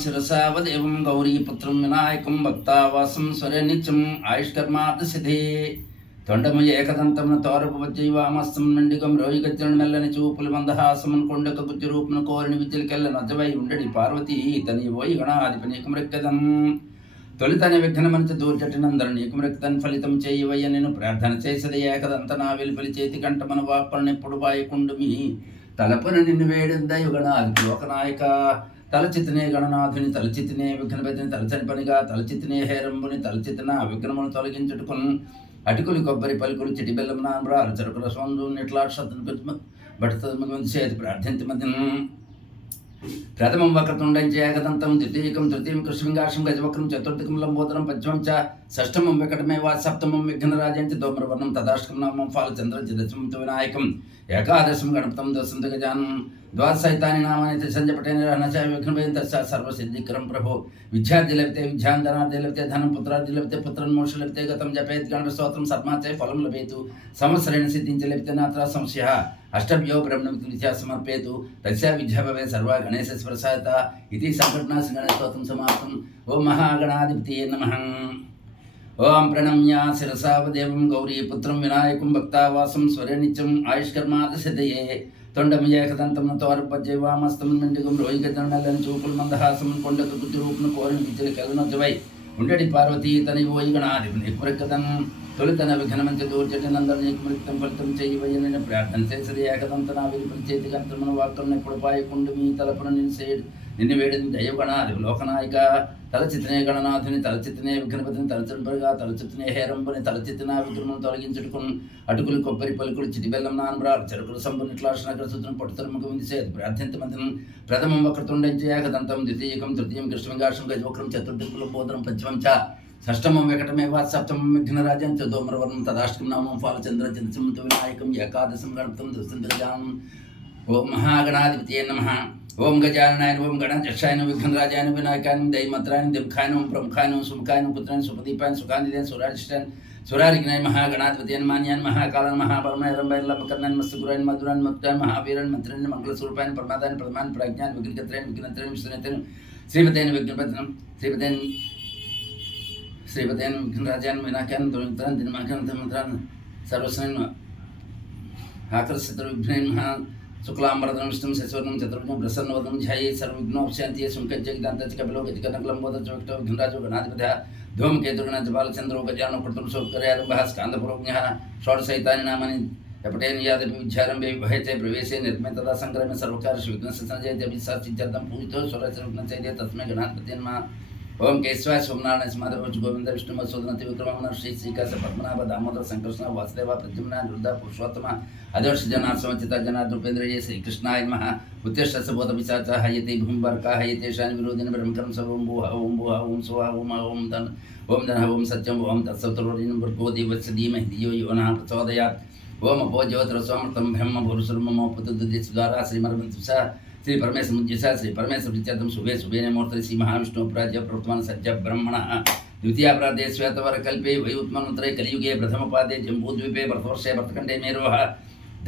శిరసావదేవం గౌరీపుత్రం వినాయకం భక్తావాసం స్వరే నిత్యం ఆయుష్కర్మార్థసిద్ధి తొండము ఏకదంతమున తోరపువజ్జైవామస్తం నుండిగం రోహిగజ్జను మెల్లని చూపులు మందహాసమును కొండక గుజ్జు రూపును కోరిని విద్యలకెల్ల నజవై ఉండడి పార్వతీ తని ఓయి గణాధిప నీకుమృక్కదం తొలితని విఘ్నమంత దూర్చటినందరు నీకుమృక్తన్ ఫలితం చేయవయ్య నేను ప్రార్థన చేసది ఏకదంత నా వెలుపలి చేతి కంఠమన వాపలనెప్పుడు వాయకుండు మీ తలపున నిన్ను వేడిందయు గణాధిపి లోకనాయక తలచితినే గణనాథుని తలచితినే విఘ్నపతిని తలచని పనిగా తలచితినే హేరంబుని తలచితిన విఘ్నమును తొలగించుటకును అటుకులు కొబ్బరి పలుకులు చిటి బెల్లం నామ్రాలు చెరుకుల సొందు నిట్లాక్షతను బట్టమంది చేతి ప్రార్థించి మధ్య ప్రథమం వక్రతుండం ఏకదంతం ద్వితీయకం తృతీయం కృష్ణంగాశం గజవక్రం చతుర్థకం లంబోదరం పంచమం చ షష్టమం వికటమేవా సప్తమం విఘ్నరాజంచి దోమ్రవర్ణం తదాష్టకం నామం ఫాలచంద్రం దశమం వినాయకం ఏకాదశం గణపతం దశం గజానం ద్వాదశైతాని నామాని సంజపటేన నచ విఘ్నభయం తస్య సర్వసిద్ధికరం ప్రభో విద్యార్థి లభితే విద్యాధనార్థి లభితే ధనం పుత్రార్థి లభితే పుత్రన్మోష లభితే గతం జపేత్ గణప స్తోత్రం సర్మాచే ఫలం లభేతు సంవత్సరేణ సిద్ధించి లభితే నాత్ర సంశయ అష్టభ్యో బ్రహ్మణమితి విద్యా సమర్పేతు తస్యా విద్యా భవే సర్వా గణేశ ప్రసాదత ఇది సంఘటనాసి గణేశ స్తోత్రం సమాప్తం ఓం మహాగణాధిపతియే నమః. ఓం ప్రణమ్య శిరసావదేవం గౌరీపుత్రం వినాయకం భక్తావాసం స్వరే నిత్యం ఆయుష్కర్మార్థసిద్ధయే తొండము ఏకదంతమున తోరపజ్జైవామస్తం నుండిగం రోహిగజ్జను మెల్లని చూపులు మందహాసమును కొండకు గుజ్జు రూపును కోరిని విద్యలకెల్లనొజ్జవై ఉండడి పార్వతీ తని ఓయి గణాధిప నీకుమృక్కదం తొలితన విఘ్నమంచి దూర్చటినందరు నీకుమృక్తం ఫలితం చేయవయ్య నేను ప్రార్థన చేసది ఏకదంత నా వెలుపలి చేతి గంతమున వాక్కులను ఎప్పుడు పాయకుండు మీ తలపున నిన్ను వేడింది దైవగణాధిప లోకనాయక తలచితినే గణనాథుని తలచితినే విఘ్నపతిని తలచంపరుగా తలచితినే హేరంబుని తలచితిన విగ్రహమును తొలగించుటకును అటుకులు కొబ్బరి పలుకులు చిటి బెల్లం నాన్బ్రాలు చెరుకులు సంబు నిట్లాక్షణ సూత్రం పట్టుతల ముఖముంది చేతి ప్రార్థింత మధ్యం ప్రథమం వక్రతుండంచి ఏకదంతం ద్వితీయకం తృతీయం కృష్ణంగాశం గజవక్రం చతుర్థకుల బోధనం పంచమం చ షష్టమం వికటమేవా సప్తమం విఘ్నరాజం చ దోమ్రవర్ణం తదాష్టకం నామం ఫాలచంద్ర చంద్రచం వినాయకం ఏకాదశం గణపతం దశం గజానం. ఓం మహాగణాధిపతియే నమః. ఓం గజాననాయ ఓం గణాధ్యక్షాయ విఘ్నరాజాయ వినాయకాయ దైమత్రాయ దింఖాయ ప్రముఖాయ సుముఖాయ పుత్రాయ సుపదీపాయ సుఖాందిదే సురాజిష్టాయ సురారిజ్ఞాయ మహాగణాధిపతియే మాన్యాన్ మహాకాలాన్ మహాపరమాయ రంభైర్లభకర్ణాన్ మస్తగురాయన్ మధురాన్ మక్తాయన్ మహావీరాన్ మంత్రాన్ని మంగళస్వరూపాయన్ పరమాదాయన్ ప్రధాన్ ప్రజ్ఞాన్ విఘ్నకత్రయన్ విఘ్నత్రయం శ్రీనతను శ్రీమతేన విఘ్నపతనం శ్రీపతేన విఘ్నరాజాన్ వినాయకాన్ దుర్మిత్రాన్ దినమాకాన్ ధర్మంత్రాన్ సర్వస్వన్ ఆకర్షిత విఘ్నైన్ మహా శుక్లాంబరదనం విష్ణుం శశివర్ణం చతుర్భుజం ప్రసన్నవదనం ధ్యాయే సర్వవిఘ్నోపశాంతియే సుంకజ్జగిదాంతచి కపిలోగతికనకలంబోధర్చోక్తో విఘ్నరాజో గణాధిపతిః ధూమకేతుర్గణాధిప బాలచంద్రో గజానో కృతుర్సోకర్యారంభः స్కాందపురోజ్ఞः షోడశైతాని నామాని జపటేన యాదపి విద్యారంభే విభయతే ప్రవేశే నిర్మే తదా సంగ్రమే సర్వకార్యేషు విఘ్నస్య సంజయతే అభిశాసిత్యర్థం పూజితో స్వరస్య విఘ్నచైతే తస్మై గణాధిపతే నమః. ఓం కేశవాయ సోమనారాయణ స్మాధవోజు గోవింద విష్ణు మధుసూదనతి విక్రమణ శ్రీ శ్రీకాశ పద్మనాభ దామోదర సంకృష్ణ వాసుదేవ ప్రద్యుమ్న వృద్ధ పురుషోత్తమ అదర్శ జనార్ సమచిత జనార్ ఉపేంద్రజయ శ్రీకృష్ణాయ నమః. ఉత్తేష్టసబోధ పిశాచ హయతే భూమివర్క హయతేషాని విరోధిని బ్రహ్మకరం సర్వం భూహ ఓం భూహ ఓం స్వహ ఓం ఓం ధన్ ఓం ధన ఓం సత్యం ఓం తత్సవితుర్వరేణ్యం భర్గో దేవస్య ధీమహి ధియో యో నః ప్రచోదయాత్. ఓం అపో జ్యోతిరస్వామృతం బ్రహ్మ భూరుసుర్మమో పుతుద్దిద్వారా శ్రీమర్మంతుష శ్రీ పరమేశ్వర ముజ్జస శ్రీ పరమేశ్వర విద్యార్థం శుభే శుభేనే మూర్తి శ్రీ మహావిష్ణు ప్రాజ్య ప్రవర్తమాన సత్య బ్రహ్మణ ద్వితీయాపరాధే శ్వేతవర కల్పే వయోత్మన్వంతరే కలియుగే ప్రథమపాదే జంబూద్వీపే భరతవర్షే భరతఖండే మేరోహ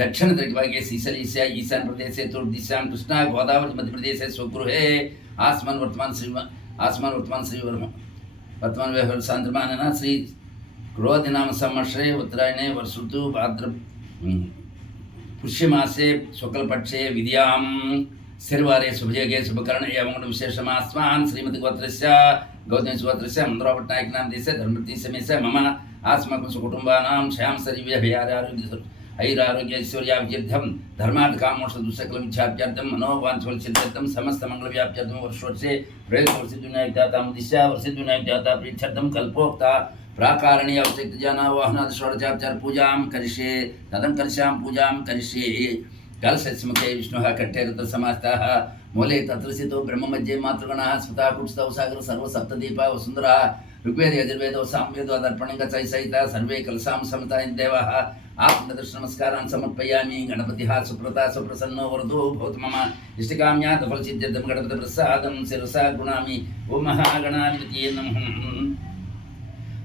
దక్షిణ దిగ్భాగే శ్రీశైలస్య ఈశాన్య ప్రదేశే తూర్దిశాం కృష్ణా గోదావరి మధ్యప్రదేశే స్వగృహే ఆస్మాన్ వర్తమాన శ్రీ వర్తమాన వ్యవహార సాంద్రమాన శ్రీ క్రోధినామ సంవత్సరే ఉత్తరాయణే వర్షృతు భాద్ర పుష్యమాసే శుక్లపక్షే విద్యాం శనివారే శుభయోగే శుభకరణే ఏమంగళ విశేషమాస్మాన్ శ్రీమతి గోత్రస్య గౌతమి గోత్రస్య మంద్రోపట్నాయకనాం దేశే ధర్మతి సమేశ మమ ఆస్మాకం సుకుటుంబానాం శ్యాం శరీవ్యభయారోగ్య ఐరారోగ్య ఐశ్వర్యాభివృద్ధ్యం ధర్మార్థ కామోక్ష దుస్సకల విద్యాభ్యర్థం మనోవాంఛల సిద్ధ్యర్థం సమస్త మంగళ వ్యాప్త్యర్థం వర్షోర్షే ప్రయోగవర్షిద్వినాయకదాతాం దిశా వర్షిద్వినాయకదాత ప్రీత్యర్థం కల్పోక్త प्राकारणीय अवशिष्ट जनावाहनाद षोडशोपचार पूजां करिष्ये तदं कलशां पूजां करिष्ये. कलशस्मुखे विष्णुः कण्ठे रुद्रसमास्ताः मूले तत्रसितो ब्रह्ममध्ये मातृगणाः स्मृता कुटस्थौ सागर सर्वसप्तदीपा वसुन्धरा ऋग्वेद यजुर्वेदो सामवेदो दर्पणङ्गसहिता सर्वे कलशां समतायन् देवाः. आत्मदर्शनमस्कारान् समर्पयामि. गणपतिः सुप्रता सुप्रसन्नो वरदो भवतु मम इष्टकाम्यात् फलसिद्ध्यर्थं गणपतिप्रसादं शिरसा गृह्णामि. ओं महागणाधिपतये नमः.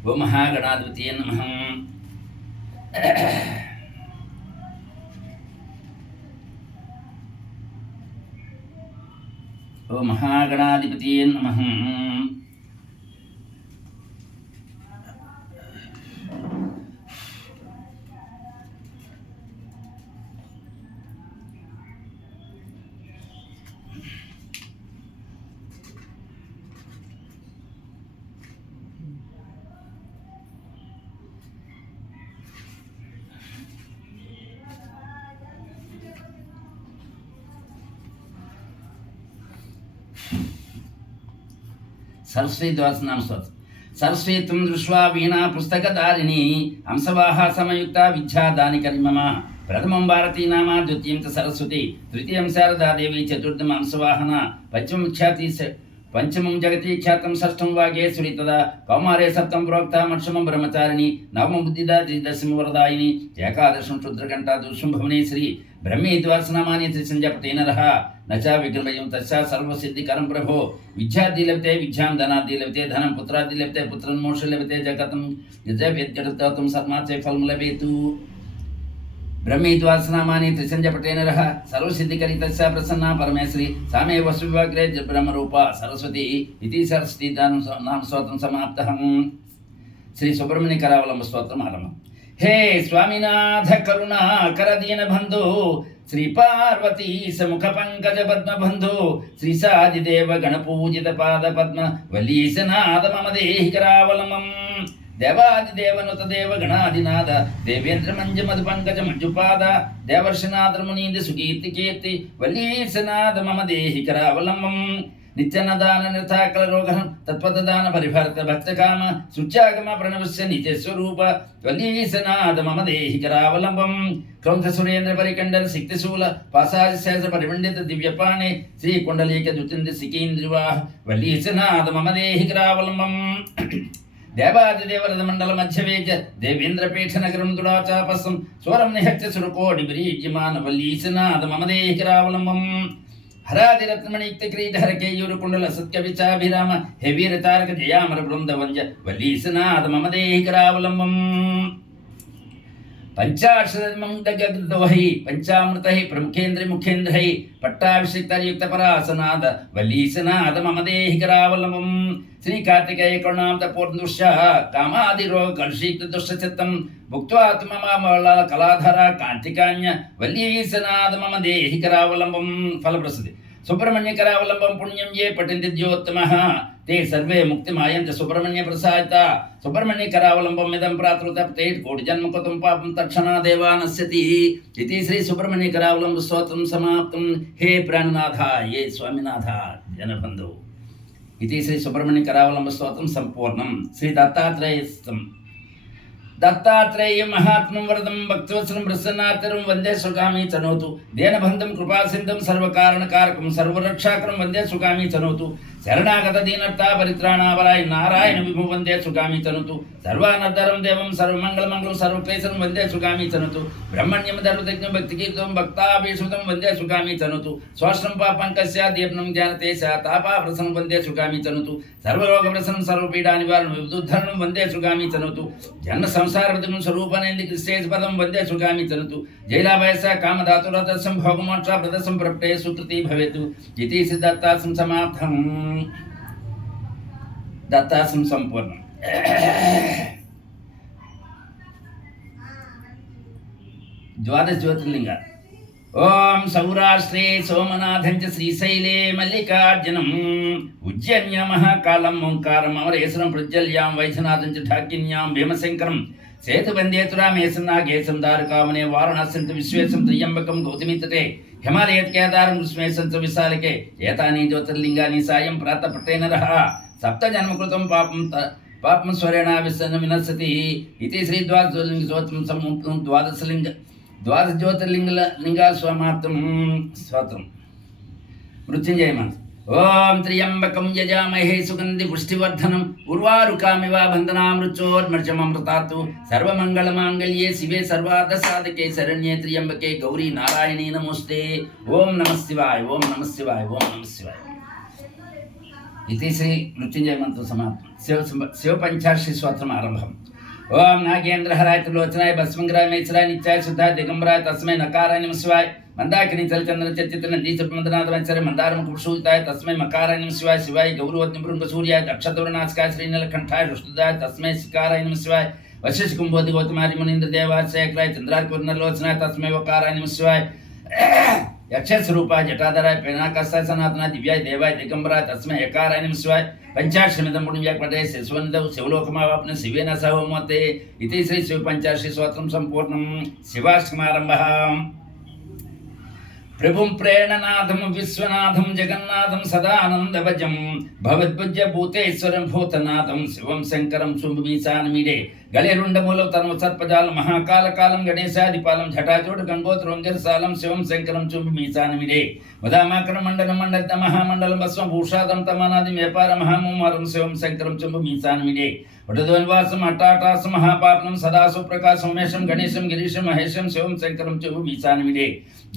ఓం మహాగణాధిపతయే నమః. ఓం మహాగణాధిపతి నమః. సరస్వతి ద్వాదశనామ స్తోత్రం. సరస్వతి త్వం దృష్ట్వా వీణా పుస్తకధారిణి హంసవాహ సమయుక్త విద్యాదానికరి మమ. ప్రథమం భారతీ నామ, ద్వితీయం చ సరస్వతి, తృతీయం శారదాదేవి, చతుర్థం హంసవాహన, పంచమం జగతి ఖ్యాతం, షష్ఠం వాగేశ్వరి తదా కౌమారే, సప్తం ప్రోక్త మక్షమం బ్రహ్మచారిణి, నవమం బుద్ధిదా, దశమ వరదాయిని, ఏకాదశం క్షుద్రఘంటా దుర్షం భువనేశ్వరి. బ్రహ్మీ ద్వాదశనామాని త్రిసంజపతే నరః నచా విగ్రహయం తస్యా సర్వసిద్ధికరం ప్రభో. విద్యార్థి లభతే విద్యాం, ధనార్థి లభతే ధనం, పుత్రార్థి లభతే పుత్రం, మోక్ష లభతే జగతం యజవేద్యర్థం సర్మాచే ఫలం లభేతు. బ్రహ్మీ ద్వాదశనామాని త్రిసంజపటే నరః సర్వసిద్ధికరి తస్యా ప్రసన్నా పరమేశ్వరి. సామే వసువివాగ్రే బ్రహ్మరూప సరస్వతి. ఇది సరస్వతి నామ స్తోత్రం సమాప్తః. శ్రీ సుబ్రహ్మణ్య కరావలంబ స్తోత్రం ఆరంభం. హే స్వామినాథ కరుణాకర దీనబంధో, శ్రీ పార్వతీ సముఖ పంకజ పద్మబంధో, శ్రీ సాదిదేవ గణపూజిత పాద పద్మ వలీశనాథ మమ దేహి కరావలంబం. దేవాదిదేవనుత దేవ గణాదినాథ, దేవేంద్ర మంజ మధు పంకజ మంజుపాద, దేవర్షనాథ మునీంద్ర సుకీర్తి కీర్తి వలీశనాథ మమ దేహి కరావలంబం. నిత్యనదాన నిర్తాకల రోగహం తత్పదాన పరిభర్త భక్తకామ శుచ్యాగమ ప్రణవస్య నిత్యస్వరూప వలీశనాథ మమ దేహి కరావలంబం. క్రౌంధ సురేంద్ర పరికండన శక్తిశూల పాసాజ శేష పరిమండిత దివ్యపాణే, శ్రీ కుండలీక దుతింద్ర సికీంద్రివాహ వలీశనాథ మమ దేహి కరావలంబం. దేవాదిదేవరథ మండల మధ్యవేజ దేవేంద్రపీఠ నగరం దుడాచాపస్సం, స్వరం నిహత్య సురకోటి బిరీజ్యమాన వలీశనాథ మమ దేహి కరావలంబం. హరాదిరత్నమణిక్త క్రీడహర కేయూరు కుండల సత్య విచాభిరామ, హే వీర తారక జయామర బృందవంజ వలీశనాథ మమ దేహి కరావలంబం. పంచాక్షరమై పంచామృతై ప్రముఖేంద్రి ముఖేంద్రై పట్టాభిషిక్తయుక్త పరాసనాథ వలీశనాథ మమ దేహి కరావలంబం. శ్రీ కార్తికేయ కరుణాంత పూర్ణదుష్య కామాదిరో కలుషీకృత దుష్టచిత్తం భుక్త్వా మమ కళాధర కాంతికాన్య వలీశనాథ మమ దేహి కరావలంబం. ఫలప్రసది. సుబ్రహ్మణ్య కరావలంబం పుణ్యం ఏ పఠంతి ద్యోత్తమః, ते सर्वे मुक्तिमायन्ति सुब्रह्मण्य प्रसादिता. सुब्रह्मण्य करावलंबम इदं प्रातृतप्ते कोटि जन्म कृतं पापं तत्क्षणादेव नश्यति. इति श्री सुब्रह्मण्य करावलंब स्तोत्रं समाप्तं. हे प्राणनाथ, ये स्वामीनाथ जनबन्धो. इति श्री सुब्रह्मण्य करावलंब स्तोत्रं संपूर्णं. श्री दत्तात्रेयस्तं. दत्तात्रेय महात्मं वरदं भक्तवत्सलं प्रसन्नातरं वन्दे सुखामि चनोतु. दीनबन्धं कृपासिन्धुं सर्वकारणकारकं सर्वरक्षाकरं वन्दे सुखामि चनोतु. शरणागत दीनता परित्राणावराय नारायण विभु वन्दे सुखामि चनोतु. सर्वानद्धरं देवं सर्वमङ्गलमङ्गलं सर्वक्लेशं वन्दे सुखामि चनोतु. ब्रह्मण्यं धर्मज्ञं भक्तिकीर्तं भक्ताभिसुतं वन्दे सुखामि चनोतु. स्वाश्रं पापङ्कस्य दीप्नं ज्ञानते तापाप्रसनं वन्दे सुखामि चनोतु. सर्वरोगप्रसनं सर्वपीडानिवारणं विबुद्धरणं वन्दे सुखामि चनोतु. जन्म संसारपतिं स्वरूपनेन्दि कृष्णेश पदं वन्दे सुखामि चनोतु. जैलाभयस्य कामधातुरतसं भोगमोक्षप्रदसं प्रप्टे सुकृति भवेतु. इति सिद्धार्थासं समाप्तं. दत्तासं संपूर्णं. द्वादश ज्योतिर्लिंग. ओम सौराष्ट्रे सोमनाथं च श्रीशैले मल्लिकार्जुनम् उज्जयन्य महाकालं ओंकारम् अमरेश्वरं प्रज्वल्यां वैद्यनाथं च ढाकिन्यां भीमशंकरं सेतुबन्धेतुरामेशं नागेशं दारुकावने वाराणस्यं च विश्वेशं त्र्यम्बकं गौतमीतटे हिमालयत् केदारं कृष्णेशं च विशालके. एतानि ज्योतिर्लिङ्गानि सायं प्रातः पठे नरः सप्तजन्मकृतं पापं स्वरेण विनश्यति. इति श्री द्वादश ज्योतिर्लिंगा समाप्तं. स्तोत्रं. मृत्युंजय मंत्र. ओम त्र्यंबकं यजामहे सुगंधि पुष्टिवर्धनम् उर्वारुकामिव बन्धनामृतोर्मर्चममृतात् सर्वमङ्गलमाङ्गल्ये शिवे सर्वार्थसाधके शरण्ये त्र्यंबके गौरी नारायणी नमोस्ते. ओम नमः शिवाय, ओम नमः शिवाय, ओम नमः शिवाय. इति श्री मृत्युंजय मंत्र समाप्तं. शिव पंचाक्षरी स्तोत्रम् आरम्भम्. ओम नागेन्द्र हराय त्रिलोचनाय भस्मंगराय मैत्राय नित्याय शुद्धाय दिगंबराय तस्मै नकाराय नमः शिवाय. మందాకిని చలచంద్ర చర్చిత నదీసుమందనాథాచార్య మందారముఖూతాయ తస్మై మకారాయ నమ శివాయ శివాయ గౌరవజ్ఞ సూర్యాయ అక్షతూర్ణాస్కాయ శ్రీనీలకంఠాయ విష్ణుదాయ తస్మై శికారాయ నమ శివాయ వశిష్ఠ కుంభోధి గౌతమారి మునీంద్ర దేవాశేఖరాయ చంద్రార్కుర్ణలోచనాయ తస్మై వకారాయ నమ శివాయ యక్షస్వరూపాయ జటాధరాయ పినాకాస్తాయ సనాతన దివ్యాయ దేవాయ దిగంబరాయ తస్మై యకారాయ నమ శివాయ పంచాక్షమిదం పుణ్యపటే శిశువనిదౌ శివలోకమావాప్న శివేన సహోమతే ఇది శ్రీ శివ పంచాక్షి స్తోత్రం సంపూర్ణం. శివాష్టమారంభః. ప్రభుం ప్రేణనాథం విశ్వనాథం జగన్నాథం సదానందభజం భవద్భుజ్య భూతేశ్వరం భూతనాథం శివం శంకరం శుంభీశానమిడే గళేరుండమూలం తను సర్పజాలం మహాకాలకాలం గణేశాదిపాలం జటాచోటు గంగోత్రం జరసాలం శివం శంకరం శుంభీశానమిడే మదామాకర మండలం మండల మహామండలం భస్వం భూషాదం తమానాది వ్యాపార మహామూమారం శివం శంకరం శుంభీశానమిడే వటద్వన్వాసం అట్టాటాసం మహాపాపనం సదాసు ప్రకాశం ఉమేశం గణేశం గిరీశం మహేశం శివం శంకరం శుంభీశానమిడే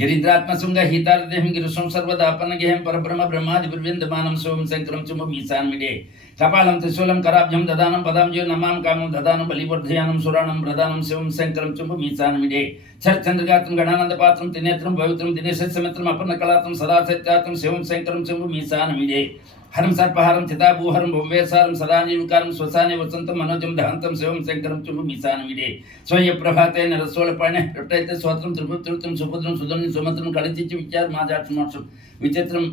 గిరీంద్రాత్మశృంగ హితార్థేహం గిరుశం సర్వదాపన్నగేహం పరబ్రహ్మ బ్రహ్మాది విర్విందమానం శివం శంకరం శుంభీశానమిడే కపాలం త్రిశూలం కరాభ్యం దదానం పదాంజో నమాం కామం దదానం బలివర్ధయానం సురాణం ప్రధానం శివం శంకరం శుంభీశానమిడే చంద్రగాత్రం గణానందపాత్రం త్రినేత్రం పవిత్రం దినేశమిత్రం అపర్ణ కళాత్రం సదాసత్యాత్రం శివం శంకరం శుంభీశానమిడే హరం సర్పహారం చితాభూహరం భువేసారం సదానీవికారం శ్వసానే వసంతం మనోజం దహంతం శివం శంకరం శుంభీశానమిడే స్వయ ప్రభాతే నరసోళపాణి రొట్టయితే స్వత్రం త్రిపుత్రం సుపుత్రం సుధన్యం సుమంత్రం కళించి విచార మాజాక్షమోక్షం విచిత్రం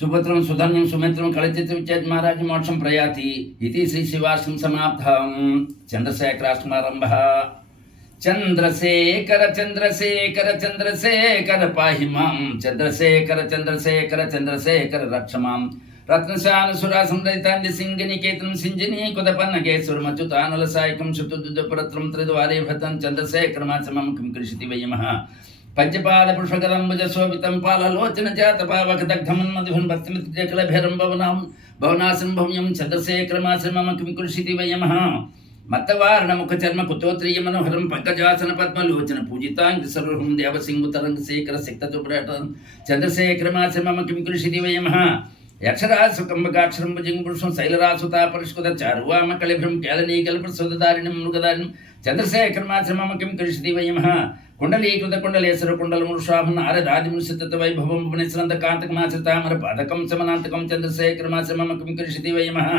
సుపుత్రం సుధన్యం సుమిత్రం కళిచిత్ర విచార మహారాజ మోక్షం ప్రయాతి ఇది శ్రీ శివాష్టం సమాప్తం. చంద్రశేఖరాష్టమారంభ. చంద్రశేఖర చంద్రశేఖర చంద్రశేఖర పాహి మాం చంద్రశేఖర చంద్రశేఖర చంద్రశేఖర రక్ష మాం రత్నశాల సురాసంరయితాంది సింగనికేతనం సింజనీ కుదపన్నగేశ్వరమచ్యుతానల సాయకం శుతుదుపరత్రం త్రిద్వారే భృతం చంద్రశేఖరమాచమం కిం కృషితి వయమః పంచపాద పుష్పకదంబుజ శోభితం పాలలోచన జాత పావక దగ్ధమన్మధున్ భక్తిమిత్యకలభైరం భవనాశం భవ్యం చంద్రశేఖరమాచమం కిం కృషితి వయమః మత్తవారణ ముఖ చర్మ కుతోత్రీయ మనోహరం పంకజాసన పద్మలోచన పూజితాంగి సర్వం దేవసింగు తరంగ శేఖర శక్తతుప్రటం చంద్రశేఖరమాచమం కిం కృషితి వయమః యక్షరాజు కంబకాక్షరం భుజంగ పురుషం శైలరాసుతా పరిష్కృత చారువామ కలిభ్రం కేళనీకల్పసుదారిణం మృగదారిణం చంద్రశేఖరమాచమం కిం కృషితి వయమః కుండలీకృత కుండలేశ్వర కుండలముషాభం ఆరదాదిముసిత వైభవం భువనేశ్వరంత కాంతకమాశ్రితామర పాదకం సమనాంతకం చంద్రశేఖరమాచమం కిం కృషితి వయమః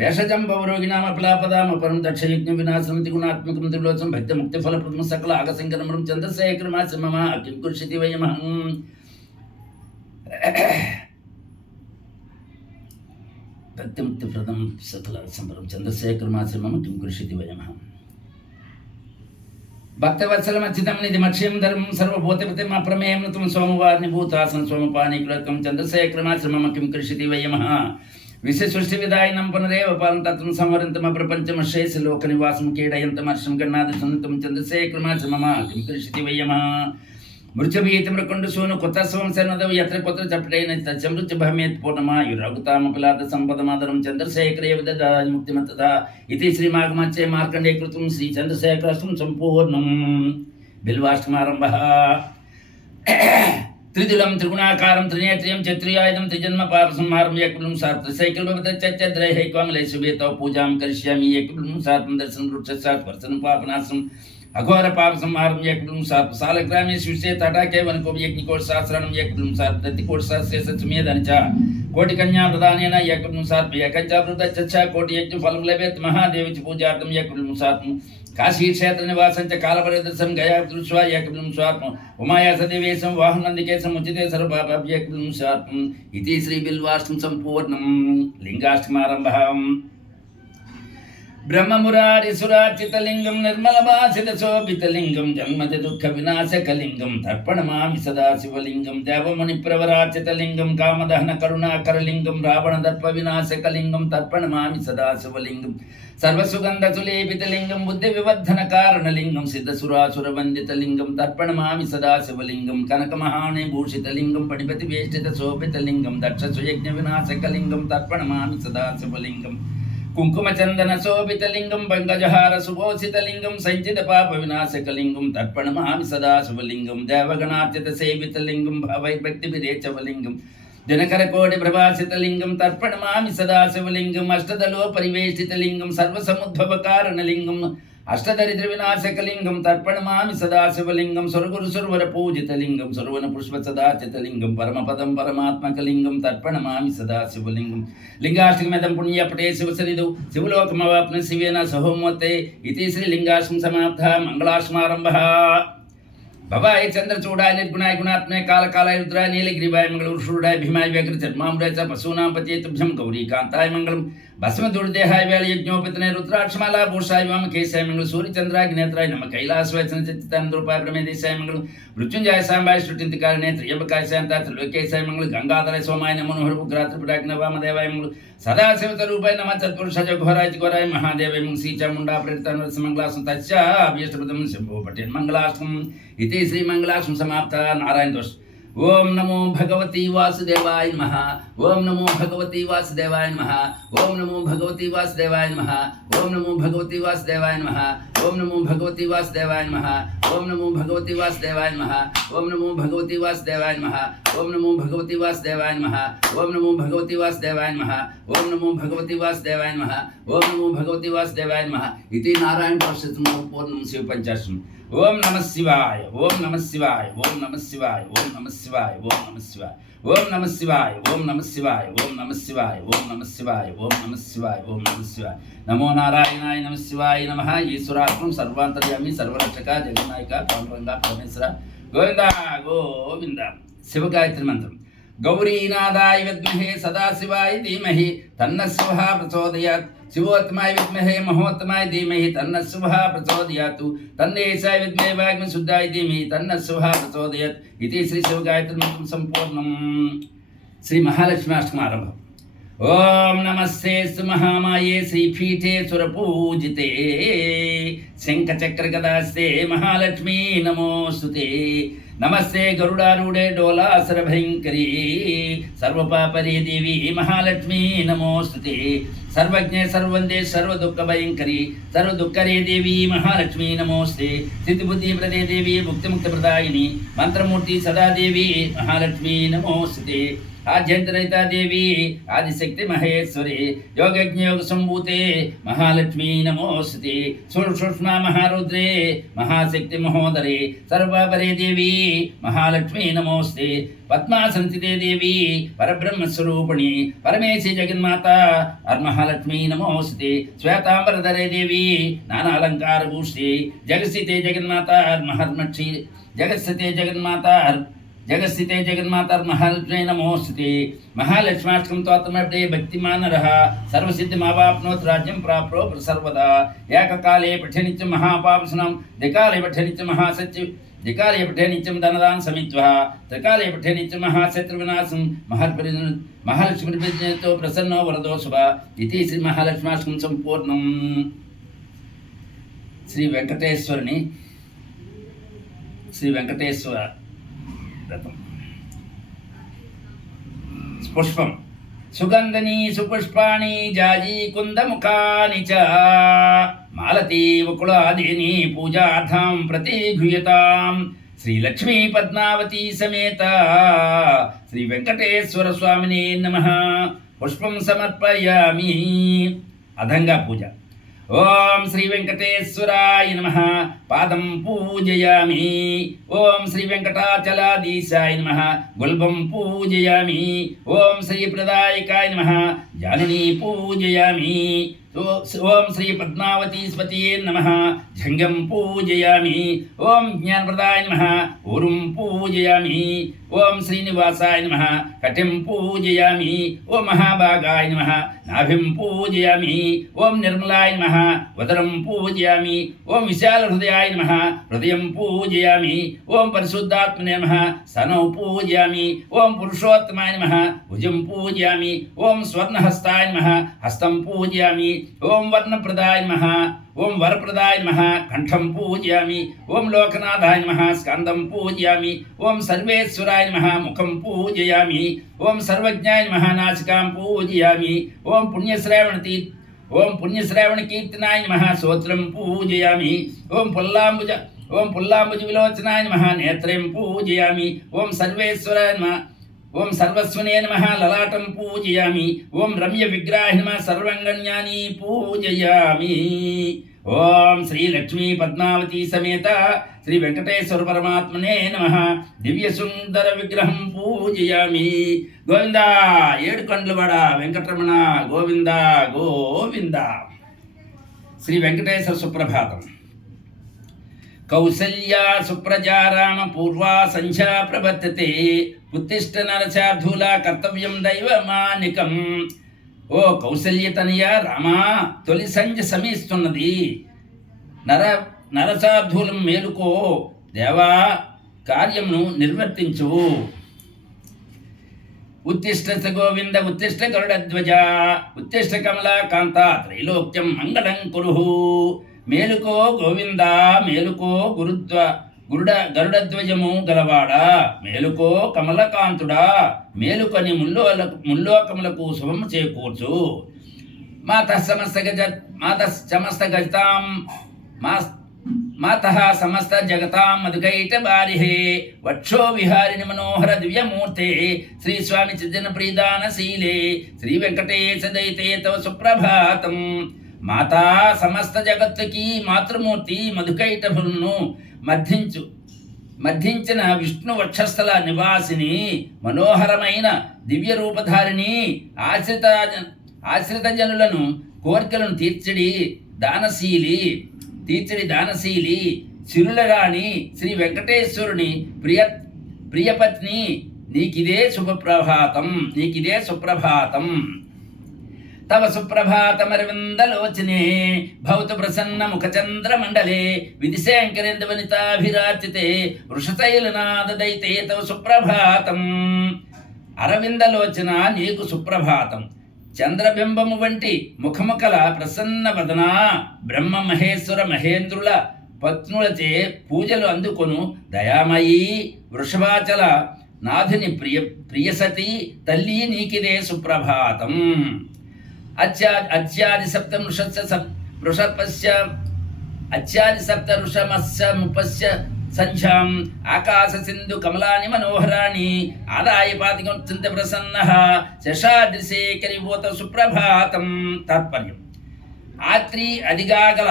భేషజం భవరోగినామపలాపదామపరం దక్షయజ్ఞ వినాశనం త్రిగుణాత్మకం త్రిలోచం భక్తి ముక్తి ఫలప్రదం సకల ఆగసంకరమరం చంద్రశేఖరమాచమమ కిం కృషితి వయమః. భక్తి ముక్తి ప్రదం సకల సంపరం చంద్రశేఖరమాచమమ కిం కృషితి వయమః. భక్తవత్సలమచ్చితం నిధి మక్ష్యం ధర్మం సర్వభూతపతి మా ప్రమేయం త్వం సోమవారిని భూతాసన సోమపానీకులత్వం చంద్రశేఖరమాచమమ కిం కృషితి వయమః. విశ్వసృష్టి విధాయనం పునరేవ పాలన తత్వం సంవరంతమ ప్రపంచమశేష లోక నివాసం కీడయంతమర్షం గణాది సున్నితం చంద్రశేఖరమాచమమ కిం కృషితి వయమః. మృత్యుభీతి మృకుండు సూను కొత్త సంవత్సరనదవు యత్ర కొత్త చపటైన తచ్చమృత్యు భమేత్ పూర్ణమాయురగుతామపిలాత సంపదమాదరం చంద్రశేఖరే విదదాది ముక్తిమత్తద ఇది శ్రీమాగమచ్చే మార్కండే కృతం శ్రీ చంద్రశేఖరస్తం సంపూర్ణం. బిల్వాష్టమారంభ. త్రిదులం త్రిగుణాకారం త్రినేత్రియం చత్రియాయుధం త్రిజన్మ పాపసంహారం ఏకబలం సాత్ర సైకిల్ భవతచ్చద్రైహైక్వామలై శుభేతో పూజాం కరిష్యామి ఏకబలం సాత్రం దర్శనం వృక్షసాత్ వర్షనం పాపనాశనం అఘోర పాప సంహారం ఏకబలం సాత్ సాలగ్రామే శివసే తటాకే వనకోం యజ్ఞకోటి సహస్రణం ఏకబలం సాత్ ప్రతికోటి సహస్రమేదని చ కోటి కన్యా ప్రధానేన ఏకబలం సాత్ ఏకంచావృత కోటి యజ్ఞ ఫలం లభేత్ మహాదేవి పూజార్థం ఏకబలం సాత్ కాశీక్షేత్ర నివాసం చ కాలపరిదర్శనం గయా దృష్ట్వా ఏకబలం స్వాత్మ ఉమాయాసదేవేశం వాహనందికేశం ఉచితే సర్వపాపేకబలం స్వాత్మం ఇది శ్రీ బిల్వాష్టం సంపూర్ణం. లింగాష్టమారంభ. బ్రహ్మమురారిసురార్చితలింగం నిర్మలవాసిత శోభితలింగం జన్మతి దుఃఖ వినాశకలింగం తర్పణమామి సదాశివలింగం దేవముని ప్రవరార్చితలింగం కామదహన కరుణాకరలింగం రావణ దర్ప వినాశకలింగం తర్పణమామి సదాశివలింగం సర్వసుగంధసులేపితలింగం బుద్ధి వివర్ధన కారణలింగం సిద్ధసురాసుర వందితలింగం తర్పణమామి సదాశివలింగం కనకమహానే భూషితలింగం పణిపతి వేష్టిత శోభితలింగం దక్ష సుయజ్ఞ వినాశకలింగం తర్పణమామి సదాశివలింగం కుంకుమచందన శోభితలింగం పంకజహార సుభోషితలింగం సంచిత పాప వినాశకలింగం తర్పణమామి సదాశివలింగం దేవగణార్చిత సేవితలింగం భవైర్భక్తి విరేచవలింగం జనకర కోటి ప్రభాసితలింగం తర్పణమామి సదాశివలింగం అష్టదలో పరివేష్టితలింగం సర్వసముద్భవ కారణలింగం అష్టదరిద్ర వినాశకలింగం తర్పణమామి సదాశివలింగం స్వర్గురు సుర్వర పూజితలింగం సుర్వన పుష్ప సదాచితలింగం పరమపదం పరమాత్మకలింగం తర్పణమామి సదాశివలింగం లింగాష్టకమిదం పుణ్యపటే శివసరిదు శివలోకమవాప్న శివేన సహోమోతే ఇతి శ్రీలింగాష్టం సమాప్త మంగళాష్టమారంభ. భవాయ చంద్రచూడాయ నిర్గుణాయ గుణాత్మయ కాలకాలాయ రుద్రాయ నీలగిరివాయ మంగళం షూడాయ భీమాయ వ్యగ్ర చర్మాంబరాయ చ పశూనాం పతే తుభ్యం గౌరీకాంతాయ మంగళం భస్మదుర్దేహాయ వేళ యజ్ఞోపతనే రుద్రాక్షమాలా భూషాయ వామకేశాయ మంగళం సూర్యచంద్రాగ్నేత్రాయ నమ కైలాసవచన చిత్తానందరూపాయ ప్రమేదేశాయ మంగళం మృత్యుంజయ సాంబాయ సృష్టింతికారణే త్రియంబకాయ శాంత త్రిలోకేశాయ మంగళం గంగాధర సోమాయ నమో హృగ్రాత్రిపుడాగ్న వామదేవాయ మంగళం సదాశివతరూపాయ నమ తత్పురుషాయ ఘోరాయ ఘోరాయ మహాదేవాయ మంగళం శ్రీచాముండా ప్రేరిత మంగళాసం తచ్చ అభీష్టపదం శంభో పటేన్ మంగళాష్టం इति श्रीमंगलाष्टम समाप्त नारायण दोष. ओम नमो भगवती वासुदेवाय नमः. ओम नमो भगवती वासुदेवाय नमः. ओम नमो भगवती वासुदेवाय नमः. ओम नमो भगवती वासुदेवाय नमः. ओम नमो भगवती वासुदेवाय नमः. ओम नमो भगवती वासुदेवाय नमः. ओम नमो भगवती वासुदेवाय नमः. ओम नमो भगवती वासुदेवाय नमः. ओम नमो भगवती वासुदेवाय नमः. ओम नमो भगवती वासुदेवाय नमः. ओम नमो भगवती वासुदेवाय नमः. इति नारायण परिषद पूर्णं शिव पंचाशम. ओम नमः शिवाय. ओम नमः शिवाय. ओम नमः शिवाय. ओम नमः शिवाय. ओम नमः शिवाय. ओम नमः शिवाय. ओम नमः शिवाय. ओम नमः शिवाय. ओम नमः शिवाय. ओम नमः शिवाय. ओम नमः शिवाय. नमो नारायणाय नमः शिवाय नमः. ईश्वरात्मं सर्वांतर्यामी सर्वरक्षक जगन्नायक पांडुरंग परमेश्वर गोविंद गोविंद. शिवगायत्री मंत्रम. गौरीनादाय विद्महे सदाशिवाय धीमहि तन्नः शिवः प्रचोदयात्. शिवोत्तमाय विद्महे महोत्तमाय धीमहि तन्नः शिवः प्रचोदयातु. तन्नेशाय विद्महे वाग्मीशुद्धाय धीमहि तन्नः शिवः प्रचोदयात्. इति श्री शिवगायत्री मंत्रं संपूर्णं. श्री महालक्ष्मी आरंभ. ओम नमस्ते महामाये श्रीपीठे सुरपूजिते शंखचक्रगदास्ते महालक्ष्मी नमोस्तुते. नमस्ते गरुडारूढे डोलासुर भयंकरी सर्वपापरे देवी महालक्ष्मी नमोस्तुते. सर्वज्ञे सर्ववन्दे सर्वदुःख भयंकरी सर्वदुःखरे देवी महालक्ष्मी नमोस्ते. सिद्धिबुद्धिप्रदे देवी मुक्तिमुक्तप्रदायिनी मंत्रमूर्ति सदा देवी महालक्ष्मी नमोस्तुते. आद्यंतरहिता देवी आदिशक्ति महेश्वरी योगज्ञ योग संभूते महालक्ष्मी नमोस्तुते. सूक्ष्मा महारुद्रे महाशक्ति महोदरे सर्वपरे देवी महालक्ष्मी नमोस्ते. पद्मासनस्थिते देवी परब्रह्म स्वरूपिणी परमेशी जगन्माता महालक्ष्मी नमोस्तुते. श्वेतांबरधरे देवी नानालंकार भूषिते जगस्थिते जगन्माता महर्मक्षी जगत्स्थिते जगन्माता जगस्थिते जगन्माता महालक्ष्मी नमोस्तुते. महालक्ष्माष्टकं त्वात्मपटे भक्तिमान रहा सर्वसिद्धिमावाप्नोत् राज्यं प्राप्नो सर्वदा. एककाले पठे नित्यं महापापसनं द्विकाले पठे नित्यं महासत्य द्विकाले पठे नित्यं धनदान समित्वः त्रिकाले पठे नित्यं महाशत्रुविनाशं महालक्ष्मीर्विजयतो प्रसन्नो वरदो शुभ. इति श्री महालक्ष्माष्टकं संपूर्णं. श्री वेंकटेश्वरनि श्री वेंकटेश्वर पुष्पम सुगंधनी सुपुष्पाणि जाजी कुंदमुखानि च मालती वकुलादीनि पूजार्थं प्रतिगृह्यतां. श्री लक्ष्मी पद्मावती समेत श्री वेंकटेश्वर स्वामिने नमः. पुष्पं समर्पयामि. अधंगा पूजा. ओम श्री वेंकटेश्वराय नमः. पादं पूजयामि. ओम श्री वेंकटाचलाधीशाय नमः. गुल्बं पूजयामि. ओम श्री प्रदायकाय नमः. जाननी पूजयामि. ओम श्री पद्मावती स्पतिये नमः. झंगं पूजयामि. ओम ज्ञानप्रदाय नमः. ऊरुं पूजयामि. ओम श्रीनिवासाय नमः. कटिं पूजयामि. ओम महाभागाय नमः. नाभिं पूजयामि. ओम निर्मलाय नमः. उदरं पूजयामि. ओम विशालहृदयाय नमः. हृदयं पूजयामि. ओम परिशुद्धात्मने नमः. स्तनौ पूजयामि. ओम पुरुषोत्तमाय नमः. भुजं पूजयामि. ओम स्वर्णहस्ताय नमः. हस्तं पूजयामि. ओम वर्णप्रदाय नमः. ओम वरप्रदाय नमः. कंठं पूजयामि. ओम लोकनाथाय नमः. स्कंदं पूजयामि. ओम सर्वेश्वराय नमः. मुखं पूजयामि. ओम सर्वज्ञाय नमः. नासिकां पूजयामि. ओम पुण्यश्रवण कीर्तनाय नमः. श्रोत्रं पूजयामि. ओम पुल्लाम्बुज विलोचनाय नमः. नेत्रं पूजयामि. ओम सर्वेश्वराय नमः. ओम सर्वस्वने नमः. ललाटं पूजयामि. ओम रम्य विग्रहाय नमः. सर्वांगण्यानि पूजयामि. ఓం శ్రీ లక్ష్మీ పద్మావతి సమేత శ్రీ వెంకటేశ్వర పరమాత్మనే నమః. దివ్య సుందర విగ్రహం పూజయామి. గోవింద ఏడు కండ్లవాడ వెంకటరమణ గోవింద గోవింద. శ్రీ వెంకటేశ్వర సుప్రభాతం. కౌసల్యా సుప్రజా రామ పూర్వా సంధ్యా ప్రవర్తతే ఉత్తిష్ట నరశార్ధూల కర్తవ్యం దైవమానికం. ఓ కౌసల్యతనయ రామా, తొలి సంధ్య సమీస్తున్నది. నరసార్ధూలం మేలుకో, దేవా కార్యమును నిర్వర్తించు. ఉత్తిష్ట గోవింద ఉత్తిష్ట గరుడధ్వజ ఉత్తిష్ట కమలాకాంత త్రైలోక్యం మంగళం కురుహు. మేలుకో గోవింద మేలుకో గరుడధ్వజము గలవాడా, మేలుకో కమలకాంతుడా, మేలుకొని ముల్లోకములకు శుభము చేకూర్చు. మాతః సమస్త జగతాం మధుకైట బారిహే వక్షో విహారిణి మనోహర దివ్యమూర్తే శ్రీ స్వామి చిజ్జన ప్రీదాన శీలే శ్రీ వెంకటేశ దైతే తవ సుప్రభాతం. మాతా సమస్త జగత్తుకి మాతృమూర్తి మధుకైటభులను మధ్యించిన విష్ణు వక్షస్థల నివాసిని మనోహరమైన దివ్య రూపధారిణి ఆశ్రిత జనులను కోరికలను తీర్చడి దానశీలి సిరుల రాణి శ్రీ వెంకటేశ్వరుని ప్రియపత్ని నీకిదే సుప్రభాతం. తవ సుప్రభాతమరవిందలోచనే భౌత ప్రసన్న ముఖచంద్రమండలే విధిశంకరేంద్రవనితాభిరార్చితే వృషశైలనాద దైతే తవ సుప్రభాతం. అరవిందలోచన నీకు సుప్రభాతం. చంద్రబింబము వంటి ముఖముకల ప్రసన్న వదన బ్రహ్మ మహేశ్వర మహేంద్రుల పత్నులచే పూజలు అందుకొను దయామయీ వృషభాచల నాథుని ప్రియసతి తల్లి నీకిదే సుప్రభాతం. అత్యాది సప్త వృషమస్య ముపస్య సంధ్యాం ఆకాశ సింధు కమలాని మనోహరాణి ఆదాయ పాతికంత ప్రసన్న శశాద్రిశేఖరిభూత సుప్రభాతం. తాత్పర్యం: ఆత్రి అదిగాగల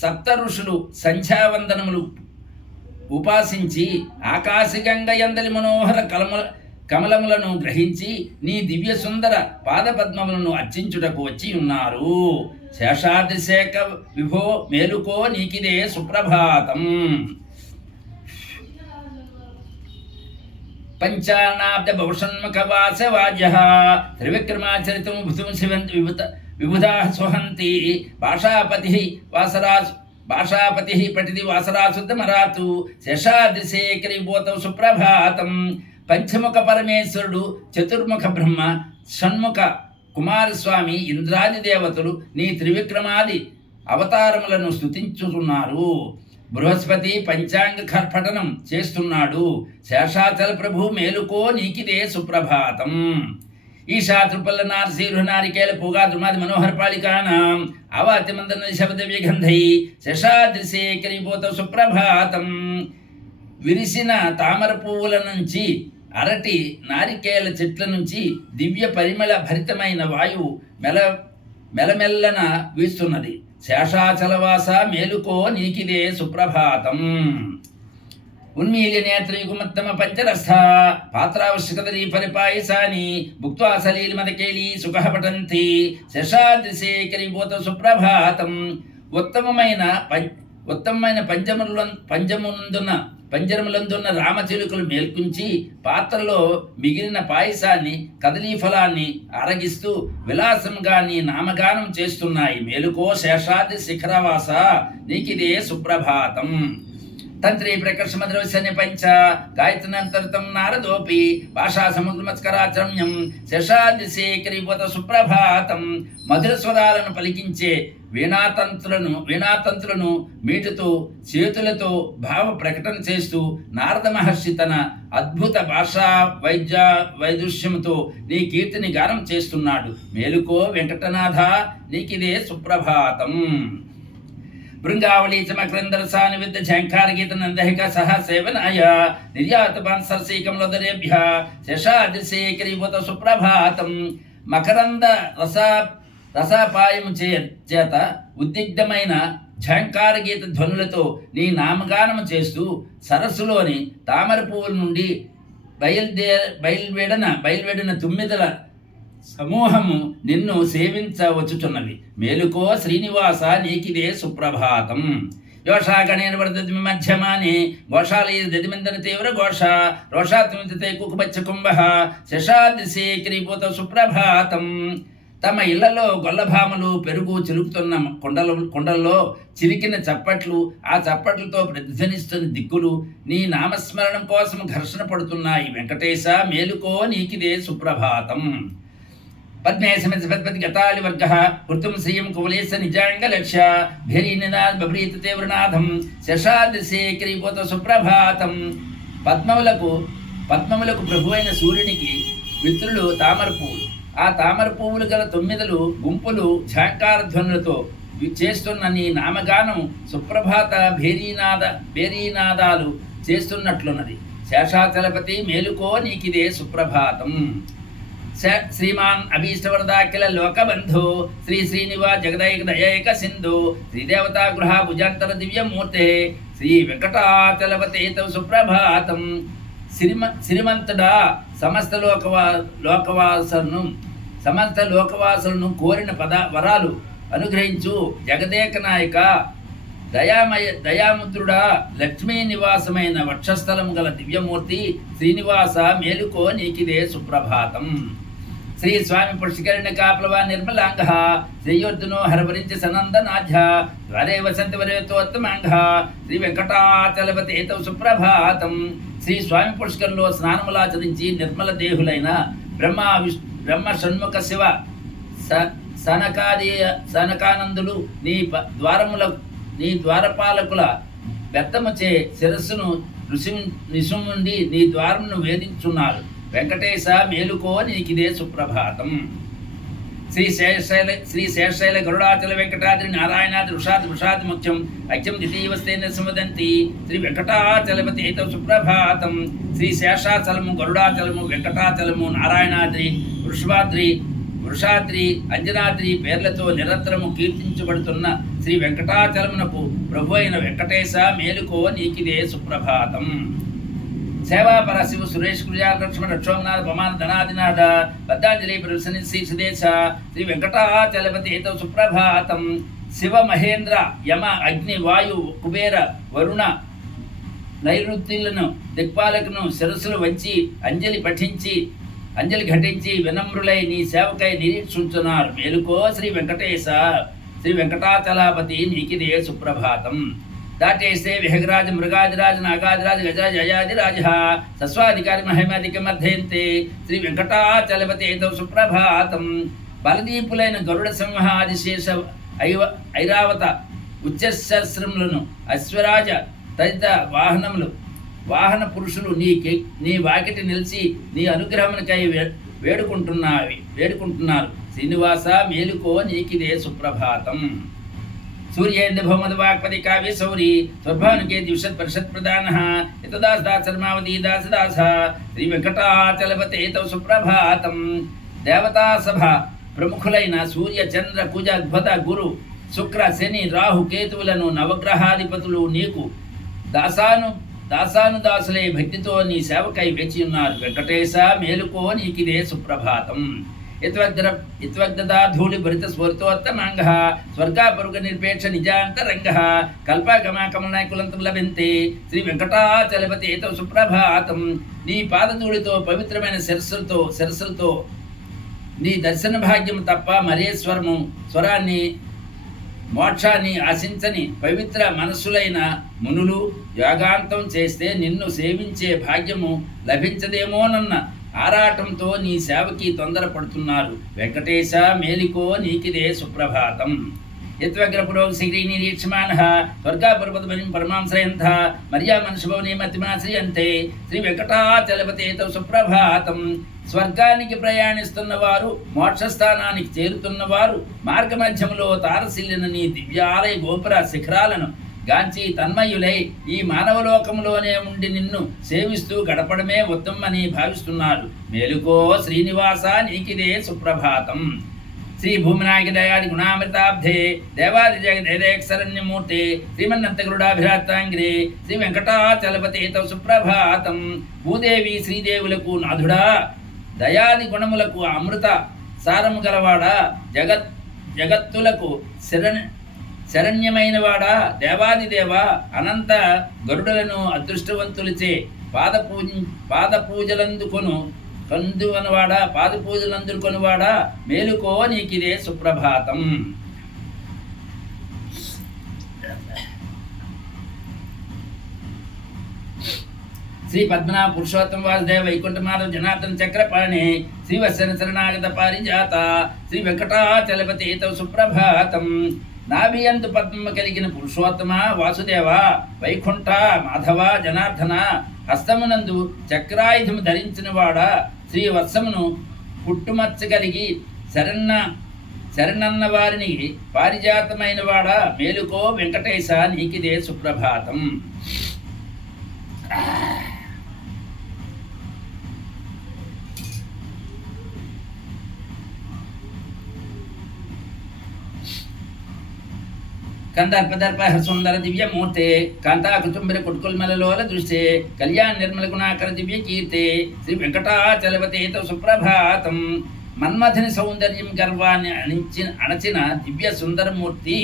సప్త ఋషులు సంధ్యావందనములు ఉపాసించి ఆకాశగంగ యందలి మనోహర కమలములను గ్రహించి నీ దివ్య సుందర పాదపద్మములను అర్చించుటకు వచ్చి ఉన్నారు. శేషాద్రిశేఖ విభో మేలుకో నీకిదే సుప్రభాతం. పంచానాబ్ద భవషణ్ముఖ వాసవాజ్య త్రివిక్రమాచరితం భుతుం శివంతి విబుధా స్వహంతి భాషాపతి పఠితి వాసరాశుద్ధమరాతు శేషాద్రిశేఖరీభూతం సుప్రభాతం. పంచముఖ పరమేశ్వరుడు, చతుర్ముఖ బ్రహ్మ, షణ్ముఖ కుమారస్వామి ఇంద్రాది దేవతలు నీ త్రివిక్రమాది అవతారములను స్తుతించుతున్నారు. బృహస్పతి పంచాంగ పఠనం చేస్తున్నాడు. శేషాచల ప్రభు మేలుకో నీకిదే సుప్రభాతం. ఈశా త్రిపల్ల నారసీరుహ నారికేల పూగా ద్రుమాది మనోహర పాళికానాం అవాతి మందన శబ్ద విగంధై శేషాద్రిశేఖరీభూత సుప్రభాతం. విరిసిన తామర పువ్వుల నుంచి, అరటి నారికేల చెట్ల నుంచి దివ్య పరిమళ భరితమైన వాయువు మెలమెల్లన వీస్తున్నది. శేషాచలవాస మేలుకో నీకిదే సుప్రభాతం. ఉన్మీల్య నేత్రయుగుమత్తమ పంచరస్థ పాత్రావశ్యకదరీ పరిపాయసాని భుక్త్వా సలీలమదకేళీ సుఖః పఠంతి శేషాద్రిశేఖరీభూత సుప్రభాతం. ఉత్తమమైన పంజరములందున్న రామచిలుకలు మేల్కుంచి పాత్రలో మిగిలిన పాయసాన్ని కదలీ ఫలాన్ని అరగిస్తూ విలాసంగా నీ నామగానం చేస్తున్నాయి. మేలుకో శేషాద్రి శిఖరవాస నీకిదే సుప్రభాతం. తంత్రి ప్రకర్షమద్రవశన్య పంచ గాయత్రినంతరితం నారదోపి భాషా సముద్రమస్కరాచమ్యం శేషాద్రిశేఖరీభూత సుప్రభాతం. మధుర స్వరాలను పలికించే వీణాతంత్రులను మీటుతూ చేతులతో భావ ప్రకటన చేస్తూ నారద మహర్షి తన అద్భుత భాషా వైదుష్యంతో నీ కీర్తిని గానం చేస్తున్నాడు. మేలుకో వెంకటనాథ నీకిదే సుప్రభాతం. భృంగావళీ చమక్రందరసాని విద్య ఝంకార గీత నందహిక సహ సేవనాయ నిర్యాతపాన్ సరసీకమలోదరేభ్య శేషాద్రిశేఖరీభూత సుప్రభాతం. మకరంద రస రసాపాయము చేత ఉద్దిగ్ధమైన ఝంకార గీత ధ్వనులతో నీ నామగానము చేస్తూ సరస్సులోని తామర పువ్వుల నుండి బయలువెడిన తుమ్మిదల సమూహము నిన్ను సేవించవచ్చుచున్నవి. మేలుకో శ్రీనివాస, నీకిదే సుప్రభాతం. యోషాగణేన వర్ధతి మధ్యమాని ఘోషాలయ దదిమందన తీవ్ర ఘోష రోషాత్మితే కుకుబచ్చ కుంభ శశాదిశే క్రీభూత సుప్రభాతం. తమ ఇళ్లలో గొల్లభామలు పెరుగు చిలుకుతున్న కుండల్లో చిలికిన చప్పట్లు, ఆ చప్పట్లతో ప్రతిధ్వనిస్తున్న దిక్కులు నీ నామస్మరణం కోసం ఘర్షణ పడుతున్నాయి. వెంకటేశ మేలుకో, నీకిదే సుప్రభాతం. పద్మే సమిత పద్పతి గతాళి వర్గ కృతం శ్రీయం కువలేశ నిజాంగ లక్ష్య భేరీనినాథ్ బభ్రీత తీవ్రనాథం శశాదిశే క్రీభూత సుప్రభాతం. పద్మములకు ప్రభువైన సూర్యునికి మిత్రులు తామర పువ్వులు. ఆ తామర పువ్వులు గల 9 గుంపులు ఝాంకార ధ్వనులతో చేస్తున్న నీ నామగానం సుప్రభాత భేరీనాదాలు చేస్తున్నట్లున్నది. శేషాచలపతి మేలుకో, నీకిదే సుప్రభాతం. శ్రీమాన్ అభీష్టవరదాఖిల లోకబంధు శ్రీ శ్రీనివాస్ జగదైక సింధు శ్రీదేవతా గృహ భుజాంతర దివ్యమూర్తే శ్రీ వెంకటాచలపతే తవ సుప్రభాతం. శ్రీమంతుడా, సమస్త లోకవాసులను కోరిన వరాలు అనుగ్రహించు జగదేక నాయక. దయాముద్రుడా, లక్ష్మీ నివాసమైన వక్షస్థలము గల దివ్యమూర్తి శ్రీనివాస మేలుకో, నీకిదే సుప్రభాతం. శ్రీ స్వామి పుష్కరిణ కాప్లవ నిర్మలాంగ శ్రీయోర్ధునో హరవరించి సనందనాథ ద్వారే వసంతి వరేతోత్తమాంగ శ్రీ వెంకటాచలపతే తవ సుప్రభాతం. శ్రీ స్వామి పుష్కరంలో స్నానములాచరించి నిర్మల దేహులైన బ్రహ్మ షణ్ముఖ శివ సనకానందులు నీ ద్వారపాలకుల బెత్తముచే శిరస్సును నిసుముండి నీ ద్వారమును వేధించున్నారు. వెంకటేశ మేలుకో, నీకిదే సుప్రభాతం. శ్రీ శేషశైల గరుడాచల వెంకటాద్రి నారాయణాద్రి వృషాది ముఖ్యం అఖ్యం ద్వితీయవస్తేన సుమదంతి శ్రీ వెంకటాచలపతే తవ సుప్రభాతం. శ్రీ శేషాచలము, గరుడాచలము, వెంకటాచలము, నారాయణాద్రి, వృషాద్రి, అంజనాద్రి పేర్లతో నిరంతరము కీర్తించబడుతున్న శ్రీ వెంకటాచలమునకు ప్రభు అయిన వెంకటేశ మేలుకో, నీకిదే సుప్రభాతం. సేవాపర శివ సురేష్ కుజార్ లక్ష్మణ రక్షోమనాథ పమాన ధనాదినాథ బద్ధాంజలి ప్రసని శ్రీ సుదేశ శ్రీ వెంకటాచలపతే తవ సుప్రభాతం. శివ మహేంద్ర యమ అగ్ని వాయు కుబేర వరుణ నైరుత్యులను దిక్పాలకును శిరస్సులు వంచి అంజలి ఘటించి వినమ్రులై నీ సేవకై నిరీక్షించున్నారు. మేలుకో శ్రీ వెంకటేశ, శ్రీ వెంకటాచలపతి, నీకిదే సుప్రభాతం. దాటేస్తే విహగరాజ మృగాదిరాజ నాగాదిరాజ గజరాజ అయాదిరాజ సస్వాధికారి మహిమాధిక మధ్యంతే శ్రీ వెంకటాచలపతే తవ సుప్రభాతం. బలదీపులైన గరుడ సింహ ఆదిశేష ఐరావత ఉచ్చశ్రములను అశ్వరాజ తదిత వాహన పురుషులు నీ వాకిటి నిలిచి నీ అనుగ్రహమునికై వేడుకుంటున్నారు. శ్రీనివాస మేలుకో, నీకిదే సుప్రభాతం. సూర్యేంద్ర భౌమద వాక్పతి కావ్య సౌరి స్వర్భానుకే దివసత్ పరిషత్ ప్రధాన హితదాసదాస్ శర్మావతి దాసదాస శ్రీ వెంకటాచలపతే తవ సుప్రభాతం. దేవతా సభ ప్రముఖులైన సూర్య చంద్ర కుజ ధ్వత గురు శుక్ర శని రాహు కేతువులను నవగ్రహాధిపతులు నీకు దాసానుదాసులై భక్తితో నీ సేవకై వేచి ఉన్నారు. వెంకటేశ మేలుకో, నీకిదే సుప్రభాతం. ధూళి భరిత స్వర్తోత్తమాంగ స్వర్గాపరుగ నిరపేక్ష నిజాంతరంగ కల్పగమాకమనాయకులంతం లభింతే శ్రీ వెంకటాచలపతే తవ సుప్రభాతం. నీ పాదధూళితో పవిత్రమైన శిరస్సులతో నీ దర్శన భాగ్యం తప్ప మరే స్వరాన్ని మోక్షాన్ని ఆశించని పవిత్ర మనస్సులైన మునులు యోగాంతం చేస్తే నిన్ను సేవించే భాగ్యము లభించదేమోనన్న ఆరాటంతో నీ సేవకి తొందరపడుతున్నారు. వెంకటేశ మేలుకో, నీకిదే సుప్రభాతం. యత్వగ్రపురోగశిఖరీ నిరీక్షమాణ స్వర్గాపర్వతమణిం పరమాంశ్రయంత మర్యా మనుషభవని మతిమాశ్రయంతే శ్రీ వెంకటాచలపతే తవ సుప్రభాతం. స్వర్గానికి ప్రయాణిస్తున్నవారు, మోక్షస్థానానికి చేరుతున్నవారు మార్గమధ్యములో తారసిల్లిన నీ దివ్యాలయ గోపుర శిఖరాలను గాంచి తన్మయులై ఈ మానవలోకంలోనే ఉండి నిన్ను సేవిస్తూ గడపడమే ఉత్తమని భావిస్తున్నారు. మేలుకో శ్రీనివాస, నీకిదే సుప్రభాతం. శ్రీ భూమినాయక దయాది గుణామృతాబ్ధే దేవాది జగదేక్షరణ్యమూర్తి శ్రీమన్నంతగురుడాభిరాత్తాంగిరి శ్రీ వెంకటాచలపతి తవ సుప్రభాతం. భూదేవి శ్రీదేవులకు నాథుడా, దయాది గుణములకు అమృత సారము గలవాడా, జగత్తులకు శరణ్యమైనవాడా, దేవాదిదేవ, అనంత గరుడులను అదృష్టవంతులచే పాదపూజలందుకొనువాడా, మేలుకో నీకిదే సుప్రభాతం. శ్రీ పద్మనాభ పురుషోత్తమ వాసుదేవ వైకుంఠ మాధవ జనార్దన చక్రపాణి శ్రీవత్సన శరణాగత పారిజాత శ్రీ వెంకటాచలపతి తవ సుప్రభాతం. నాభియందు పద్మ కలిగిన పురుషోత్తమ వాసుదేవ వైకుంఠ మాధవ జనార్దన, హస్తమునందు చక్రాయుధము ధరించిన వాడా, శ్రీవత్సమును పుట్టుమచ్చ కలిగి శరణన్న వారిని పారిజాతమైన వాడా, మేలుకో వెంకటేశ నీకిదే సుప్రభాతం. కందర్పదర్ప సుందర దివ్యమూర్తే కాంతాకుచుంబర కుట్కుల్మలలోల దృష్టే కళ్యాణ నిర్మల గుణాకర దివ్య కీర్తే శ్రీ వెంకటాచలపతి తవ సుప్రభాతం. మన్మథుని సౌందర్యం గర్వాన్ని అణచిన దివ్య సుందరమూర్తి,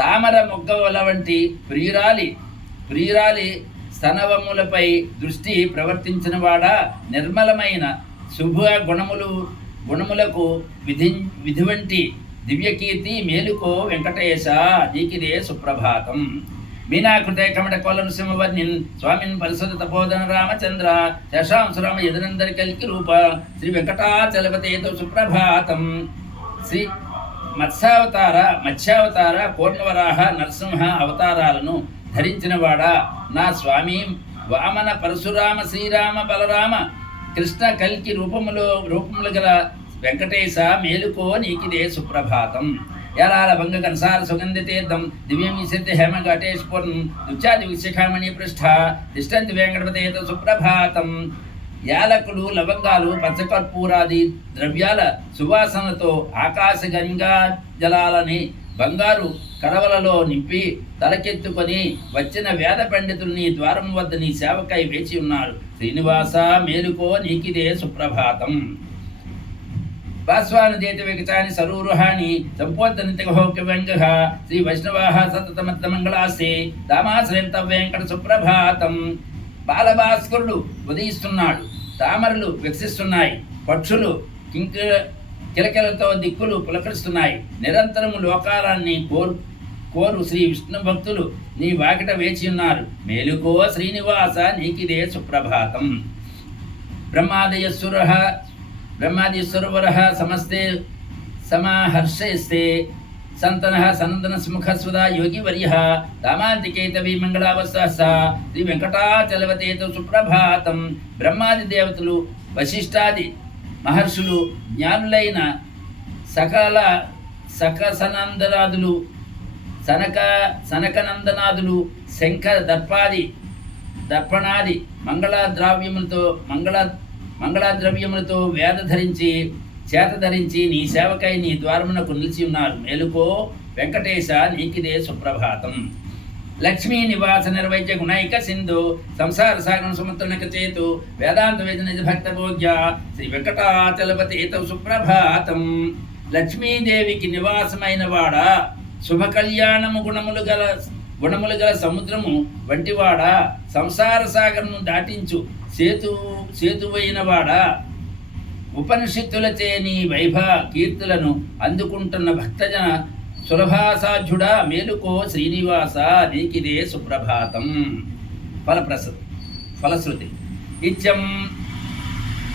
తామర మొగ్గల వంటి ప్రియురాలి స్తనవములపై దృష్టి ప్రవర్తించిన వాడా, నిర్మలమైన శుభ గుణములకు విధి వంటి దివ్యకీర్తి, మేలుకో వెంకటేశ నీకిదే సుప్రభాతం. మీనాకృతే కమట కోలను సింహవర్ణిన్ స్వామిన్ పరిశుద్ధ తపోధన రామచంద్ర శశాంశురామ యదునందరి కలికి రూప శ్రీ వెంకటాచలపతి తవ సుప్రభాతం. శ్రీ మత్స్యావతార కోర్ణవరాహ నరసింహ అవతారాలను ధరించినవాడా, నా స్వామి వామన పరశురామ శ్రీరామ బలరామ కృష్ణ కల్కి రూపములు గల వెంకటేశ, మేలుకో నీకిదే సుప్రభాతం. యాలాల భంగ కనసార సుగంధ తీర్థం దివ్యం సిద్ధ హేమ ఘటేశ్వరం దుచ్చాది శిఖామణి పృష్ఠ తిష్టంతి వెంకటపతి తవ సుప్రభాతం. యాలకులు, లవంగాలు, పచ్చకర్పూరాది ద్రవ్యాల సువాసనతో ఆకాశ గంగా జలాలని బంగారు కడవలలో నింపి తలకెత్తుకొని వచ్చిన వేద పండితుల్ని ద్వారం వద్ద నీ సేవకై వేచి ఉన్నారు. శ్రీనివాస, మేలుకో నీకిదే సుప్రభాతం. భాస్వానుదేత వికచాని సరూరుహాని సంపోద్దనితగోక్యవ్యంగ శ్రీ వైష్ణవాః సతతమత్తమంగళాస్తే దామాశ్రయం తవ వెంకట సుప్రభాతం. బాలభాస్కరుడు ఉదయిస్తున్నాడు, తామరలు వికసిస్తున్నాయి, పక్షులు కిలకిలతో దిక్కులు పులకరిస్తున్నాయి. నిరంతరము లోకాలన్నీ కోరు శ్రీ విష్ణు భక్తులు నీ వాకిట వేచి ఉన్నారు. మేలుకో శ్రీనివాస నీకిదే సుప్రభాతం. బ్రహ్మాదిస్వరవరః సమస్తే సమాహర్షయస్తే సంతనః సనందన సుముఖస్వదా యోగివర్యః దామాంతికేతవి మంగళావస్థః శ్రీ వెంకటాచలపతి తవ సుప్రభాతం. బ్రహ్మాది దేవతలు, వశిష్ఠాది మహర్షులు, జ్ఞానులైన సకసనందనాదులు, సనకనందనాదులు, శంఖ దర్పణాది మంగళద్రవ్యములతో చేత ధరించి నీ సేవకై నీ ద్వారమునకు నిలిచి ఉన్నారు. మేలుకో వెంకటేశ నీకిదే సుప్రభాతం. లక్ష్మీ నివాస నిర్వైద్య గుణైక సింధు సంసార సాగర సముద్రనక చేతు వేదాంత వేద నిజ భక్త భోగ్య శ్రీ వెంకటాచలపతి తవ సుప్రభాతం. లక్ష్మీదేవికి నివాసమైన వాడా, శుభ కళ్యాణము గుణములు గల సముద్రము వంటివాడా, సంసార సాగరను దాటించు సేతువైన వాడా, ఉపనిషత్తులచే నీ వైభవ కీర్తులను అందుకుంటున్న భక్తజన సులభాసాధ్యుడా, మేలుకో శ్రీనివాస నీకిదే సుప్రభాతం. ఫలశ్రుతి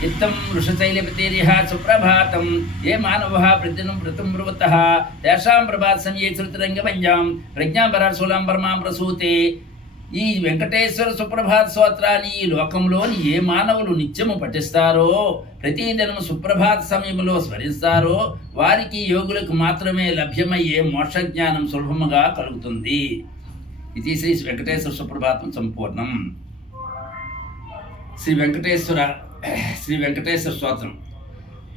ఇత్తం వృషశైలపతిరిహ సుప్రభాతం. ఏ మానవః ప్రతిదినం వృతం బ్రువతః తేషాం ప్రభాతం ఏ శ్రుతిరంగమంజాం ప్రజ్ఞాపరాశూలాం పరమాం ప్రసూతే. ఈ వెంకటేశ్వర సుప్రభాత స్తోత్రాన్ని ఈ లోకంలోని ఏ మానవులు నిత్యము పఠిస్తారో, ప్రతిదినము సుప్రభాత సమయంలో స్మరిస్తారో వారికి, యోగులకు మాత్రమే లభ్యమయ్యే మోక్షజ్ఞానం సులభముగా కలుగుతుంది. ఇది శ్రీ వెంకటేశ్వర సుప్రభాతం సంపూర్ణం. శ్రీ వెంకటేశ్వర స్తోత్రం.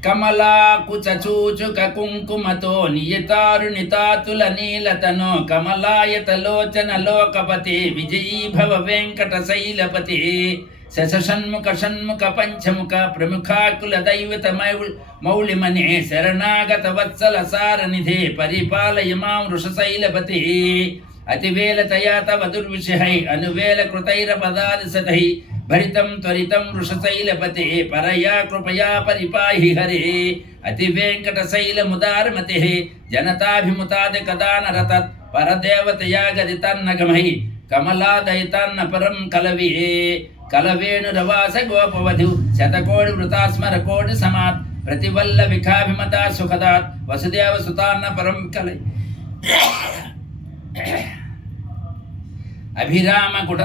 కమలాకుచూచుక కుంకుమతో నియతారుణితాతుల నీలతనో కమలాయతలోచన లోకపతి విజయీ భవ వెంకట శైలపతి శశషణ్ముఖ షణ్ముఖ పంచముఖ ప్రముఖాకుల దైవత మౌళిమనే శరణాగత వత్సల సారనిధే పరిపాలయ మాం వృషశైలపతి అతివేలతయా తవ దుర్విషహై అనువేల కృతైరపదాదిశతై భరితం త్వరితం వృషశైలపతే పరయా కృపయా పరిపాహి హరే అతి వెంకట శైలముదారమతి జనతాభిముతాదికదానరతత్ పరదేవతయా గదితన్నగమై కమలాదయితన్న పరం కలవే కలవేణురవాస గోపవధు శతకోటి వృతాస్మర కోటి సమాత్ ప్రతివల్ల విఖాభిమతా సుఖదాత్ వసుదేవ సుతాన్న పరం కలై అభిరామ గుడ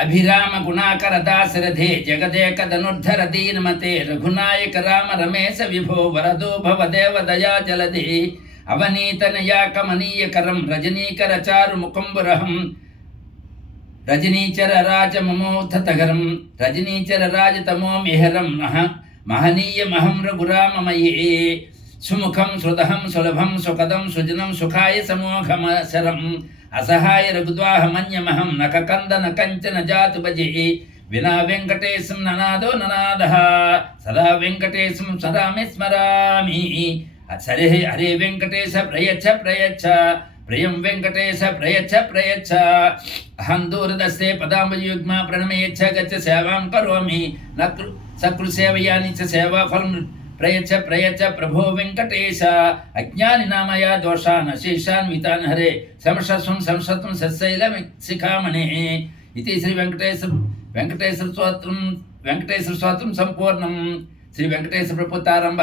అభిరామ గుణాకర దాశరథే జగదేక ధనుర్ధర దీనమతే రఘునాయక రామ రమేశ విభో వరదో భవ దేవ దయా జలదే అవనీతనయా కమనీయకరం రజనీకర చారు ముఖంబురహం రజనీచర రాజ మమోధతగరం రజనీచర రాజతమో మిహరం మహనీయ మహం రఘురామమయే సుముఖం సుదహం సులభం సుఖదం సుజనం సుఖాయ సమోఘమశరం అసహాయ రఘుద్వాహమన్యమహం నకందన కంచన జాతు భజే వినా వెంకటేశం ననాదో ననాద సదా వెంకటేశం స్మరామి స్మరామి సరే హరే వెంకటేశ ప్రయచ్చ ప్రయచ్చ ప్రియం వెంకటేశ ప్రయచ్చ ప్రయచ్చ అహం దూరదస్తే పదాంబుయుగ్మ ప్రణమేచ్ఛ గచ్చ సేవాం కరోమి సకృసేవయాని చ సేవాఫలం ప్రయచ్చ ప్రయచ్చ ప్రభో వెంకటేశ అజ్ఞాని నామయా దోషాన్ అశేషాన్ వితాన్ హరే సంసత్వం సంసత్వం సత్శైల శిఖామణే ఇది శ్రీ వెంకటేశ్వర స్తోత్రం సంపూర్ణం. శ్రీ వెంకటేశ్వర ప్రపుతారంభ.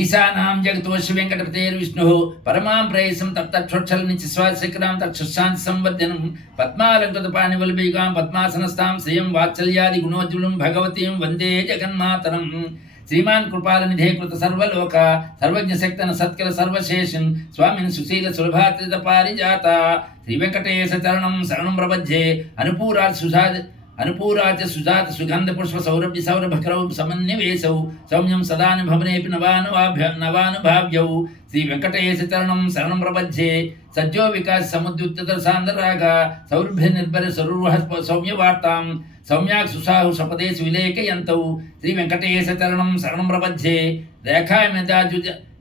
ఈశానాం జగతోషి వెంకటపతేర్విష్ణు పరమాం ప్రేయసం తప్తక్షోక్షల నుంచి శ్వాసకరాం తక్షశాంతి సంవర్ధనం పద్మాలంకృత పాణివల్బీగాం పద్మాసనస్థాం శ్రియం వాత్సల్యాది గుణోజ్వలం భగవతీం వందే జగన్మాతరం. శ్రీమాన్ కృపాలనిధే కృత సర్వలోక సర్వజ్ఞ శక్తన సత్కల సర్వశేషన్ స్వామిన్ సుశీల సులభాత్రిత పారిజాత శ్రీ వెంకటేశ చరణం శరణం ప్రపజ్యే అనుపూరాచ సుజాత సుగంధ పుష్ప సౌరభ్య సౌరభకరౌ సమన్యవేశౌ సౌమ్యం సదానుభవనేపి నవానుభావ్యౌ శ్రీ వెంకటేశ చరణం శరణం ప్రపజ్యే సజ్జో వికాస్ సముద్యుక్త సాందరాగ సౌరభ్య నిర్భర సరుహ సౌమ్యవార్తాం సౌమ్యాక్ సుసాహు సపదేశ విలేకయంతౌ శ్రీ వెంకటేశ చరణం శరణం ప్రపజ్యే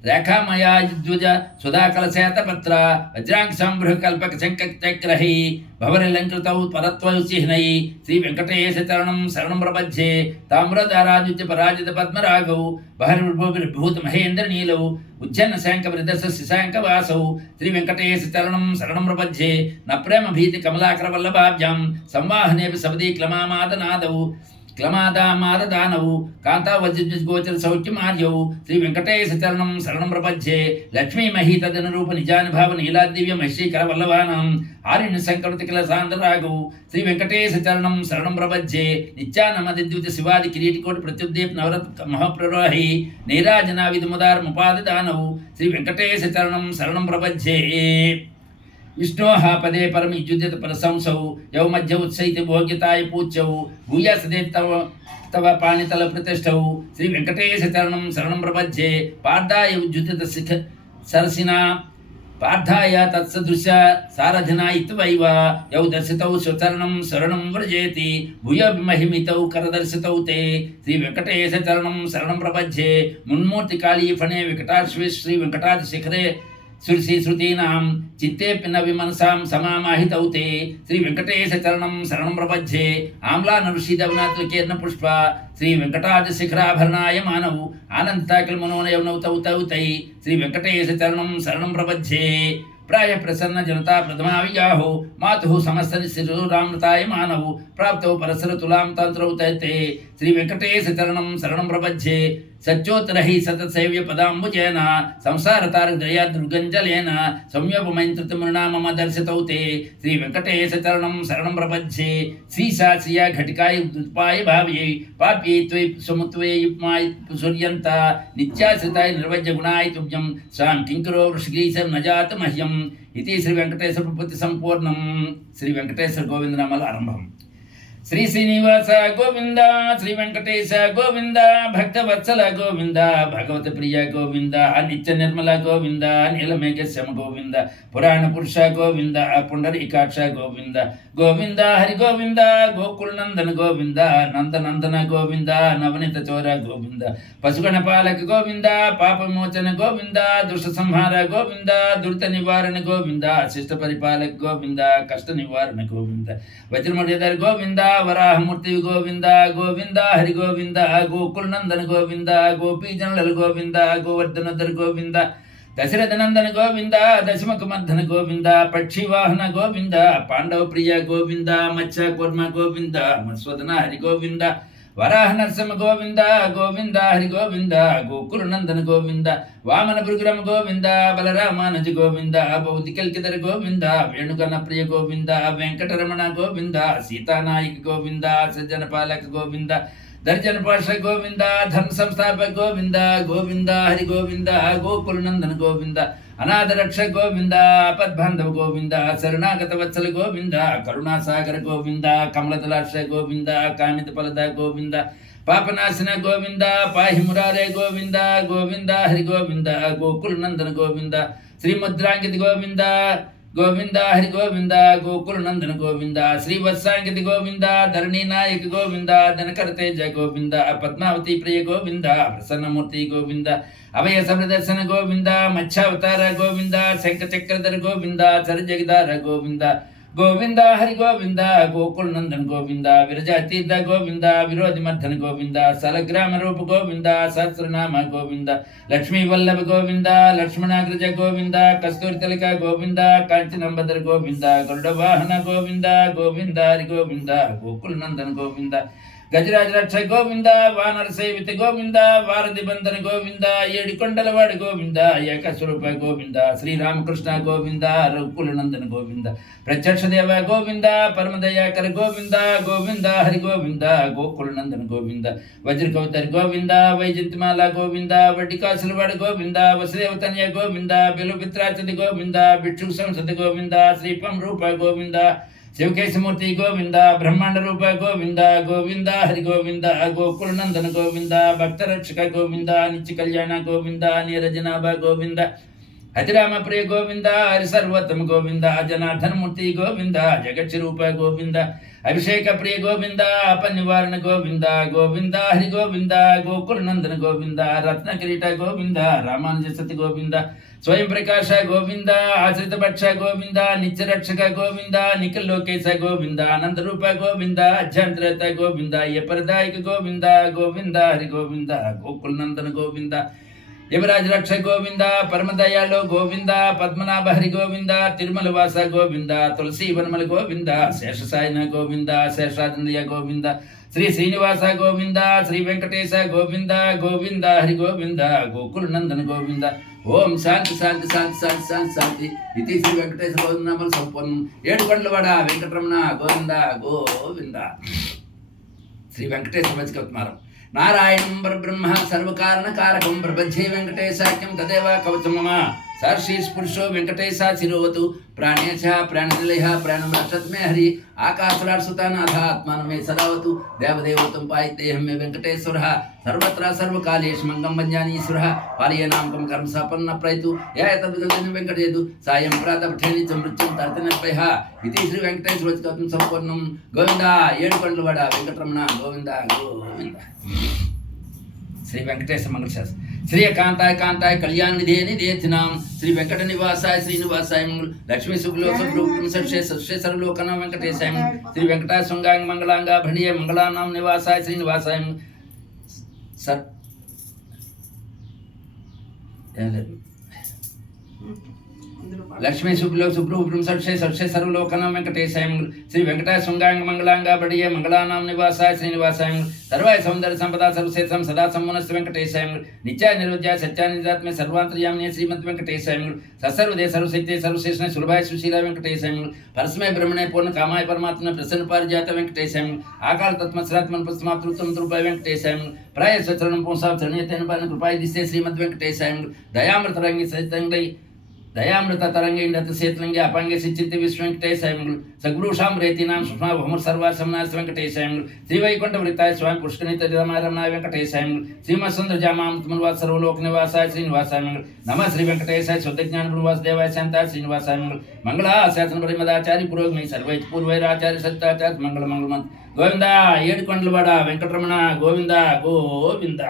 రేఖామయాద్యుజ సుధాకలశేతపత్ర వజ్రాంగసంభృకల్పక శంకచక్రహి భవరిలంకృతౌ పరత్వచిహ్నై శ్రీ వెంకటేశ చరణం శరణం ప్రపజ్యే తామ్రధారాజుజ పరాజిత పద్మరాగౌ బహిర్భూత మహేంద్ర నీలౌ ఉజ్జన్న శాంక ప్రదర్శ శశాంక వాసౌ శ్రీ వెంకటేశ చరణం శరణం ప్రపజ్యే న ప్రేమ భీతి కమలాకర వల్లభాభ్యాం సంవాహనేపి సపదీ క్లమాదామాదదానవు కాంతావజ్రగోచర సౌఖ్యమార్యౌ శ్రీ వెంకటేశ చరణం శరణం ప్రపజ్యే లక్ష్మీ మహీతదనురూప నిజానుభావ నీలాదివ్య మహీకర వల్లభానం ఆర్యణ సంకృతి కిల సాందరాగౌ శ్రీ వెంకటేశ చరణం శరణం ప్రపజ్యే నిత్యానమదిద్యుత శివాది కిరీటికోటి ప్రత్యుద్దీప్ నవరత్ మహాప్రరోహి నీరాజనా విధముదార ముపాదిదానవు శ్రీ వెంకటేశ చరణం శరణం ప్రపజ్యే విష్ణోః పదే పరమిజ్యుద్యత పరశంసౌ యౌ మధ్య ఉత్సైతి భోగ్యతాయ పూజ్యౌ భూయాసదే తవ పాణితల ప్రతిష్టౌ శ్రీ వెంకటేశ చరణం శరణం ప్రపజ్యే పార్థాయ ఉజ్జుదిత శిఖ సరసినా పార్థాయ తత్సదృశ సారథినా ఇత్వైవ యౌ దర్శితౌ స్వచరణం శరణం వ్రజేతి భూయ మహిమితౌ కరదర్శితౌ తే శ్రీ వెంకటేశ చరణం శరణం ప్రపజ్యే మున్మూర్తి కాళీ ఫణే వికటాశ్వే శ్రీ వెంకటాద్రి శిఖరే సురసి శృతీనాం చిత్తేపి నవిమనసాం సమామాహితౌ తే శ్రీ వెంకటేశ చరణం శరణం ప్రపజ్యే ఆమ్లా నరుషిదవనాత్రికీర్ణ పుష్ప శ్రీ వెంకటాద్రి శిఖరాభరణాయ మానవు ఆనంతాకిల మనోనయవనౌతౌ తౌతై శ్రీ వెంకటేశ చరణం శరణం ప్రపజ్యే ప్రాయ ప్రసన్న జనతా ప్రథమావియాహో మాతు సమస్త శిశురామృతాయ మానవు ప్రాప్తౌ పరసర తులాం తంత్రౌ తే శ్రీ వెంకటేశ చరణం శరణం ప్రపజ్యే సత్యోత్తరహి సతసేవ్య పదాంబుజేన సంసార తారకదయా దుర్గంజలేన సంయోపమైంతృతమృణామమ దర్శతౌ తే శ్రీ వెంకటేశ చరణం శరణం ప్రపంచే శ్రీశాశ్రియ ఘటికాయ ఉత్పాయ భావ్యై పాప్యై త్వై సముత్వై సూర్యంత నిత్యాశ్రితాయ నిర్వజ్య గుణాయ తుభ్యం స్వాం కింకరో వృషగిరీశం నజాత మహ్యం ఇది శ్రీ వెంకటేశ్వర ప్రపత్తి సంపూర్ణం. శ్రీ వెంకటేశ్వర గోవిందనామాల ఆరంభం. శ్రీ శ్రీనివాస గోవింద, శ్రీ వెంకటేశ గోవింద, భక్తవత్సల గోవింద, భగవత ప్రియ గోవింద, నిత్య నిర్మల గోవింద, నీలమేఘశ్యమ గోవింద, పురాణ పురుష గోవింద, పుండరీకాక్ష గోవింద, గోవింద హరి గోవింద, గోకుల నందన గోవింద, నందనందన గోవింద, నవనిత చోర గోవింద, పశుగణ పాలక గోవింద, పాపమోచన గోవింద, దుష్ట సంహార గోవింద, దురిత నివారణ గోవింద, శిష్ట పరిపాలక గోవింద, కష్ట నివారణ గోవింద, వజ్రముడిధర గోవింద, వరాహమూర్తి గోవింద, గోవింద హరి గోవింద, గోకుల నందన గోవింద, గోపీజనుల గోవింద, గోవర్ధనోద్ధర గోవింద, దశరథ నందన గోవింద, దశముఖ మర్దన గోవింద, పక్షివాహన గోవింద, పాండవ ప్రియ గోవింద, మత్స్య కూర్మ గోవింద, మత్స్వదన హరి గోవింద, వరాహ నరసింహ గోవింద, గోవింద హరి గోవింద, గోకుల నందన గోవింద, వామన భృగురమ గోవింద, బలరామానుజ గోవింద, భౌతికల్కిధర గోవింద, వేణుగణ ప్రియ గోవింద, వెంకటరమణ గోవింద, సీతానాయక గోవింద, సజ్జన పాలక గోవింద, దర్జన పాష గోవింద, ధర్మ సంస్థాపక గోవింద, గోవింద హరి గోవింద, గోకుల నందన గోవింద, అనాథ రక్ష గోవింద, ఆపద్బాంధవ గోవింద, శరణాగత వత్సల గోవింద, కరుణాసాగర గోవింద, కమలదలాక్ష గోవింద, కామిత ఫలద గోవింద, పాపనాశన గోవింద, పాహి మురారే గోవింద, గోవింద హరి గోవింద, గోకుల నందన గోవింద, శ్రీముద్రాంకిత గోవింద, గోవింద హరి గోవింద, గోకుల నందన గోవింద, శ్రీవత్సాంకిత గోవింద, ధరణి నాయక గోవింద, దినకర తేజ గోవింద, పద్మావతి ప్రియ గోవింద, ప్రసన్నమూర్తి గోవింద, అభయ సప్రదర్శన గోవింద, మత్స్యావతార గోవింద, శంఖ చక్రధర గోవింద, చరజగిదార గోవింద, గోవింద హరి గోవింద, గోకుల నందన గోవింద, విరజాతీర్థ గోవింద, విరోధి మర్దన గోవింద, సలగ్రామ రూప గోవింద, సహస్రనామ గోవింద, లక్ష్మీ వల్లభ గోవింద, లక్ష్మణాగ్రజ గోవింద, కస్తూరి తిలక గోవింద, కాంచనంబదర గోవింద, గరుడ వాహన గోవింద, గోవింద హరి గోవింద, గోకుల నందన గోవింద, గజరాజ రక్ష గోవింద, వానర సేవిత గోవింద, వారధి బంధన గోవింద, ఏడి కొండలవాడి గోవింద, ఏకస్వరూప గోవింద, శ్రీరామకృష్ణ గోవింద, రఘుకుల నందన గోవింద, ప్రత్యక్ష దేవ గోవింద, పరమదయాకర గోవింద, గోవింద హరి గోవింద, గోకుల నందన గోవింద, వజ్రకవతరి గోవింద, వైజంతిమాల గోవింద, వడ్డికాసులవాడి గోవింద, వసుదేవతన్య గోవింద, బిలుపిత్రాచది గోవింద, భిక్షు సంసతి గోవింద, శ్రీపం రూప గోవింద, శివకేశమూర్తి గోవింద, బ్రహ్మాండ రూప గోవింద, గోవింద హరి గోవింద, గోకుల నందన గోవింద, భక్తరక్షక గోవింద, నిత్య కళ్యాణ గోవింద, నీరజనాభ గోవింద, అతిరామ ప్రియ గోవింద, హరి సర్వోత్తమ గోవింద, జనార్దనమూర్తి గోవింద, జగత్స్వరూప గోవింద, అభిషేక ప్రియ గోవింద, అపనివారణ గోవింద, గోవింద హరి గోవింద, గోకుల నందన గోవింద, రత్న కిరీట గోవింద, రామానుజ సతి గోవింద, స్వయం ప్రకాశ గోవింద, ఆశ్రిత భక్ష గోవింద, నిత్యరక్షక గోవింద, నిఖిల లోకేశ గోవింద, అనంతరూప గోవింద, అధ్యాంతరత గోవింద, యపరదాయక గోవింద, గోవింద హరి గోవింద, గోకుల నందన గోవింద, యమరాజ రక్ష గోవింద, పరమదయాలో గోవింద, పద్మనాభ హరి గోవింద, తిరుమల వాస గోవింద, తులసి వనమల గోవింద, శేషసాయన గోవింద, శేషానందయ గోవింద, శ్రీ శ్రీనివాస గోవింద, శ్రీ వెంకటేశ గోవింద, గోవింద హరి గోవింద, గోకుల నందన గోవింద. ఓం శాంతి శాంతి శాంతి శాంతి శాంతి శాంతి. ఇది శ్రీ వెంకటేశ్వర గోవిందనామల సంపూర్ణం. ఏడుకొండలవాడ వెంకటరమణ గోవింద గోవింద. శ్రీ వెంకటేశ్వర వచకౌత్మారం. నారాయణం పరబ్రహ్మ సర్వకారణ కారకం ప్రపంచే వెంకటేశాఖ్యం తదేవ కవచం మమ. సర్షీస్ పురుషో వెంకటేశ శిరోవతు ప్రాణేశ ప్రాణనిలయ ప్రాణం రక్షత్ మే హరి ఆకాశరాట్సుతానాథ ఆత్మానం మే సదావతు దేవదేవతం పాయితేహం మే వెంకటేశ్వర సర్వత్ర సర్వకాలేషు మంగం భంజానీశ్వర పాలయనామకం కర్మ సంపన్న ప్రయతు యాతద్గజని వెంకటేదు సాయం ప్రాతపఠేని చ మృత్యుం తర్తనపయ. ఇది శ్రీ వెంకటేశ్వర వచకౌత్తం సంపూర్ణం. గోవింద. ఏడుకొండలవాడ వెంకటరమణ గోవింద గోవింద. శ్రీ వెంకటేశ్వర మంగళశాస్త్రం. శ్రీకాంతాయ కాంతాయ కళ్యాణ నిధే నిధేతినాం శ్రీ వెంకట నివాసాయ శ్రీనివాసాయ లక్ష్మీ సుఖలోకే సర్వలోకనాం వెంకటేశాయ శ్రీ వెంకటాయ శృంగాంగ మంగళాంగ భణీయ మంగళానాం నివాసాయ శ్రీనివాసాయ సర్ లక్ష్మీ శుభ్లో శుభ్రూభ్రం షట్షే షట్షే సర్వలోకనం వెంకటేశాయ శ్రీ వెంకట శృంగాంగ మంగళాంగా బడియే మంగళానాం నివాసాయ శ్రీనివాసాయ సర్వాయ సౌందర్య సంపదా సర్వశేషం సదా సమ్మనస్ వెంకటేశాయ నిత్యాయ నిర్విద్యాయ సత్యాయ నిజాత్మే సర్వాంతర్యామినే శ్రీమద్ వెంకటేశాయ సర్వదే సర్వశక్తే సర్వశేషణ సులభాయ సుశీల వెంకటేశాయ పరస్మై బ్రహ్మణే పూర్ణ కామాయ పరమాత్మ ప్రసన్న పారిజాత వెంకటేశాయ ఆకాల తత్మశ్రాత్మన్ పుస్తమాతృత్వం రూపాయ వెంకటేశాయ ప్రాయ స్వచరణం పుంసాం చరణీయతైన పాలన కృపాయ దిస్తే శ్రీమద్ వెంకటేశాయ దయామృత రంగి సైతంగై దయామృత తరంగైండత శీతలంగి అపాంగే సిచ్చింతి విశ్వ వెంకటేశాయ సద్గురుషాం రేతినాం సుష్మా భౌమర్ సర్వాసమనాశ వెంకటేశాయ శ్రీవైకుంఠ వృతాయ స్వామి పుష్కరిత రమారమణాయ వెంకటేశాయ శ్రీమత్సంద్ర జామామృతమునివాస సర్వలోక నివాసాయ శ్రీనివాసాయ నమ శ్రీ వెంకటేశాయ శుద్ధ జ్ఞాన గురువాసుదేవాయ శాంతాయ శ్రీనివాసాయ మంగళాశాసన పరిమదాచారి పురోగమై సర్వై పూర్వైరాచార్య సత్యాచార్య మంగళ మంగళమంత్ గోవింద ఏడుకొండలవాడ వెంకటరమణ గోవింద గోవింద.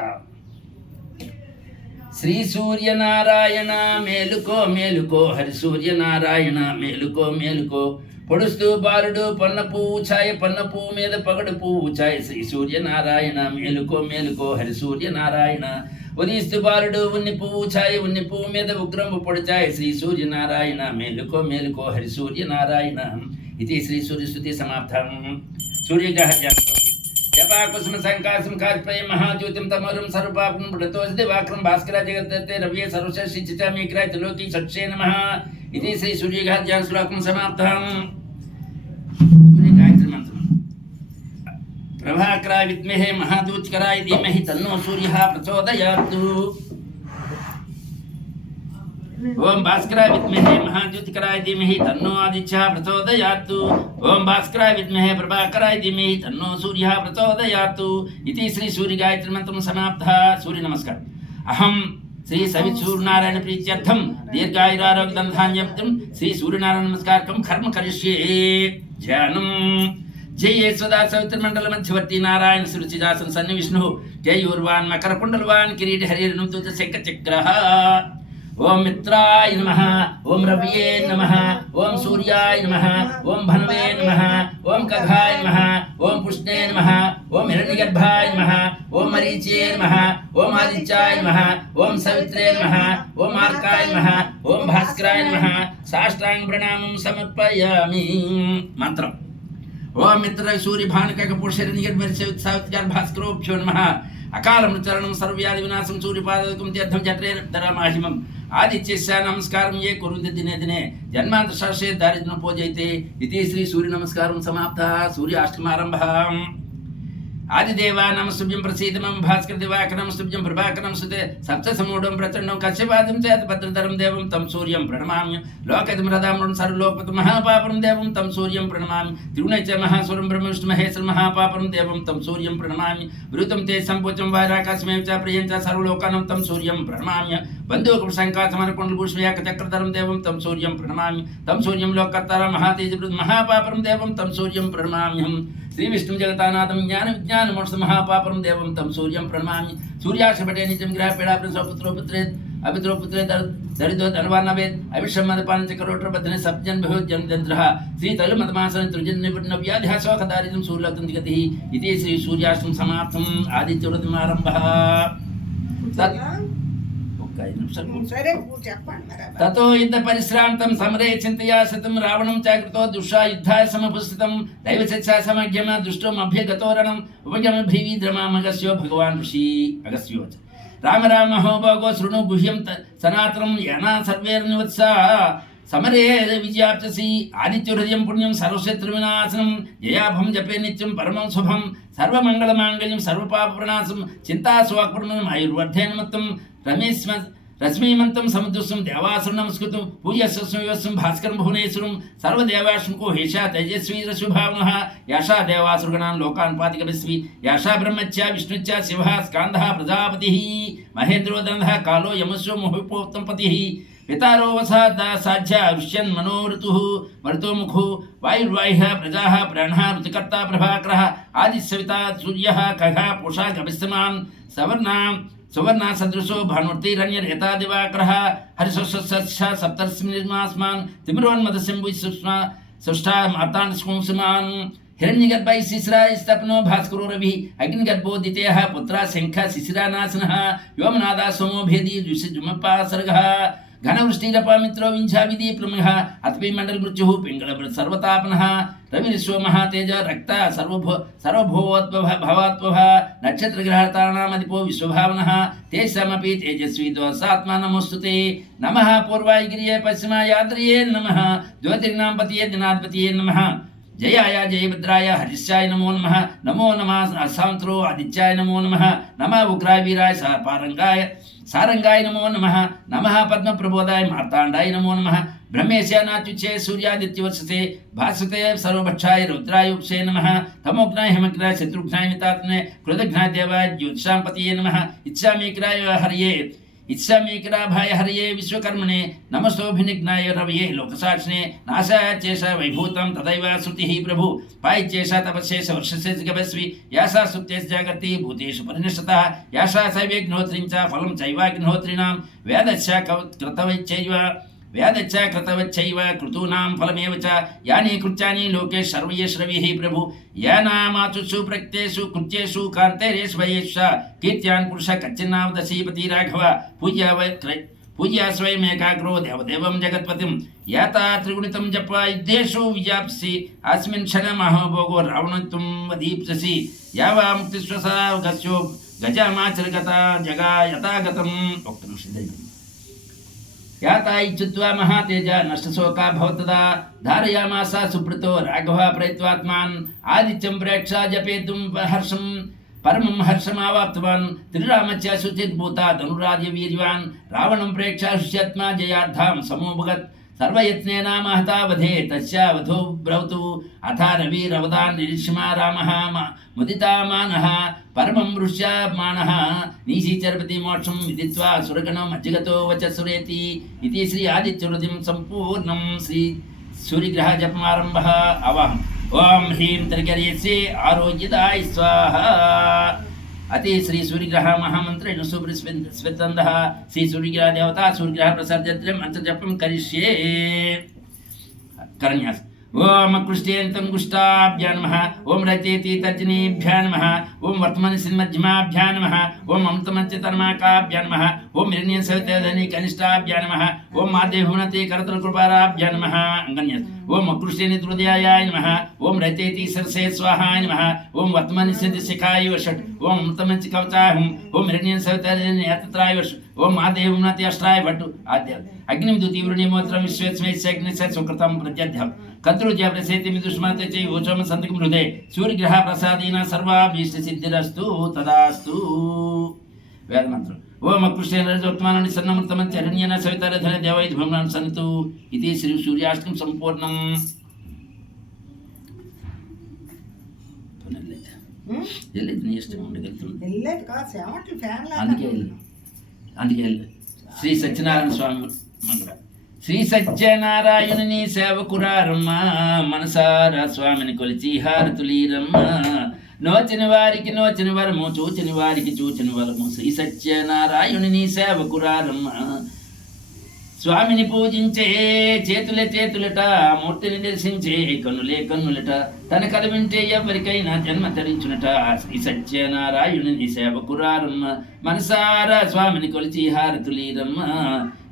శ్రీ సూర్యనారాయణ మేలుకో మేలుకో హరి సూర్యనారాయణ మేలుకో మేలుకో పొడుస్తూ బాలుడు పన్న పువ్వు ఛాయ పన్న పువ్వు మీద పగడు పువ్వు ఛాయ శ్రీ సూర్యనారాయణ మేలుకో మేలుకో హరి సూర్యనారాయణ ఉదయిస్తు బాలుడు ఉన్ని పువ్వు ఛాయ ఉన్ని పువ్వు మీద ఉగ్రము పొడిచాయ శ్రీ సూర్యనారాయణ మేలుకో మేలుకో హరి సూర్యనారాయణ. ఇది శ్రీ సూర్యస్తుతి సమాప్తం. సూర్యగ్రహ జపాకుసుమ సంకాశం కాజ్పయ మహాజ్యోతిం తమరుం సర్వపాపం పుడతోసి దివాకరం భాస్కర జగత్తే రవ్యే సర్వశ్రేష్ఠి చిత్తామీక్రాయ త్రిలోకి షట్షే నమః. ఇది శ్రీ సూర్యగ్రహ శ్లోకం సమాప్తం. సూర్యగాయత్రి మంత్రం. ప్రభాకరాయ విద్మహే మహాదూత్కరాయ ధీమహి తన్నో సూర్యః ప్రచోదయాత్. ఓం భాస్కరాయ విద్మహే మహాజ్యోతికరాయ ధీమహి తన్నో ఆదిత్యః ప్రచోదయాత్. ఓం భాస్కరాయ విద్మహే ప్రభాకరాయ ధీమహి తన్నో సూర్యః ప్రచోదయాత్. ఇది శ్రీ సూర్య గాయత్రి మంత్రం సమాప్త. సూర్య నమస్కారం. అహం శ్రీ సవిత్ సూర్యనారాయణ ప్రీత్యర్థం దీర్ఘాయురారోగ్య ధనధాన్యర్థం శ్రీ సూర్యనారాయణ నమస్కారం కర్మ కరిష్యే. ధ్యానం. జయ సదా సవితృమండల మధ్యవర్తి నారాయణ సురుచిదాసన సన్ని విష్ణు జయూర్వాన్ మకర కుండలవాన్ కిరీటి హరిర్ను శంఖ చక్రః. ఓం మిత్రాయ నమః. ఓం రవ్యే నమః. ఓం సూర్యాయ నమః. ఓం భనవే నమః. ఓం కఘాయ నమః. ఓం పుష్ణే నమః. ఓం హిరణ్యగర్భాయ నమః. ఓం మరీచే నమః. ఓం ఆదిత్యాయ నమః. ఓం సవిత్రే నమః. ఓం ఆర్కాయ నమః. ఓం భాస్కరాయ నమః. సాష్టాంగ ప్రణామం సమర్పయామి. మంత్రం. ఓం మిత్ర సూర్య భానుక పురుష భాస్కరోభ్యో నమః. అకాలం చరణం సర్వ్యాధి వినాశం సూర్యపాదకం తీర్థం జట్రే ధరమాహిమం ఆదిత్యస్య నమస్కారం ఏ కురుంది దినే దినే జన్మాంత శాస్త్రే దారిద్ర్యం పూజయితే. ఇది శ్రీ సూర్య నమస్కారం సమాప్త. సూర్యాష్టమారంభ. ఆదిదేవా నమస్తుభ్యం ప్రసీద మమ భాస్కర దివాకర నమస్తుభ్యం ప్రభాకర నమస్తుతే సప్త సమూఢం ప్రచండం కశ్యపాదం చేత భద్రధరం దేవం తం సూర్యం ప్రణమామ్య లోకైతం రథామృం సర్వలోకపతి మహాపాపరం దేవం తం సూర్యం ప్రణమామి త్రిగుణైచ మహాసురం బ్రహ్మ విష్ణు మహేశ్వర మహాపాపరం దేవం తం సూర్యం ప్రణమామి వృతం తే సంపుచం వారాకాశమేవ చ ప్రియం చ సర్వలోకానం తం సూర్యం ప్రణమామ్య బంధుక సంకాశమరకుండల భూషణయాక చక్రధరం దేవం తం సూర్యం ప్రణమామి తం సూర్యం లోకర్తార మహాతేజ మహాపాపరం దేవం తం సూర్యం ప్రణమామ్యం శ్రీ విష్ణు జగతానాథం జ్ఞాన విజ్ఞాన మోక్ష మహాపాపరం దేవం తం సూర్యం ప్రణమామి సూర్యాక్షపటే నిత్యం గ్రహ పీడాపుర సౌపుత్రోపుత్రే అభిత్రోపుత్రే దరిద్రో ధనవాన్నవేద్ అవిషం మదపాన చక్రోట్ర బద్ధనే సప్జన్ భయోజన్యంత్ర శ్రీ తైల మదమాసన త్రిజన్ నిపుణ వ్యాధ్యా శోకదారిద్రం సూర్యలోకం దిగతి. ఇది శ్రీ సూర్యాష్టం సమాప్తం. ఆదిత్యవృతమారంభ. తతో యుద్ధ పరిశ్రాంతం సమరే చింతయా శతం రావణం చాకృతో దుషా యుద్ధాయ సమపుస్థితం దైవశిక్షా సమగ్యమ దృష్టం అభ్యగతోరణం ఉపగమభీవిద్రమామగస్యో భగవాన్ ఋషి అగస్యో రామ రామ హో భగో శృణు గుహ్యం సనాతనం యనా సర్వేర్నివత్సా సమరే విజయాప్యసి. ఆదిత్య హృదయం పుణ్యం సర్వశత్రు వినాశనం జయాభం జపే నిత్యం పరమం శుభం సర్వమంగళమాంగళ్యం సర్వపాప ప్రణాశం చింతాస్వాక్పణం ఆయుర్వర్ధేన్మత్తం రశ్మీమంతం సముద్రస్వం దేవాసురం నమస్కృతం పూజస్వం భాస్కరం భువనేశ్వరం సర్వదేవాశ్రుకో హేషా తేజస్వీ రశుభావన యాషా దేవాసురగణాన్ లోకాన్ పాతికవిశ్వి యాషా బ్రహ్మచ్య విష్ణుచ్య శివ స్కాంద ప్రజాపతి మహేంద్రోదంధ కాలో యమస్వ ముహుపోక్తం పతి పితారో వసాద సాధ్య ఋష్యన్ మనోఋతు మరుతో ముఖు వాయుర్వాహ ప్రజా ప్రాణ ఋతుకర్త ప్రభాకర ఆదిశవిత సూర్య ఖగ పూషా గవిస్తమాన్ సవర్ణ సువర్ణ సదృశో భానుర్తిరణ్యరేతా దివాకరః హరిశస్య సప్తస్మిన్మాస్మాన్ తిమిరోన్మదశంభు సుష్ఠా మార్తాండ స్కుంసుమాన్ హిరణ్యగర్భై శిశిరాస్తప్నో భాస్కరో రవి అగ్నిగర్భో ద్వితీయః పుత్ర శంఖ శిశిరానాశనః వ్యోమనాదా సోమో భేది ఋషిజుమపాసర్గః ఘనవృష్టిరపామిత్రో వింఛావిదీప్లమః అతపి మండలమృత్యుః పింగళ సర్వతాపనః రవిర్విశ్వమః తేజ రక్త సర్వభూవోద్భవాత్వః నక్షత్రగ్రహతారాణామధిపో విశ్వభావనః తేషామపి తేజస్వి ద్వాసాత్మా నమోస్తుతే నమః పూర్వాయ గిరియే పశ్చిమాయాద్రియే నమః జ్యోతిర్నాం పతియే దినాధిపతియే నమః జయాయ జయభద్రాయ హరిశ్చాయ నమో నమః నమో నమః అసాంత్రో ఆదిత్యాయ నమో నమః నమః ఉగ్రాయ వీరాయ సారంగాయ నమో నమః నమః పద్మప్రబోధాయ మార్తాండాయ నమో నమః బ్రహ్మేశానాత్యుచ్చే సూర్యాదిత్యవర్షసే భాస్వతే సర్వభక్షాయ రుద్రాయ ఉపసే నమః తమోఘ్నాయ హిమగ్నాయ శత్రుఘ్నాయ మితాత్మనే కృతఘ్నాయ దేవాయ జ్యోతిషాంపతియే నమః ఇచ్ఛామీకరాభాయ హరియే విశ్వకర్మణే నమస్తోభినిఘ్నాయ రవయే లోకసాక్షిణే నాశాయ చేష వైభూతం తదైవ శృతి ప్రభు పాయిచేష తపస్యేష వర్షస్య గపస్వి యాసా సుప్తేష జాగర్తి భూతేషు పరినిష్టత యాసా సైవేగ్నోత్రిం చ ఫలం చైవాగ్నోత్రిణాం వేదచ్చ కృతవచ్చైవ కృతూనాం ఫలమేవ చ యాని కృత్యాని లోకే సర్వయేష్రవిః ప్రభు యానామాచుషు ప్రక్తేషు కృత్యేషు కాంతేరేషు వయేషు కీర్త్యాన్ పురుష కచ్చిన్నావదశీపతి రాఘవ పూజ్యా స్వయమేకాగ్రో దేవదేవం జగత్పతిం యాతా త్రిగుణితం జప యుద్ధేషు విజాప్సి అస్మిన్ క్షణమహోభోగో రావణత్వం వదీప్ససి యావా ముక్తిశ్వసా గస్యో గజామాచరగత జగా యథాగతం ఒక్క నిమిషం యాతా ఇచ్చుత్వా మహాతేజ నష్టశోకా భవతదా ధారయామాస సుప్రతో రాఘవ ప్రయత్వాత్మాన్ ఆదిత్యం ప్రేక్ష జపేతుం హర్షం పరమం హర్షమావాప్తవాన్ త్రిరామచ శుచిర్భూత ధనురాజ వీర్యవాన్ రావణం ప్రేక్ష శుష్యాత్మా జయార్థాం సమోభగత్ సర్వయత్నేన మహతావధే తస్యావధో బ్రౌతు అథ రవిరవదాన్ నిరీక్ష్మా రామః ముదితామానః పరమం ఋష్యమాణః నీశీచరపతి మోక్షం విదిత్వా సురగణం అజ్జగతో వచసురేతి ఇది శ్రీ ఆదిత్యహృదయం సంపూర్ణం శ్రీ సూర్యగ్రహ జపమారంభః అవాహం ఓం హ్రీం త్రికర్యస్యే ఆరోగ్యదాయ స్వాహ అతి శ్రీ సూర్యగ్రహ మహామంత్రేణ సుబ్రస్వతందః శ్రీ సూర్యగ్రహ దేవతా సూర్యగ్రహ ప్రసాద్యం మంత్రజపం కరిష్యే కరణ్యాస్ ఓం కృష్ణేంతం గుష్టాభ్యా నమః ఓం రచేతి తర్జనీభ్యా నమః ఓం వర్తమాన సిన్మధ్యమాభ్యా నమః ఓం అమృతమంచితర్మాకాభ్యా నమః ఓం హిరణ్యం సవితేధని కనిష్టాభ్యా నమః ఓం మాదేభునతి కరతల కృపారాభ్యా నమః అంగన్యాస్ ఓం కృష్ణేని హృదయాయ నమః ఓం రచేతి సరసే స్వాహాయ నమః ఓం వర్తమాన సిద్ధిశిఖాయ వషట్ ఓం అమృతమంచి కవచాహం ఓం హిరణ్యం సవితేధని అతత్రాయ వషట్ ఓం మాదేవునతి అష్టాయ భట్టు ఆద్య అగ్నిం ద్యుతీవ్రణీమోత్రం విశ్వేత్స్మేత్స్యగ్ని సుకృతం ప్రత్యధ్యం కద్రుజ్య ప్రసేతి మిదుష్మతే చై ఓచమ సంతకం హృదయ సూర్యగ్రహ ప్రసాదీన సర్వాభీష్ట సిద్ధిరస్తు తదాస్తు వేదమంత్రం ఓం కృష్ణేన రజోత్మానాన్ని సన్నమృతమంచి అరణ్యేన సవితారధన దేవైధ భవనాన్ని సన్నితు ఇది శ్రీ సూర్యాష్టకం సంపూర్ణం అందుకే శ్రీ సత్యనారాయణ స్వామి మంగళ శ్రీ సత్యనారాయణుని సేవకురారమ్మ మనసారా స్వామిని కొలిచి హారతులీరమ్మ నోచిన వారికి నోచిన వరము చూచిన వారికి చూచిన వరము శ్రీ సత్యనారాయణుని సేవకురారమ్మ స్వామిని పూజించే చేతులే చేతులట మూర్తిని దర్శించే కన్నులే కన్నులట తన కథ వింటే ఎవరికైనా జన్మ తరించునట శ్రీ సత్యనారాయణుని సేవకురారమ్మ మనసారా స్వామిని కొలిచి హారతులీరమ్మ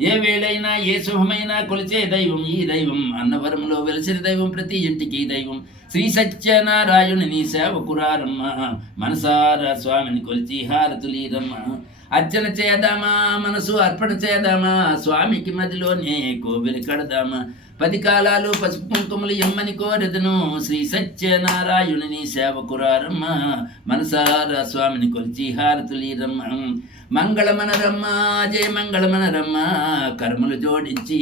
ఏ వేళైనా ఏ శుభమైనా కొలిచే దైవం ఈ దైవం అన్నవరంలో వెలిసిన దైవం ప్రతి ఇంటికి దైవం శ్రీ సత్యనారాయణుని సేవకురారమ్మ మనసారా స్వామిని కొలిచి హారతులీరమ్మ అర్చన చేద్దామా మనసు అర్పణ చేద్దామా స్వామికి మదిలోనే కోవిలి కడదామా 10 కాలాలు పసుపు కుంకుమలు ఎమ్మని కోరెదను శ్రీ సత్యనారాయణుని సేవకురారమ్మ మనసారా స్వామిని కొలిచి హారతులీరమ్మ మంగళమనరమ్మ జయ మంగళమనరమ్మ కర్మలు జోడించి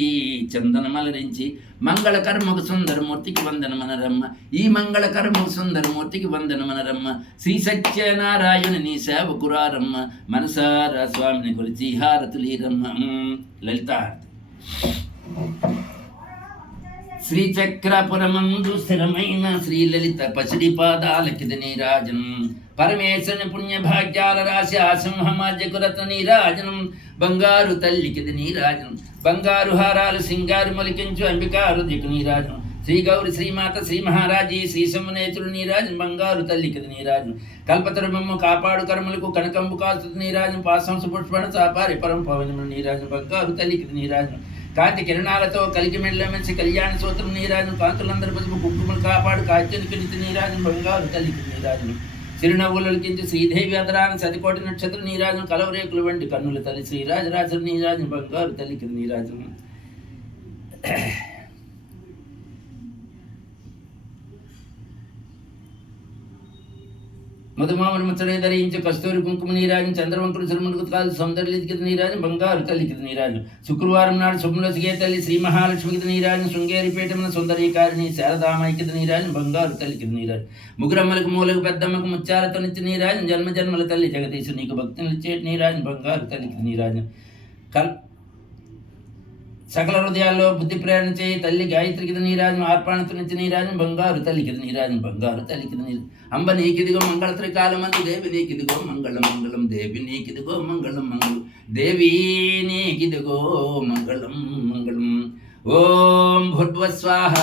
చందన మలరించి మంగళ కర్మకు సుందరమూర్తికి వందనమనరమ్మ ఈ మంగళ కర్మకు సుందరమూర్తికి వందనమనరమ్మ శ్రీ సత్యనారాయణుని సేవకురారమ్మ మనసారా స్వామిని కొలిచి హారతులీరమ్మ లలితాహారతి శ్రీచక్రపురమందు స్థిరమైన శ్రీలలిత పసిడి పాదాలకిద నీరాజనం పరమేశ్వరుని పుణ్యభాగ్యాల రాశి సింహమాజ్యకురత నీరాజనం బంగారు తల్లికిది నీరాజనం బంగారు హారాలు సింగారు మొలికించు అంబికారు దిక్కు నీరాజనం శ్రీ గౌరి శ్రీమాత శ్రీ మహారాజీ శ్రీ సోమనేతుడు నీరాజు బంగారు తల్లికి నీరాజు కల్పతరుమమ్మ కాపాడు కర్మలకు కనకంబు కాస్తు నీరాజు పాశంస పుష్పణ చాపారి పరం పవనము నీరాజు బంగారు తల్లికి నీరాజు కాంతి కిరణాలతో కలికి మెడల మంచి కళ్యాణ సూత్రం నీరాజు కాంతులందరి పసుపు కుంకుమలు కాపాడు కాత్యనికి నితి నీరాజు బంగారు తల్లికి నీరాజు చిరునవ్వులకించి శ్రీదేవి అదరాన సతికోటి నక్షత్ర నీరాజు కలవరేకులు వంటి కన్నుల తల్లి శ్రీరాజరాజు నీరాజు బంగారు తల్లికి నీరాజు మధుమామని ముచ్చడే ధరించి కస్తూరి కుంకుమ నీరాజు చంద్రవంకుడు శ్రమణకు కాదు సౌందర్యకి నీరాజు బంగారు తల్లికి నీరాజు శుక్రవారం నాడు శుభ్రసిగే తల్లి శ్రీ మహాలక్ష్మికి నీరాజు శృంగేరిపేటమున సుందరీకారిణి శారదామాయికి నీరాజు బంగారు తల్లికి నీరాజు ముగ్గురమ్మలకు మూలకు పెద్దమ్మకు ముత్యాలతో నిత్య నీరాజు జన్మ జన్మల తల్లి జగదీశు నీకు భక్తిని ఇచ్చేటి నీరాజు బంగారు తల్లికి నీరాజు సకల హృదయాల్లో బుద్ధి ప్రేరణ చేయి తల్లి గాయత్రికి నీరాజు ఆర్పాణతో నుంచి నీరాజు బంగారు తల్లికి నీరాజు బంగారు తల్లికి నీరు అంబ నీకిదిగో మంగళ త్రికాలమందు దేవి నీకిదిగో మంగళం మంగళం దేవి నీకిదిగో మంగళం మంగళం దేవి నీకిదిగో మంగళం మంగళం ఓం భూర్భువస్వాహ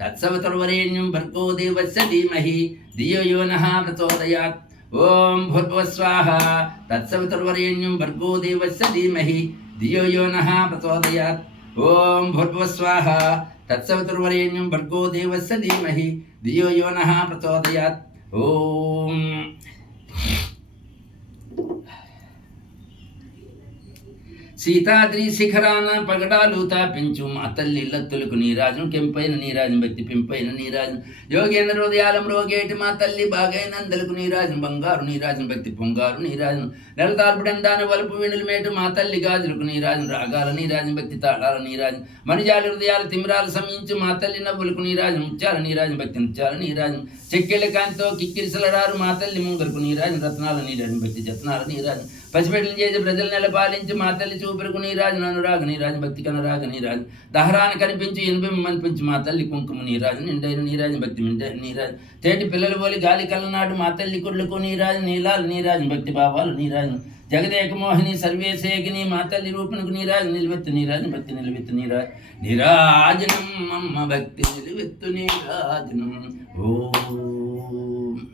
తత్సవితుర్వరేణ్యం భర్గో దేవస్య ధీమహి ధియో యో నః ప్రచోదయాత్ ఓం భూర్భువస్వాహ తత్సవితుర్వరేణ్యం భర్గో దేవస్య ధీమహి ధియో యో నః ప్రచోదయాత్ ఓం భూర్భువస్వాహ తత్సవితుర్వరేణ్యం భర్గో దేవస్య ధీమహి ధియో యో నః ప్రచోదయాత్ ఓం సీతాద్రి శిఖరాన పగడాలు తాపించు మా తల్లి లత్తులకు నీరాజు కెంపైన నీరాజు భక్తి పెంపైన నీరాజు యోగేంద్ర హృదయాలం రోగేటి మా తల్లి బాగైనందలకు నీరాజు బంగారు నీరాజు భక్తి పొంగారు నీరాజు నెలతాల్పుడందాన వలుపు వెనులు మేటు మా తల్లి గాజులకు నీరాజు రాగాల నీరాజు భక్తి తాళాల నీరాజు మనుజాలి హృదయాల తిమిరాలు సమయించు మా తల్లి నవ్వులకు నీరాజు ముత్యాల నీరాజు భక్తి ముత్యాల నీరాజు చెక్కెళ్ళ కాంతితో కిక్కిరిసలరారు మా తల్లి ముంగరకు నీరాజు రత్నాల నీరాజు భక్తి జత్నాల నీరాజు పసిపెట్టలు చేసి ప్రజలు నెలపాలించి మా తల్లి చూపులకు నీరాజు అనురాగ నీరాజు భక్తి కనరాగ నీరాజు దహరాన కనిపించి ఎనిపించి మనిపించి మా తల్లి కుంకుమ నీరాజు నిండైన నీరాజు భక్తి మిండైన నీరాజు తేటి పిల్లలు పోలి గాలి కలనాడు మా తల్లి కుళ్ళకు నీరాజు నీలాలు నీరాజు భక్తి భావాలు నీరాజు జగదేక మోహిని సర్వేశేగిని మా తల్లి రూపునకు నీరాజు నిలువెత్తు నీరాజు భక్తి నిలువెత్తు నీరాజు నీరాజనం అమ్మ భక్తి నిలువెత్తు నీరాజనం ఓం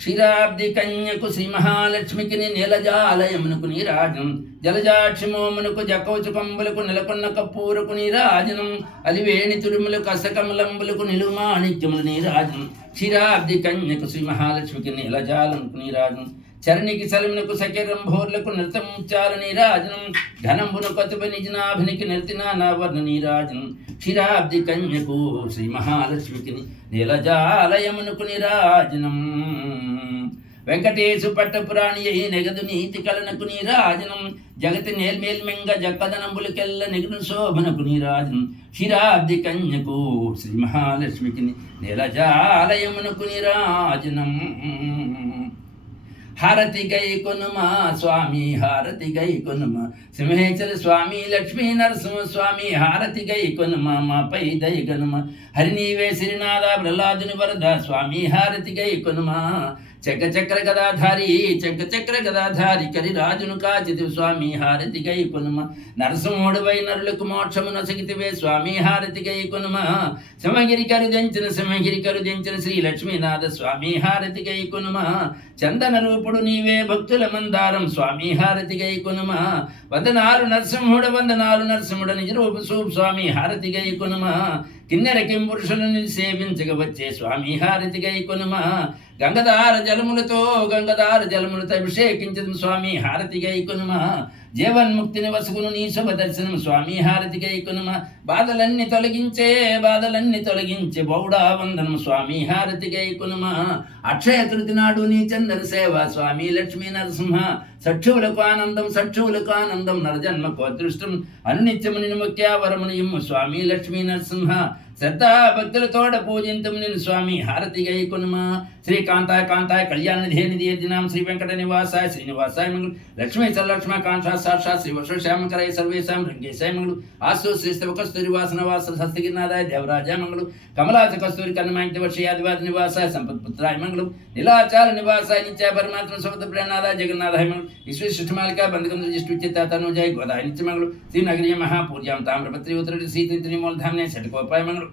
క్షీరాబ్ది కన్యకు శ్రీ మహాలక్ష్మికి నీలజాలయమునకు నీరాజనం జలజాక్షిమోమునకు జకౌచు కంబులకు నెలకొన్న కప్పూరకు నీరాజనం అలివేణి తురుములు కసకమలంబులకు నిలుమాణిక్యములు నీరాజనం క్షీరాబ్ది కన్యకు శ్రీ మహాలక్ష్మికి నీలజాలమునకు నీరాజనం చరణికి సలమునకు సకిరంభోర్లకు నృతముచ్చాల నీరాజనం ఘనంబున కతుబ నిజనాభినికి నిర్తినా నావర్ణ నీరాజనం క్షీరాబ్ది కన్యకు శ్రీ మహాలక్ష్మికి నీలజాలయమునకు నీరాజనం వెంకటేశు పట్టపురాణి అయి నెగదు నీతి కలనకు నీరాజనం జగతి నేల్మేల్మెంగ జక్కదనంబులకెల్ల నెగును శోభనకు నీరాజనం క్షీరాబ్ది కన్యకు శ్రీ మహాలక్ష్మికి నీలజాలయమునకు నీరాజనం హారతి గై కొనుమా స్వామి హారతి గై కొనుమా సింహేశ్వర స్వామి లక్ష్మీ నరసింహ స్వామి హారతి గై కొనుమా మాపై దయ గనుమా హరినీవే శ్రీనాథ ప్రహ్లాదుని వరద స్వామి హారతి గై కొనుమా చక్ర గదాధారి కరిరాజును కాచితి స్వామి హారతి గై కొనుమ నరసింహుడువై నరులకు మోక్షము నొసగితివే స్వామి హారతి గై కొనుమ సింహగిరి కరుదించిన శ్రీ లక్ష్మీనాథ స్వామి హారతి గై కొనుమ చందన రూపుడు నీవే భక్తుల మందారం స్వామి హారతి గై కొనుమ వందనాలు నరసింహుడు నిజ రూప సూప్ స్వామి హారతి గై కొనుమ కిన్నెర కింపురుషులను సేవించగ వచ్చే స్వామి హారతి గై కొనుమ గంగధార జలములతో అభిషేకించదు స్వామి హారతి గై కొనుమ జీవన్ముక్తిని వసుకును నీ శుభ దర్శనం స్వామి హారతి గై కొనుమ బాధలన్నీ తొలగించే బౌడా వందనం స్వామి హారతి గై కొనుమ అక్షయ తృతి నాడు నీ చందన సేవ స్వామి లక్ష్మీ నరసింహ సక్షువులకు ఆనందం నరజన్మకు అదృష్టం అనునిత్యము నిన్ను మొక్యావరమును ఇమ్ము స్వామి లక్ష్మీ నరసింహ శ్రద్ధా భక్తులతోడ పూజింతము నిన్ను స్వామి హారతి గై కొనుమ శ్రీకాంతాయ కాంతాయ కళ్యాణ నిధే దినాం శ్రీ వెంకట నివాసాయ శ్రీనివాసాయ మంగళం లక్ష్మీ సరలక్ష్మ కాంక్షా సాక్షాత్ శ్రీ వర్షశ్యామకరాయ సర్వేషాం రంగేశాయ మంగళం ఆసు శ్రీస్తవ కస్తూరి వాసన వాస హస్తగిరినాథాయ దేవరాజాయ మంగళం కమలాచ కస్తూరి కన్నమాంతి వర్షయాదివాద నివాసాయ సంపత్పుత్రాయ మంగళం నీలాచార నివాసాయ నిత్యాయ పరమాత్మ సమత ప్రేణాదాయ జగన్నాథాయ మంగళం విశ్వ సృష్టిమాలిక బంధకం జిష్టుచిత్త తనుజాయ గోదాయ నిత్య మంగళం శ్రీనగరీయ మహాపూర్యాం తామ్రపత్రి ఉత్తరటి సీతి మూలధామ్నే షట్కోపాయ మంగళం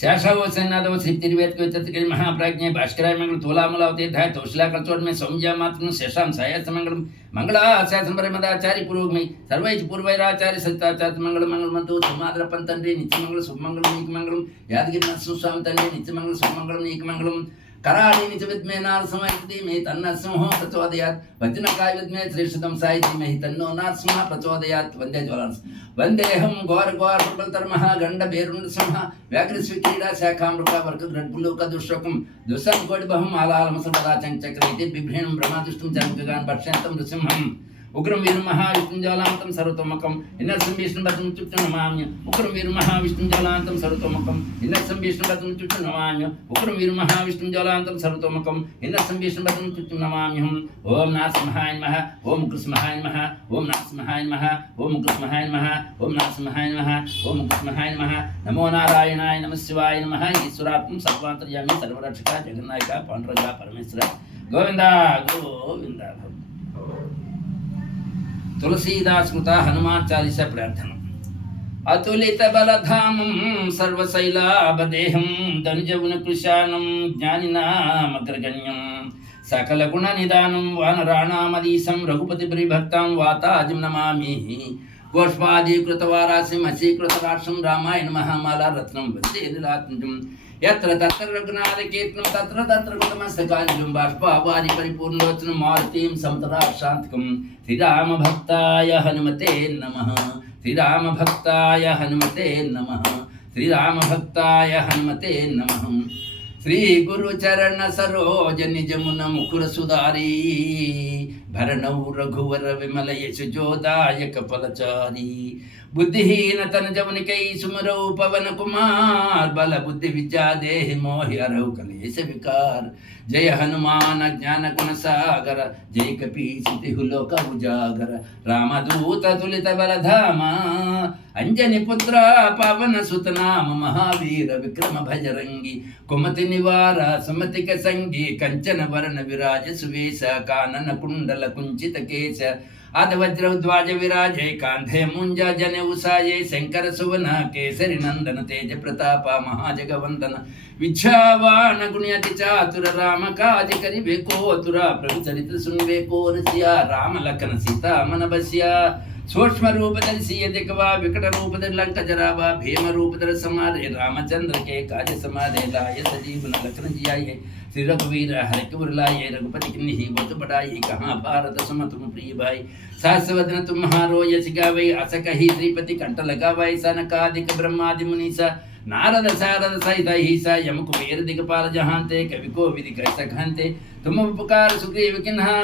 శాషావోసన్నాదవ శ్రీ తిరువేత్కరి మహాప్రాజ్ఞ భాస్కరాయ మంగళం తోలాములావతీర్థాయ తౌశలాకల్చోడ్ మే సౌమ్య మాతృ శేషాం సాయాస మంగళం మంగళాశాసన పరిమదాచారి పురోగమి సర్వైచ పూర్వైరాచారి సత్తాచార్య మంగళం మంగళమంతు సుమాద్రపన్ తండ్రి నిత్యమంగళం శుభమంగళం నీకు మంగళం యాదగిరి నరసింహస్వామి తండ్రి నిత్యమంగళం శుభమంగళం నీకు మంగళం कराणी निच विद्मे नारसिंह मे तन्न सिंहो प्रचोदयात् वज्रकाय विद्मे श्रेष्ठतम साई धीमहि तन्नो नारसिंह प्रचोदयात् वंदे ज्वलंस वंदेहम गौर गौर प्रबलतर्मः गंड बेरुंड सिंह व्याघ्र स्वीक्रीडा शाखामृका वर्ग ग्रड्बुलोक दुष्टकम दुसं गोडबहम आलालम सर्वदा चंचक्रीति बिभ्रेणं ब्रह्मादुष्टं जनकगान वर्षयन्तं नृसिंहम् उग्रं वीरं महाविष्णुं ज्वालान्तं सर्वतोमुखं इन्नरसिंह विष्णुपदं च्युतं नमाम्य उग्रं वीरं महाविष्णुं ज्वालान्तं सर्वतोमुखं इन्नरसिंह विष्णुपदं च्युतं नमाम्य उग्रं वीरं महाविष्णुं ज्वालान्तं सर्वतोमुखं इन्नरसिंह विष्णुपदं च्युतं नमाम्यहम् ओम नरसिंहाय नमः ओम कृष्णहाय नमः ओम नरसिंहाय नमः ओम कृष्णहाय नमः ओम नरसिंहाय नमः ओम कृष्णहाय नमः नमो नारायणाय नमः शिवाय नमः ईश्वरात्मं सर्वान्तर्यामी सर्वरक्षका जगन्नायका पांडुरंगा परमेश्वर गोविंदा गोविंदा। तुलसीदास कृता हनुमान चालीसा प्रार्थना। अतुलित बलधामं सर्वशैलाभदेहं धनुजवन कृशानं ज्ञानिनामग्रगण्यं सकल गुण निदानं वानराणामधीशं रघुपति परिभक्तां वाताजं नमामि गोष्पादीकृतवारासिं अशीकृतराक्षं रामायण महामाला रत्नं वन्दे नीलात्मजं यत्र तत्र रघुनाथकीर्तनं तत्र तत्र गुणमस्तकाञ्जलिं बाष्पावारि परिपूर्णलोचनं मारुतिं समतराशान्तिकं श्रीरामभक्ताय हनुमते नमः श्रीरामभक्ताय हनुमते नमः श्रीरामभक्ताय हनुमते नमः। श्री गुरुचरण सरोज निज मुन मुकुर सुधारी भरणौ रघुवर विमल यश जोदायक फलचारी बुद्धिहीन तन जवन कई सुमरौ पवन कुमार बल बुद्धि विद्या देहि मोहि हरौ कलेश विकार जय हनुमान ज्ञान गुण सागर जय कपीस लोक उजागर रामदूत तुलित बलधामा अंजनी पुत्र पवन सुत नाम महावीर विक्रम भजरंगी कुमति निवार सुमति के संगी कंचन वरण विराज सुवेश कानन कुंडल कुंचित केश आदवज्र ध्वज विराजय कांधे मुंजा जन उसाये शंकर सुवन केसरी नंदन तेज प्रताप महाजगवंदन विद्यावान गुणयति चातुर राम काज करिबे को तुरा प्रभु चरित्र सुनबे को रसिया राम लखन सीता मन बसिया सूक्ष्म रूप धरि दिखवा विकट रूप धरि लंक जरावा भीम रूप धरि समारे रामचंद्र के काज समारे लाय सजीवन लखन जियाये श्री रघुवीर हरि कुर लाये रघुपति किन्हीं बत बढ़ाई कहाँ भारत सम तुम प्रिय भाई सहस्रवदन तुम्हारो यश गावै अस कही श्रीपति कंठ लगावै सनकादिक ब्रह्मादि मुनीसा नारद सारद सहित ईसा यम कुबेर दिगपाल जहांते कवि को विधि कह सखंते तुम उपकार सुग्रीव किन्हा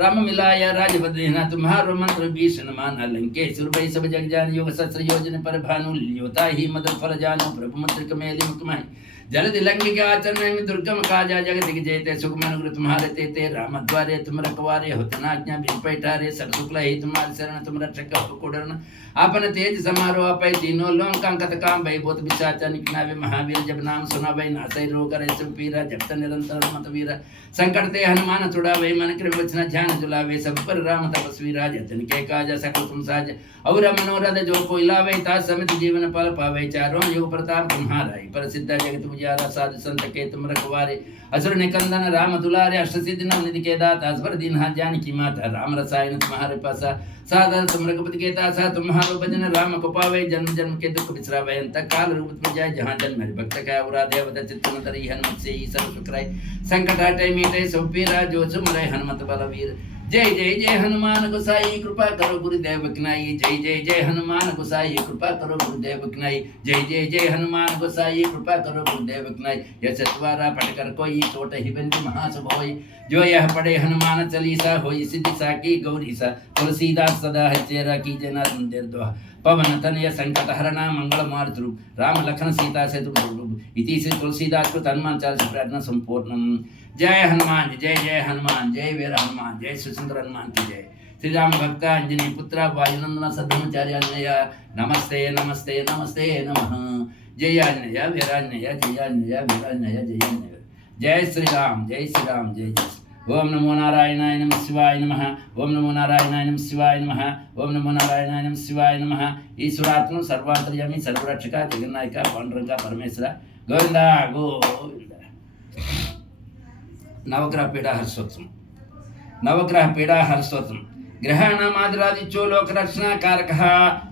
राम मिलाया राजभद्रेना तुम्हारो मंत्र भीषण माना लंकेश्वर भई सब जग जान योग सहस्र योजन पर भानु लियोता ही मदन फल जानो प्रभु मंत्र कमेली मुकमाई जलदि लंघिक आचरण में दुर्गम काजा जगत जयते सुखमन गुरु तुम्हारे तेते राम द्वारे तुम रखवारे होत नाज्ञा बिन पैठारे सब शुक्ल ही तुम्हारे शरण तुम रक्षक कोडरन आपन तेज समारो अपै तीनों लोकांकत काम भई बहुत विचाचा निकनावे महावीर जब नाम सुनावे नासै रोग रे सब पीरा जपत निरंतर मत वीर संकट ते हनुमान छुड़ावे मन कृप वचन ध्यान जुलावे सब पर राम तपस्वी राज जन के काज सकल तुम साज और मनोरथ जो कोई लावे ता समित जीवन पल पावे चारों युग प्रताप तुम्हारा ही प्रसिद्ध जगत उजियारा साधु संत के तुम रखवारे असुर निकंदन राम दुलारे अष्ट सिद्धि नव निधि के दाता असवर दीन जानकी माता राम रसायन तुम्हारे पासा सादर तुम रघुपति के दासा तुम्हारो भजन राम को पावे जन्म जन्म के दुख बिसरावे अंत काल रूप में जाय जहाँ जन्म मेरे भक्त का उरा देवता चित्तन तरी हनुमत से ही सर्व सुखराय संकट हटे मीटे सब पीरा जो सुमरे हनुमत बलवीर जय जय जय हनुमान गोसाई कृपा करो गुरुदेव कनाई जय जय जय हनुमान गोसाई कृपा करो गुरुदेव कनाई जय जय जय हनुमान गोसाई कृपा करो गुरुदेव कनाई यह सत्वारा पढ़कर कोई छोट ही बंदी महासुभ होई जो यह पढ़े हनुमान चालीसा होई सिद्धि साकी गौरी सा तुलसीदास सदा है चेरा की जना मंदिर दोहा పవన తనయ సంకటహరణ మంగళమారుతుడు రామ లఖన సీతా సేతుడు ఇది శ్రీ తులసీదాసు హనుమాన్ చాలీసా ప్రార్థన సంపూర్ణం. జయ హనుమాన్ జయ జయ హనుమాన్ జయ వీర హనుమాన్ జయ సుచంద్ర హనుమాన్ की जय. శ్రీరామ భక్త అంజనీ పుత్ర వాయునందన సద్బ్రహ్మచార్యాన్వయ నమస్తే నమస్తే నమస్తే నమః. జయాన్వయ వీరాన్వయ జయాన్వయ వీరాన్వయ జయాన్వయ. జయ శ్రీరామ్ జయ శ్రీరామ్ జయ జయ. ఓం నమో నారాయణాయ నమః శివాయ నమః. ఓం నమో నారాయణాయ నమః శివాయ నమః. ఓం నమో నారాయణాయ నమః శివాయ నమః. ఈశ్వరాత్మ సర్వాంతర్యామి సర్వరక్షక జగన్నాయక పాండురంగ పరమేశ్వర గోవింద గోవింద. నవగ్రహ పీడాహర స్తోత్రం. నవగ్రహ పీడాహర స్తోత్రం. గ్రహాణమాదిరాదిత్యో లోకరక్షణాకారకః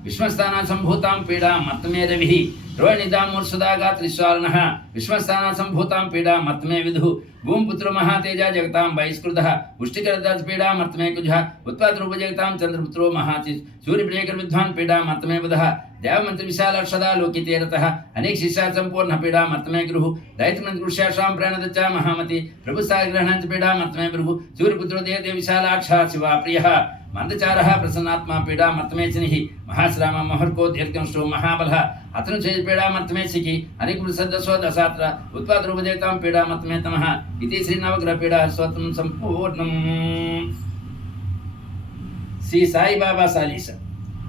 విశ్వస్థాన సంభూతాం పీడా మత్తమే రవిః రోహిణిదామూర్సుదాగా త్రిస్వాలనః విశ్వస్థాన సంభూతాం పీడా మత్తమే విదుః భూమిపుత్रो మహాతేజ జగతాం బహిష్కృతః పుష్టికరదాస్పీడా మత్తమే కుజః ఉత్పాద్రూపజగతాం చంద్రపుత్రో మహాతి సూర్యప్రియకర విద్వాన్ పీడా మత్తమే బుధః దేవమంత్రి విశాలక్షదా లోకితే రతః అనేక శిష్యా సంపూర్ణ పీడా మత్తమే గృహు దైత్యమంత్రి వృష్యాశాం ప్రణదచ్చ మహామతి ప్రభుసాగ్రహణంచ పీడా మత్తమే భృగు సూర్యపుత్రో దేవ విశాలాక్ష శివా ప్రియః మందచారः ప్రసన్నాత్మా పీడా మత్తమే శనిః మహాశ్రామ మహర్కో దీర్ఘంష్టో మహాబలః అతను చేసి పీడా మత్తమే శిఖి అనేక సదస్వ దశాత్ర ఉత్పాద్రూపజగతాం పీడా మత్తమే తమః. ఇది శ్రీ నవగ్రహ పీడా స్తోత్రం సంపూర్ణం. శ్రీ సాయిబాబా చాలీసా.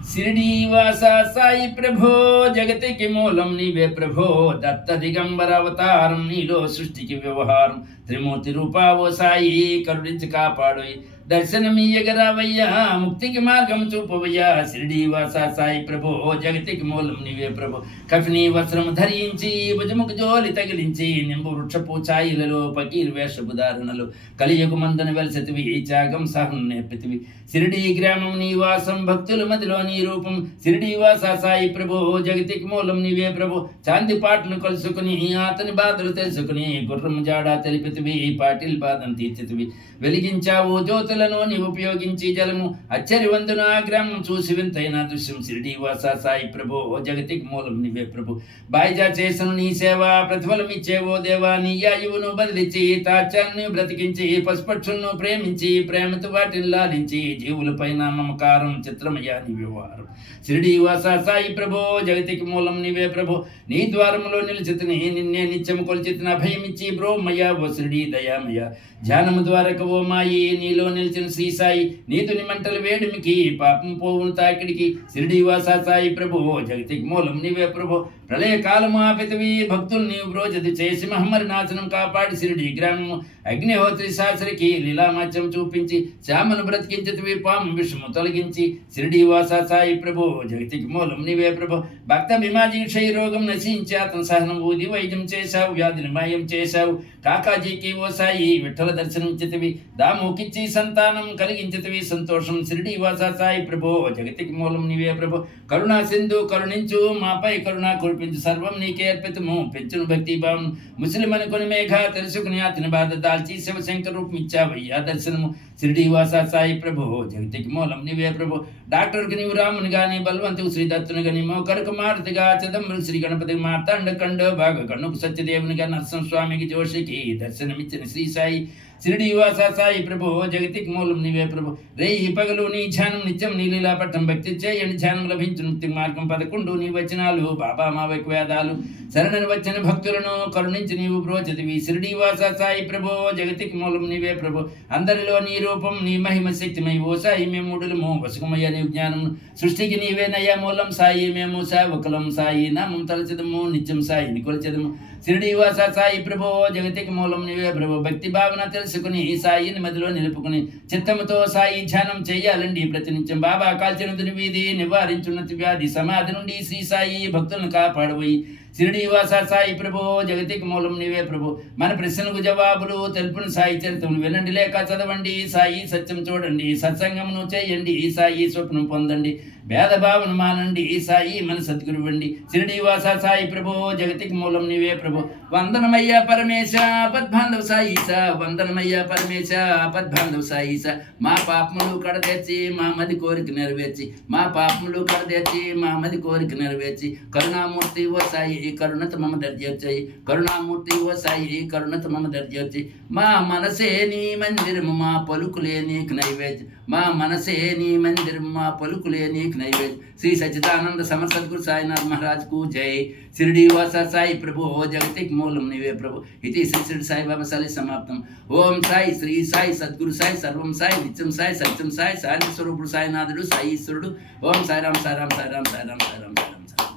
शिरडीवास साई प्रभो जगति की मूलम नीवे प्रभो दत्त दिगंबर अवतारम नीलो सृष्टि की व्यवहारम त्रिमूर्ति रूपा वो साई करुणिंच कापाडोई దర్శనమియ్యగరావయ్యా ముక్తికి మార్గం చూపవయ్యా. షిరిడీవాస సాయి ప్రభో జగతికి మూలం నీవే ప్రభో. కఫిని వస్త్రము ధరించి భుజముకు జోలి తగిలించి నింబు వృక్షపు ఛాయిలలో పకీర్ వేషపు ధారణలు కలియుగు మందున వెలసతివి త్యాగం సహనం నేర్పితివి. షిరిడీ గ్రామం నీవాసం భక్తుల మదిలో నీ రూపం. షిరిడీవాస సాయి ప్రభో జగతికి మూలం నీవే ప్రభో. చాంది పాటను కలుసుకుని అతని బాధలు తెలుసుకుని గుర్రం జాడ తెలిపితివి పాటిల్ బాధం తీర్చితివి. వెలిగించావు జ్యోతులను నీ ఉపయోగించి జలము అచ్చరివందున గ్రామం చూసి వింతైన దృశ్యం. షిరిడీవాస సాయి ప్రభో జగతికి మూలం నీవే ప్రభు. బాయిజా చేసను నీ సేవ ప్రతిఫలం ఇచ్చేవో దేవా. నీ ఆయువును బదిలించి తాచాన్ని బ్రతికించి పశుపక్షులను ప్రేమించి ప్రేమతో వాటిని లాలించి జీవులపైన మమకారం చిత్రమయ్యా నీ వ్యవహారం. షిరిడీవాస సాయి ప్రభో జగతికి మూలం నీవే ప్రభో. నీ ద్వారములో నిలిచితిని నిన్నే నిత్యము కొలిచితిన భయమిచ్చి బ్రోమయ్య ఓ షిరిడీ దయామయ్య. ధ్యానము ద్వారక ఓ మాయి నీలో నిలిచిన శ్రీ సాయి నీతుని మంటల వేడిమికి పాపం పోవును తాకిడికి. షిరిడీవాస సాయి ప్రభో జగతికి మూలం నీవే ప్రభో. ప్రళయ కాలము ఆపితివి భక్తులు నీవు బ్రోజది చేసి మహమ్మరి నాశనం కాపాడి షిరిడీ గ్రామము అగ్నిహోత్రి శాస్త్రికి లీలామాత్యం చూపించి శ్యామను బ్రతికించితివి పాము విషము తొలగించి. షిరిడీవాస సాయి ప్రభో జగతికి మూలం నీవే ప్రభో. భక్త భీమాజీ క్షయ రోగం నశించి అతను సహనం ఊది వైద్యం చేశావు వ్యాధిని మాయం చేశావు. కాకాజీకి ఓ సాయి విఠల దర్శనమిచ్చితివి దాముకిచ్చి సంతానం కలిగించితివి సంతోషం. షిరిడీవాస సాయి ప్రభో జగతికి మూలం నీవే ప్రభో. కరుణా సింధు కరుణించు మాపై కరుణ కురిపించు సర్వం నీకే అర్పితము పెంచును భక్తి భావం. ముస్లిం అనుకుని మేఘ తెలుసుకుని అతని బాధ దాల్చి శివశంకర్ రూపం ఇచ్చావయ్యా దర్శనము. షిరిడీవాస సాయి ప్రభో జగతికి మూలం నీవే ప్రభో. డాక్టర్కి నీవు రాముని గాని బలవంతుకు శ్రీ దత్తుని గని మోకరకు మారుతిగా చిదంబరం శ్రీ గణపతికి మార్తాండ కండో బాగా కన్నుకు సత్యదేవునిగా నరసింహ స్వామికి జోషికి దర్శనమిచ్చిన శ్రీ సాయి. షిరిడీవాస సాయి ప్రభో జగతికి మూలం నీవే ప్రభో. రేయి పగలు నీ ధ్యానం నిత్యం నీ లీలా పట్టం భక్తి చేయని ధ్యానం లభించిన ముక్తి మార్గం 11 నీ వచనాలు బాబా మావైక వేదాలు శరణని వచ్చిన భక్తులను కరుణించి నీవు బ్రోచతివి. షిరిడీవాస సాయి ప్రభో జగతికి మూలం నీవే ప్రభో. అందరిలో నీ రూపం నీ మహిమ శక్తిమై ఓ సాయి మేము మూడులము వసుకుమయ్య నీ జ్ఞానం సృష్టికి నీవేనయ్యా మూలం సాయి మేము సేవకులం సాయి నామం తలచదము నిత్యం సాయిని కొలచదము. షిరిడీవాస సాయి ప్రభో జగతికి మూలం నీవే ప్రభో. భక్తి భావన తెలుసుకుని సాయిని మదిలో నిలుపుకుని చిత్తముతో సాయి ధ్యానం చెయ్యాలండి ప్రతినిత్యం. బాబా కాల్చిన వీధి నివారించున్నతి వ్యాధి సమాధి నుండి శ్రీ సాయి భక్తులను కాపాడబోయి. షిరిడీవాస సాయి ప్రభో జగతికి మూలం నీవే ప్రభో. మన ప్రశ్నలకు జవాబులు తెలుపుని సాయి చరిత్రను వినండి లేక చదవండి. సాయి సత్యం చూడండి సత్సంగమును చేయండి. సాయి స్వప్నం పొందండి భేదభావన మానండి. సాయి మన సద్గురువండి. షిరిడీవాస సాయి ప్రభో జగతికి మూలం నీవే ప్రభో. వందనమయ్య పరమేశ పద్బాంధవ సాయిస వందనమయ్య పరమేశ పద్బాంధవ సాయిస. మా పాపములు కడతెచ్చి మా మది కోరిక నెరవేర్చి మా పాపములు కడతెచ్చి మా మది కోరిక నెరవేర్చి కరుణామూర్తి ఓ సాయి కరుణత మమ దర్జేర్చయి కరుణామూర్తి ఓ సాయి కరుణత మమ దర్జేర్చి మా మనసే నీ మందిరము మా పలుకులే నీకు నైవేద్యం మా మనసే నీ మందిరం మా పలుకులే నీకు నైవేద్యం శ్రీ సచ్చిదానంద సమర్ సద్గురు సాయినాథ్ మహారాజ్ కు జై షిరిడి వాస సాయి ప్రభు జగతికి మూలం నీవే ప్రభు ఇది శ్రీ షిరిడి సాయి బాబా సాలి సమాప్తం ఓం సాయి శ్రీ సాయి సద్గురు సాయి సర్వం సాయి నిత్యం సాయి సత్యం సాయి సాయి స్వరూపుడు సాయినాథుడు సాయి ఈశ్వరుడు ఓం సాయిరాం సాయిరాం సాయిరాం సాయిరాం సాయిరాం సాయిరాం సాయిరాం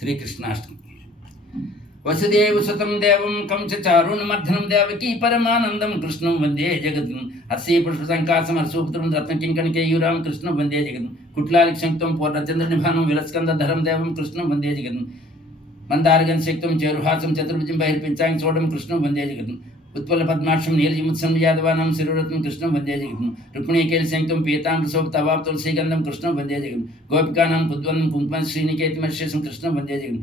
శ్రీకృష్ణాష్టమి వసుదేవసుతం దేవం కంసచారుణమర్ధనం దేవకీ పరమానందం కృష్ణం వందే జగద్గుం హస్సీ పుష్ప సంకాసం హర్షోపుత్రం రత్నకింకణికేయురాం కృష్ణం వందే జగద్గుం కుట్లాలిక్ శంక్తం పూర్ణచంద్ర నిభానం విలస్కందధరం దేవం కృష్ణం వందే జగద్గుం మందారగన్ శక్తం చేరుహాసం చతుర్భుజం బహిర్పించాంగ్ చోడం కృష్ణం వందే జగద్గుం ఉత్పల పద్మాక్షం నీలజిముత్సం యాదవానం శిరోరత్నం కృష్ణం వందే జగద్గుం రుక్మిణీకేలి శంక్తం పీతాంబృశోభ తవాబ్ తులసీగంధం కృష్ణం వందే జగద్గుం గోపికానాం కుద్వనం కుంకుమ శ్రీనికేతి మర్శేషం కృష్ణం వందే జగద్గుం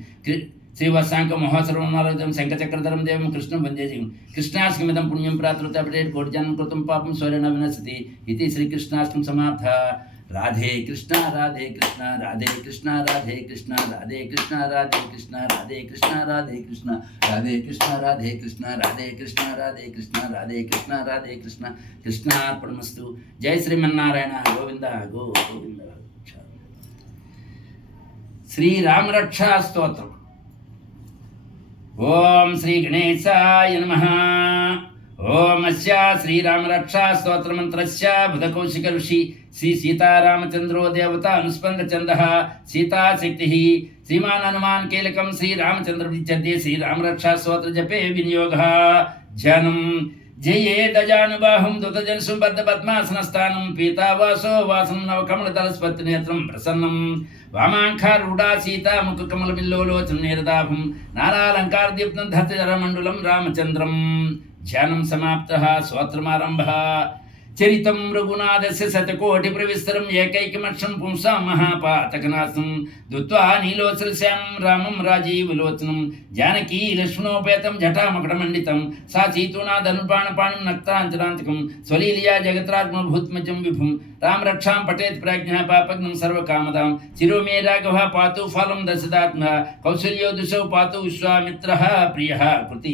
శ్రీవత్సాంక మహోత్సవం శంఖచక్రధరం దేవం కృష్ణం వందే జగన్ కృష్ణాష్టమిదం పుణ్యం ప్రాతృతపటే కోటి జన్మ కృతం పాపం స్వరేణ వినశతి ఇది శ్రీకృష్ణాష్టమి సమాప్త రాధే కృష్ణ రాధే కృష్ణ రాధే కృష్ణ రాధే కృష్ణ రాధే కృష్ణ రాధే కృష్ణ రాధే కృష్ణ రాధే కృష్ణ రాధే కృష్ణ రాధే కృష్ణ రాధే కృష్ణ రాధే కృష్ణ రాధే కృష్ణ రాధే కృష్ణ కృష్ణార్పణమస్తు జై శ్రీమన్నారాయణ గోవింద గోవింద శ్రీరామరక్షా స్తోత్రం ఓం శ్రీ గణేశాయ నమః ఓం అస్య శ్రీరామరక్షా స్తోత్రమంత్రస్య బుధకౌశిక ఋషి శ్రీ సీతారామచంద్రో దేవత అనుస్పందచందః సీతాశక్తిః శ్రీమాన్ హనుమాన్ కీలకం శ్రీరామచంద్ర విద్యతే శ్రీరామరక్షా స్తోత్ర జపే వినియోగः ధ్యానం జయేదజానుబాహుం దుతజన్సు బద్ధ పద్మాసనస్థానం పీతావాసో వాసం నవకమలదలస్పతి నేత్రం ప్రసన్నం వామాంఖారూఢా సీతా ముఖకమలమిల్లోలోచన నీరదాభం నానాలంకారదీప్తం ధతజరమండులం రామచంద్రం ధ్యానం సమాప్తః స్తోత్రమారంభః చరితం రఘునాథస్య శతకోటి ప్రవిస్తరం ఏకైకమక్షం పుంసాం మహాపాతకనాశం దుత్వా నీలోచలశ్యామం రామం రాజీవలోచనం జానకీ లక్ష్మణోపేతం జటామకటమండితం సా చీతూనాధనుపాణపాణిం నక్తాంచరాంతకం స్వలీలియా జగత్రాత్మభూత్మజం విభుం రామరక్షాం పఠేత్ ప్రాజ్ఞా పాపగ్నం సర్వకామదాం చిరో మే రాఘవ పాతు ఫలం దశదాత్మ కౌసల్యో దుషౌ పాతు విశ్వామిత్రః ప్రియః కృతి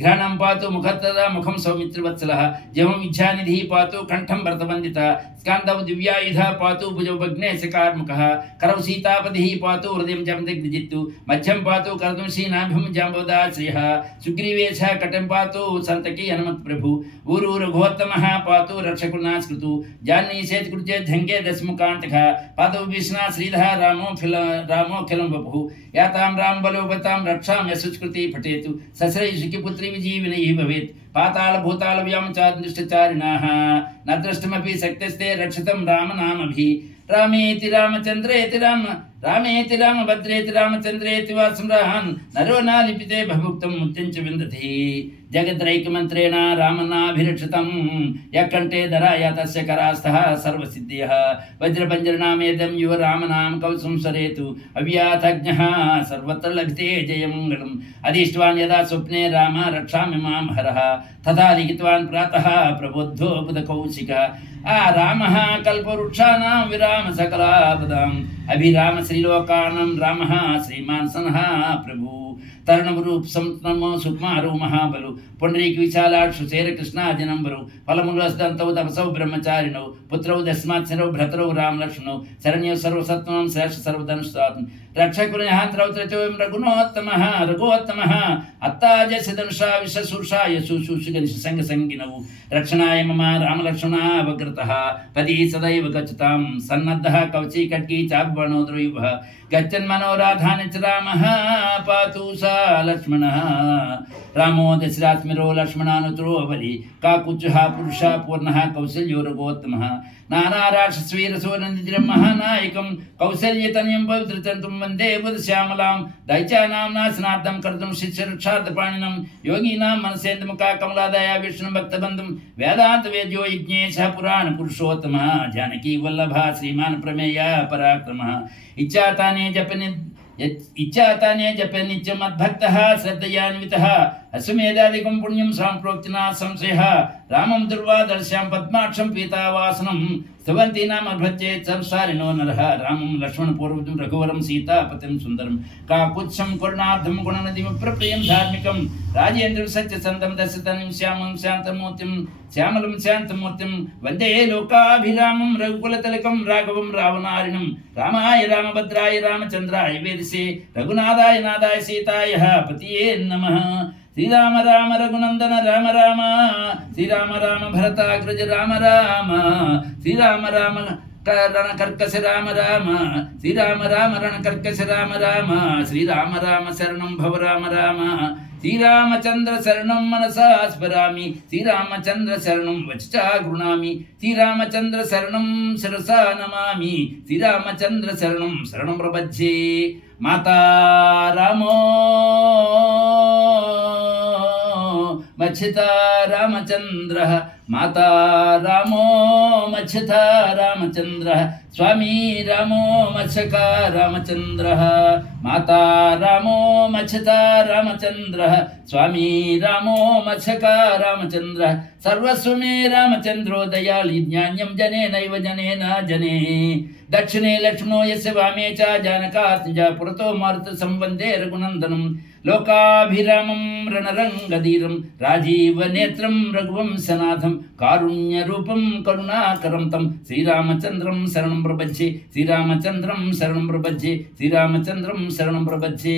ఘ్రాణం పాతు ముఖత్తదా ముఖం సౌమిత్రవత్సలః జవం ఇచ్ఛానిధి పాతు కంఠం భరతవందిత స్కాందౌ దివ్యాయుధ పాతు భుజౌ భగ్నేశకార్ముకః కరౌ సీతాపతిః పాతు హృదయం జమదగ్నిజిత్తు మధ్యం పాతు కర్దం నాభిం జాంబోదాశ్రియః సుగ్రీవేశ కటం పాతు సంతకి హనుమత్ ప్రభు ఊరు రఘువత్తమః పాతు రక్షకునాస్కృతు జాన్నీసేత్ కృత్యే ధంగే దశముకాంతః పాతౌ విష్ణా శ్రీధః రామోఖిలం వపుః యాతాం రామ బలోపతాం రక్షాం యశుష్కృతి పఠేతు సశ్రై సుఖిపుత్రి విజీవినైః భవేత్ పాతాళ భూతాళ వ్యాం చాదుష్టచారిణాః న ద్రష్టమపి శక్తిస్తే రక్షితం రామనామభిః రామేతి రామచంద్రేతి రామేతి రామభద్రేతి రామచంద్రేతి వా స్మరాన్ నరో నాలిపితే భభుక్తం ముత్యం చ విందతి జగద్రైకమంత్రేణ రామనాభిరక్షితం యకంఠే ధరాయ తస్య కరాస్తః సర్వసిద్ధ్యః వజ్రపంజరనామేదం యువ రామనామ కవచం స్మరేతు అవ్యాథజ్ఞః సర్వత్ర లభితే జయమంగళం అదిష్ట్వాన్ యదా స్వప్నే రామ రక్షామి మాం హరః తథా లిఖితవాన్ ప్రాతః ప్రబుద్ధో బుధకౌశిక ఆ రామః కల్పవృక్షాణాం విరామ సకలాపదాం అభిరామ శ్రీలోకానం రామః శ్రీమాన్ సనః ప్రభు తరుణమురూప్ సంతనమో సుకుమారో మహాబలు పుండరీక విశాలాక్షు శేరకృష్ణాజనంబరు ఫలములస్దంతౌ తపసౌ బ్రహ్మచారిణౌ పుత్రౌ దశమాత్సరౌ భ్రతరౌ రామలక్ష్మణౌ శరణ్యౌ సర్వసత్వం శ్రేష్ఠ సర్వధనుష్టాత్మ రక్షకునిహాంతరౌ త్రచోయం రఘువత్తమః అత్తాజసధనుషా విశ్వశూషా యశూషుగనిష సంగసంగినౌ రక్షణాయ మమ రామలక్ష్మణావగ్రతః పదీ సదైవ గచ్చతాం సన్నద్ధః కవచీ ఖడ్గీ చాపబాణో ద్రవ్యః గచ్చన్మనోరాధాని చ రామః పాతు సా లక్ష్మణः రామో దశరాత్మిరో లక్ష్మణానుతురో బలి కాకుచ్చః పురుషः పూర్ణः కౌసల్యో రఘువత్తమః నానారాక్షసవీరసో నందిరం మహానాయకం కౌసల్యతనయం పవిత్రతంతుం వందే బుధశ్యామలాం దైత్యానాంనా స్నార్థం కర్తుం శిష్యరక్షార్థపాణినం యోగీనాం మనసేంద్రముఖా కమలాదయా విష్ణు భక్తబంధుం వేదాంత వేద్యో యజ్ఞేశ పురాణ పురుషోత్తమః జానకీ వల్లభ శ్రీమాన్ ప్రమేయ పరాక్రమः ఇచ్చాతానే జప నిత్యమద్భక్తః శ్రద్ధయాన్వితః అశ్వమేధాదికం పుణ్యం సాంప్రోక్తినా సంశయః రామం దుర్వాదర్శ్యాం పద్మాక్షం పీతావాసనం स्तवन्ति नाम भज्येत् संसारिणो नरः रामं लक्ष्मणपूर्वजं रघुवरं सीतापतिं सुन्दरं काकुत्सं करुणार्थं गुणनिधिं प्रप्रियं धार्मिकं राजेन्द्रं सत्यसन्तं दशतनं श्यामं शान्तमूर्तिं श्यामलं शान्तमूर्तिं वन्दे लोकाभिरामं रघुकुलतिलकं राघवं रावणारिणं रामाय रामभद्राय रामचन्द्राय वेदसे रघुनाथाय नाथाय सीताय पतिये नमः। శ్రీరామ రామ రఘునందన రామ రామ శ్రీరామ రామ భరతాగ్రజ రామ రామ శ్రీరామ రామ రణకర్కశ రామ రామ శ్రీరామ రామ రణకర్కశ రామ రామ శ్రీరామ రామ శరణం భవ రామ రామ శ్రీరామచంద్ర శరణం మనసా స్మరామి శ్రీరామచంద్ర శరణం వచసా గృణామి శ్రీరామచంద్ర శరణం శిరసా నమామి శ్రీరామచంద్ర శరణం శరణం ప్రపద్యే మాతా రామో మచ్చితా రామచంద్ర మాతా రామో మచ్చితా రామచంద్ర స్వామి రామో మత్స్యక రామచంద్ర మాతా రామో మచ్చితా రామచంద్ర స్వామి రామో మత్స్యక రామచంద్ర సర్వస్వమే రామచంద్రో దయాళి జ్ఞాన్యం జనేనైవ జనేన జనే దక్షిణే లక్ష్మణో యస్య వామే చ జానకాత్మజ పురతో మారుత సంవందే రఘునందనం లోకాభిరామం రణరంగధీరం రాజీవనేత్రం రఘువంశనాథం కారుణ్యరూపం కరుణాకరం తం శ్రీరామచంద్రం శరణం ప్రపద్యే శ్రీరామచంద్రం శరణం ప్రపద్యే శ్రీరామచంద్రం శరణం ప్రపద్యే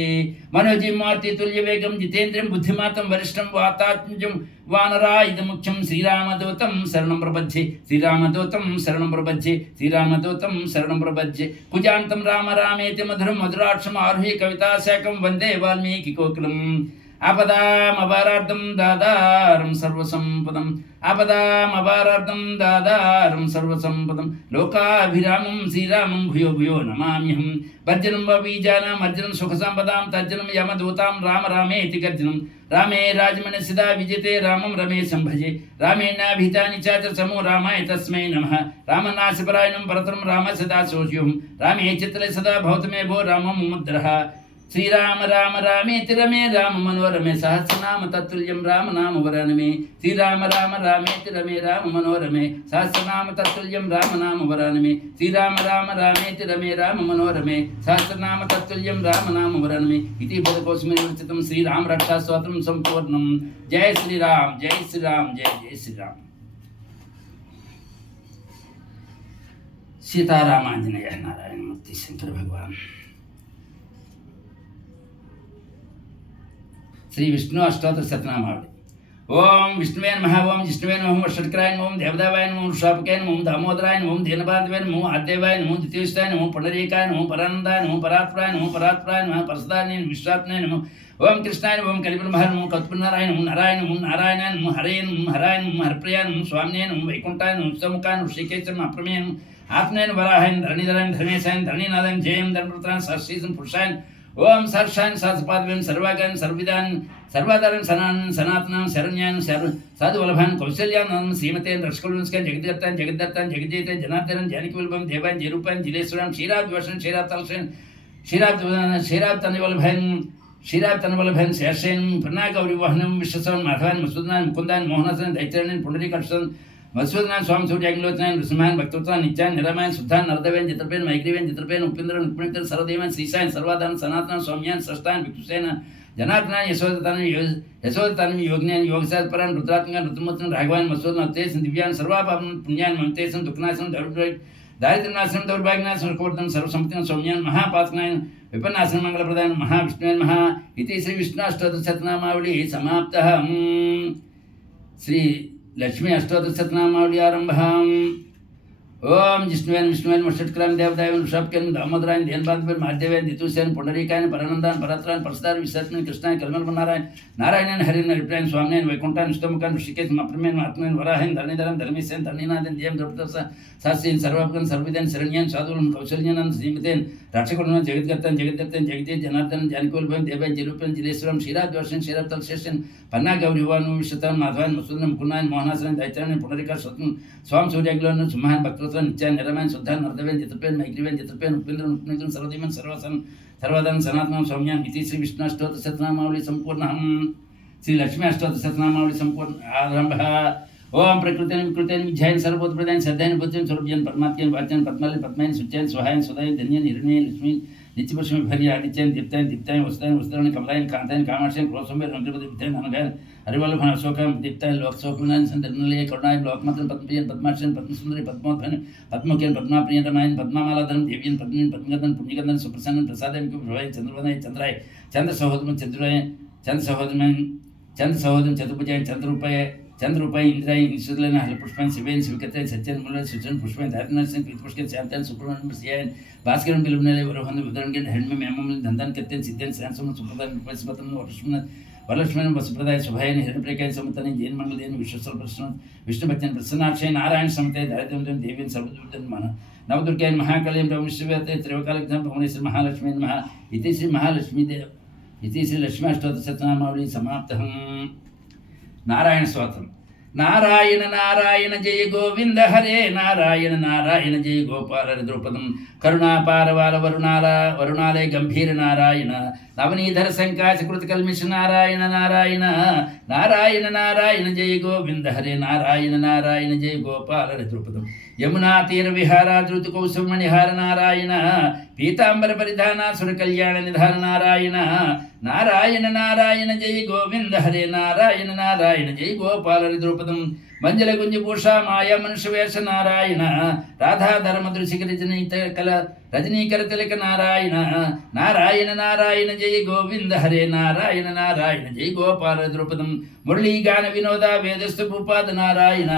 మనోజీ మారుతి తుల్యవేగం జితేంద్రియం బుద్ధిమాతం వరిష్టం వాతాత్మజం వానరాయుధముఖ్యం శ్రీరామదూతం శరణం ప్రపద్యే శ్రీరామదూతం శరణం ప్రపద్యే శ్రీరామదూతం శరణం ప్రపద్యే కుజాంతం రామ రామేతి మధురం మధురాక్షం ఆరుహి కవితాశాఖం వందే వాల్మీకి కోకిలం ఆపదామపారార్థం దాదారం సర్వసంపదం ఆపదామపారార్థం దాదారం సర్వసంపదం లోకాభిరామం శ్రీరామం భూయో భూయో నమామ్యహం భర్జనం బీజానాం అర్జునం సుఖసంపదాం తర్జనం యమదూతాం రామ రామేతి గర్జనం రామే రాజమణి సదా విజితే రామం రమేశం భజే రామేణాభితాని చాచ సమో రామాయ తస్మై నమః రామనాశపరాయణం పరతరం రామ సదా సోష్యోహం రామే చిత్రే సదా భవతమే భో రామం ముద్రః శ్రీరామ రామ రామేతి రమే రామ మనోరమే సహస్రనామ తత్తుల్యం రామ నామ వరానమే శ్రీరామ రామ రామేతి రమే రామ మనోరమే సహస్రనామ తత్తుల్యం రామ నామ వరానమే శ్రీరామ రామ రామేతి రమే రామ మనోరమే సహస్రనామ తత్తుల్యం రామ నామ వరానమే ఇది పదకోసమే విరచితం శ్రీరామ రక్షా స్తోత్రం సంపూర్ణం. జయ శ్రీరామ్ జయ శ్రీరామ్ జయ జయ శ్రీరామ్. సీతారామాంజనేయ నారాయణమూర్తి శంకర భగవాన్. శ్రీ విష్ణు అష్టోత్తర శతనామావళి. ఓం విష్ణువే నమః ఓం జిష్ణువే నమః షట్కరాయ నమః దేవదేవాయ నమః శ్రాపకాయ నమః దామోదరాయ నమః దీనబాంధవాయ నమః ఆద్యవాయ నమః ద్వితీయస్థాయ నమః పునరీకాయ నమః పరానందాయ నమః పరాత్పరాయ నమః పరాత్పరాయ నమః పరసదాయ విశ్వాత్మనే నమః ఓం కృష్ణాయ నమః కలిబ్రహ్మాయ నమః కత్పునారాయ నమః నారాయణ నమః నారాయణాయ నమః హరే నమః హరాయ నమః హరిప్రియాయ నమః స్వామినే నమః వైకుంఠాయ నమః ఉత్తముఖాయ నమః శ్రీకేశం అప్రమేయ నమః ఆత్మనేన వరాహాయ ధరణీధరాయ ధర్మేశాయ ధరణీనాథాయ జయం ధర్మపుత్రాయ సర్శీసం పురుషాయ ఓం సర్షాన్ సహస్రపాదవేం సర్వాగాన్ సర్విదాన్ సర్వాధారన్ సనాతనాన్ శరణ్యాన్ సాధువల్లభాన్ కౌశల్యాన్ శ్రీమతే రక్షకులంస్కాన్ జగద్గత్తాన్ జగద్దత్తాన్ జగజ్జయితే జనార్దనన్ జానకి వల్లభాన్ దేవాన్ జరూపాన్ జిలేశ్వరాన్ క్షీరాబ్దివర్షన్ క్షీరాబ్తలసేన్ క్షీరాబ్తనివల్లభాన్ క్షీరాబ్తనివల్లభాన్ శేషేన్ పన్నాగౌరివాహనం విశ్వసవన్ మాధవాన్ మసూదనాన్ ముకుందాన్ మోహనసన్ దైత్యాన్ పుండరీకర్షన్ మధుసూదనాన్ స్వామి సూర్యాగ్నిలోచనాన్ నృసింహాన్ భక్తోత్సాన్ నిత్యాన్ నిరమాయన్ శుద్ధాన్ నరదవేన్ చిత్రపేన్ మైగ్రీవేన్ చిత్రపేన్ ఉపేంద్రన్ ఉపేంద్ర సరదేవన్ శ్రీశాయన్ సర్వాదాన్ సనాతనాన్ సౌమ్యాన్ సష్టాన్ విక్షుసేన జనార్దనాన్ యశోదతాన్ యోగిన్యాన్ యోగశాస్త్రాన్ రుద్రాత్మకాన్ రుద్రమూర్తిన్ రాఘవాన్ మసూదన్ ఉత్తేశన్ దివ్యాన్ సర్వాపాపం పుణ్యాన్ మమతేశన్ దుఃఖనాశనం దారిద్ర్యనాశనం దౌర్భాగ్యనాశనం కోర్తం సర్వసంపత్తిన సౌమ్యాన్ మహాపాసనాయన్ విపన్నాశనం మంగళప్రదాన్ మహావిష్ణువే నమః. ఇది శ్రీ విష్ణు అష్టోత్తర శతనామావళి సమాప్తః. శ్రీ లక్ష్మీ అష్టోత్తర శతనామావళి ఆరంభం. ఓం జిష్ణువేన్ విష్ణువేన్ షట్కరాన్ దేవదాయన్ షాప్కేన్ దామోదరాయన్ దేనబాంధవేన్ మహాదేవేన్ దితూసేన్ పుండరీకాయన్ పరానందాన్ పరాత్రాన్ పరస్తాన్ విశ్వాత్మన్ కృష్ణాయన్ కల్మల్మ నారాయణ నారాయణన్ హరిన్ హరిప్రాయన్ స్వామినేన్ వైకుంఠాన్ విష్ణుముఖాన్ ఋషికేశం అప్రమేన్ ఆత్మేన్ వరాహన్ ధరణీధరన్ ధర్మేశన్ ధరణీనాథన్ జయం ద్రౌపదస శాస్త్రీన్ సర్వాపకన్ సర్విదన్ శరణ్యాన్ సాధువులను కౌశల్యానంద శ్రీమతేన్ రక్షకుడును జగద్గత్తాన్ జగద్దత్తాన్ జగదే జనార్దన్ జానకవల్భవన్ దేవాయన్ జరూపన్ జిలేశ్వరం క్షీరాబ్దివర్షన్ క్షీరాబ్తల్ శేషన్ పన్నాగౌరివాను విశ్వతాన్ మాధవాన్ మసూదన్ ముకున్నాయన్ మోహనాసనం దైత్యాన్ని పునరికా స్వామి సూర్యాగ్లోను సింహాన్ భక్తోత్సవం నిత్యాన్ నిరమాయన్ శుద్ధాన్ నర్దవేన్ చిత్రపేన్ మైగ్రీవేన్ చిత్రపేన్ ఉపేంద్రన్ ఉపేంద్రన్ సర్వదేవన్ సర్వాదాన్ సనాతనం సౌమ్యాన్ ఇది శ్రీ విష్ణు అష్టోత్తర శతనామావళి సంపూర్ణం. శ్రీ లక్ష్మీ అష్టోత్తర శతనామావళి సంపూర్ణ ఆరంభ. ఓం ప్రకృతిని వికృతిని విద్యాయని సర్వోత్ప్రదాయని శ్రద్ధాయని బుద్ధిని స్వరూప్యాన్ని పరమాత్మని వాచ్యాన్ని పద్మాలని పద్మాయని శుచ్యాన్ని స్వహాయని సుధాయని ధన్యాన్ని హిరణ్యాన్ని లక్ష్మి నిత్యపురుషమి భర్య ఆదిత్యాన్ని దీప్తాయని వస్తాయని వస్తాయని కమలాయని కాంతాయని కామాక్షాయని క్రోశంబే రంగపతి విద్యాయని అనగాయని హరివల్లభన అశోకాన్ని దీప్తాయని లోకశోకనాయని సందర్మలయ కరుణాయ లోకమాతని పద్మప్రియని పద్మాక్షని పద్మసుందరి పద్మోద్భని పద్మముఖ్యని పద్మాప్రియని రమాయని పద్మామాలాధనం దేవ్యని పద్మిని పద్మగంధని పుణ్యగంధని సుప్రసన్నని ప్రసాదానికి భవాయ చంద్రవదయ చంద్రాయ చంద్ర సహోదరం చంద్రాయ చంద్ర సహోదరం చతుర్భుజాయ చంద్రూపాయ ఇంద్రాయ ఈశ్వరులైన హరిపుష్పాన్ని శివైన శివకత్తాయ సత్యాన్ని ములని శుచన పుష్పాన్ని ధారణాన్ని ప్రీతిపుష్కని శాంతాన్ని సుబ్రహ్మణ్యం శ్రీయాయని భాస్కరం పిలుపునలే వరహంద ఉదరణగిరి హెడ్మి హేమములు దంతాన్ని కత్తాన్ని సిద్ధాన్ని శాంసములు సుప్రదాన్ని పరిశుభ్రతను వరలక్ష్మణ వసుప్రదాయ శుభాయని హిరణప్రేకాయ సమతని జైన్మంగళదేని విశ్వస్వర ప్రశ్న విష్ణుభక్తిని ప్రసన్నాక్షయ నారాయణ సమతయ దారిద్ర్యం దేవిని సర్వదుర్గని మన నవదుర్గాయని మహాకళ్యాణ బ్రహ్మశ్రీవేత త్రివకాలజ్ఞాన భువనేశ్వరి మహాలక్ష్మి మహా ఇది శ్రీ మహాలక్ష్మీదేవ ఇది శ్రీ లక్ష్మీ అష్టోత్తర శతనామావళి సమాప్తం. నారాయణ స్తోత్రం. నారాయణ నారాయణ జయ గోవింద హరే నారాయణ నారాయణ జయ గోపాల ద్రౌపదం కరుణాపారవాల వరుణాలయ గంభీర నారాయణ నవనీధర సంకాశకృత కల్మిష నారాయణ నారాయణ నారాయణ నారాయణ జయ గోవింద హరే నారాయణ నారాయణ జయ గోపాల ద్రౌపదం యమునా తీర విహారాధృతి కౌసమణిహార నారాయణ పీతాంబర పరిధాన సుర కళ్యాణ నిధాన నారాయణ నారాయణ నారాయణ జయ గోవింద హరే నారాయణ నారాయణ జయ గోపాల ద్రౌపదం మంజల గుంజభూష మాయా మనుష్య వేష నారాయణ రాధాధర్మ దృశిక రజనీకర తిలక నారాయణ నారాయణ నారాయణ జయ గోవింద హరే నారాయణ నారాయణ జయ గోపాల ద్రౌపదం మురళీగాన వినోద వేదస్థు భూపాద నారాయణ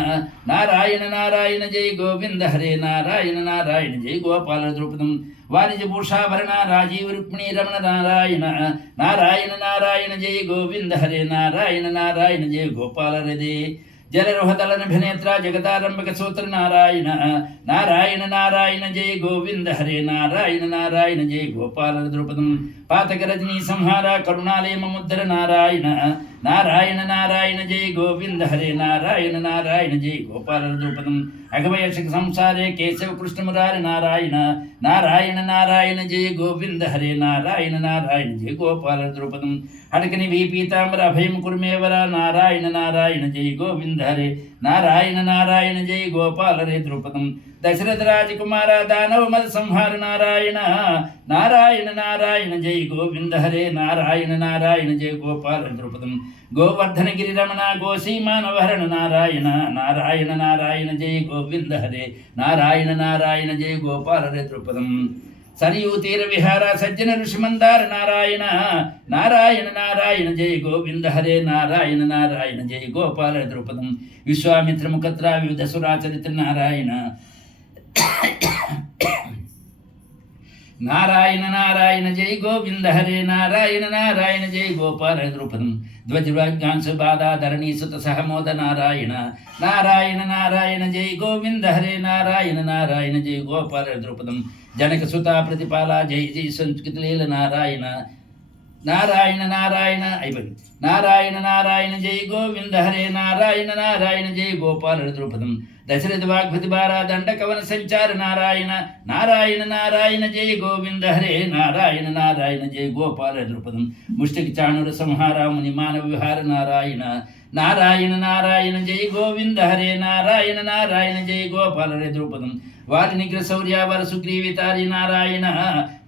నారాయణ నారాయణ జయ గోవింద హరే నారాయణ నారాయణ జయ గోపాల ద్రౌపదం వాణిజ భూషాభరణ రాజీవ రుక్మిణీ రమణ నారాయణ నారాయణ నారాయణ జయ గోవింద హరే నారాయణ నారాయణ జయ గోపాల హృదే జలరోహదలనభినేత్ర జగదారంభక సూత్ర నారాయణ నారాయణ నారాయణ జయ గోవింద హరే నారాయణ నారాయణ జయ గోపాల ద్రౌపదం పాతక రజనీ సంహార కరుణాలయ మముద్దర నారాయణ నారాయణ నారాయణ జయ గోవింద హరే నారాయణ నారాయణ జయ గోపాల ద్రౌపదం అఘవయర్షక సంసారే కేశవ కృష్ణ మురారి నారాయణ నారాయణ నారాయణ జయ గోవింద హరే నారాయణ నారాయణ జయ గోపాల ద్రౌపదం హడకని వీ పీతాంబర అభయం కుర్మేవర నారాయణ నారాయణ జయ గోవింద హరే నారాయణ నారాయణ జయ గోపాల రే ద్రౌపదం దశరథ రాజకుమార దానవ మద సంహార నారాయణ నారాయణ నారాయణ జయ గోవింద హరే నారాయణ నారాయణ జయ గోపాల ద్రౌపదం గోవర్ధన గిరిరమణ గోసీమానవహరణ నారాయణ నారాయణ నారాయణ జయ గోవింద హరే నారాయణ నారాయణ జయ గోపాల రే ద్రౌపదం సరియూ తీర విహార సజ్జన ఋషిమందార నారాయణ నారాయణ నారాయణ జయ గోవింద హరే నారాయణ నారాయణ జయ గోపాల ద్రౌపదం విశ్వామిత్ర ముఖత్ర వివిధ సురాచరిత నారాయణ నారాయణ నారాయణ జయ గోవింద హరే నారాయణ నారాయణ జయ గోపాల ద్రౌపదం ధ్వజవాగ్యాంశ బాధాధరణీ సుత సహమోద నారాయణ నారాయణ నారాయణ జయ గోవింద హరే నారాయణ నారాయణ జయ గోపాల ద్రౌపదం జనక సుత ప్రతిపాల జయ జయ సంస్కృతి లీల నారాయణ నారాయణ నారాయణ అయిపోయింది నారాయణ నారాయణ జయ గోవింద హరే నారాయణ నారాయణ జయ గోపాల ద్రౌపదం దశరథ వాగ్భతి బారా దండ కవన సంచార నారాయణ నారాయణ నారాయణ జయ గోవింద హరే నారాయణ నారాయణ జయ గోపాల ద్రౌపదం ముష్టికి చాణుర సంహార ముని మానవ విహార నారాయణ నారాయణ నారాయణ జయ గోవింద హరే నారాయణ నారాయణ జయ గోపాల రే ద్రౌపదం వారి నిగ్ర శౌర్యావర సుగ్రీవితారి నారాయణ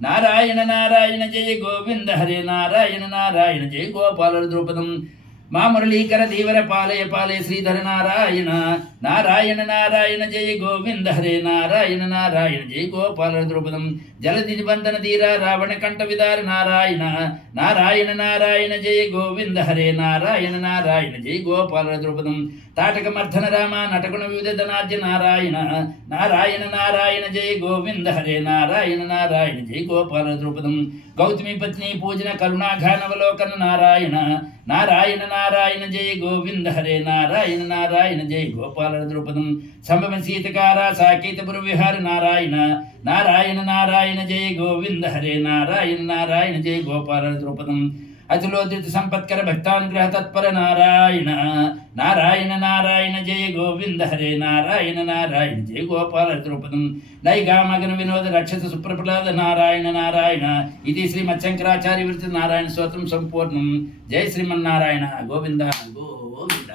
నారాయణ నారాయణ జయ గోవింద హరే నారాయణ నారాయణ జయ గోపాల ద్రౌపదం మా మురళీకర ధీవర పాలయ పాలయ శ్రీధర నారాయణ నారాయణ నారాయణ జయ గోవింద హరే నారాయణ నారాయణ జయ గోపాల ద్రౌపదం జలధి బంధన ధీర రావణ కంఠ విదార నారాయణ నారాయణ నారాయణ జయ గోవింద హరే నారాయణ నారాయణ జయ గోపాల ద్రౌపదం తాటక మర్ధన రామ నటకుణ వివిధ ధనాద్య నారాయణ నారాయణ నారాయణ జయ గోవింద హరే నారాయణ నారాయణ జయ గోపాల ద్రౌపదం గౌతమి పత్ని పూజన కరుణాఘానవలోకన నారాయణ నారాయణ నారాయణ జయ గోవింద హరే నారాయణ నారాయణ జయ గోపాల ద్రౌపదం సంభవ సీతకార సాకేతపుర విహార నారాయణ నారాయణ నారాయణ జయ గోవింద హరే నారాయణ నారాయణ జయ గోపాల ద్రౌపదం అతులోద్యుత సంపత్కర భక్తానుగ్రహ తత్పర నారాయణ నారాయణ నారాయణ జయ గోవింద హరే నారాయణ నారాయణ జయ గోపాల ద్రౌపదం నైగామగన వినోద రక్షత సుప్రప్రహ్లాద నారాయణ నారాయణ ఇది శ్రీమచ్చంకరాచార్య విరచిత నారాయణ స్తోత్రం సంపూర్ణం. జయ శ్రీమన్నారాయణ. గోవింద గోవింద.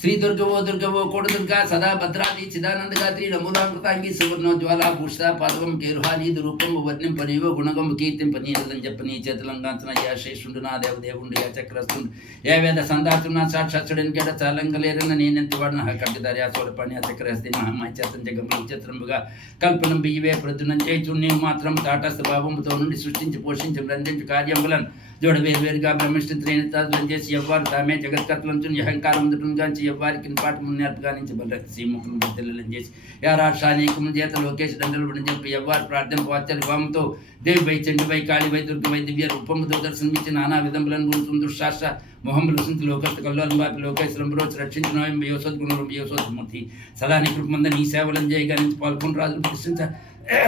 శ్రీ దుర్గవో దుర్గవో కోటి దుర్గా సదా భద్రాది చిదానంద గాత్రి నమూలామృతాంగి సువర్ణోజ్వాల భూషిత పాదవం కేరుహాని రూపం వర్ణిం పనివో గుణగం కీర్తిం పనీరదని చెప్పని చేతులంగాంచన యా శేషుండు నా దేవదేవుండు యా చక్రస్తుండు యా వేద సందాతున్నా సాక్షాత్సుడని గడ చాలంగలేరన్న నేనెంత వాడిన కట్టుదారి ఆ సోడపాణి ఆ చక్రస్తి మహామాయ చేతం జగం చిత్రంబుగా కల్పనం బియ్యవే ప్రద్దునం చేయుచు నీవు మాత్రం తాటస్థ భావముతో నుండి సృష్టించి పోషించి రంజించు కార్యములను జోడ వేరువేరుగా బ్రహ్మష్ఠిత్రేణితాలు చేసి ఎవ్వారు తామే జగత్కర్తలంచు అహంకారం గాంచి ఎవ్వారికి పాఠము నేర్పగానించబడ్డ శ్రీముఖులు బుద్ధులను చేసి యారాక్షానీకము చేత లోకేష్ దండలు చెప్పి ఎవ్వారు ప్రార్థన వాత్సల్య భావంతో దేవి వై చండి వై కాళి వై దుర్గ వై దివ్య రూపముతో దర్శనమిచ్చి నానా విధములను గురుతుంది దుశ్శాస్త్ర మొహంబులు సుంతి లోకస్తు కల్లోలం బాపి లోకేశ్వరం బ్రోచ్ రక్షించిన యోసోద్గుణం యోసోద్మూర్తి సదా నీ కృపమంద నీ సేవలను చేయగా నుంచి పాల్గొని రాజులు ప్రశ్నించ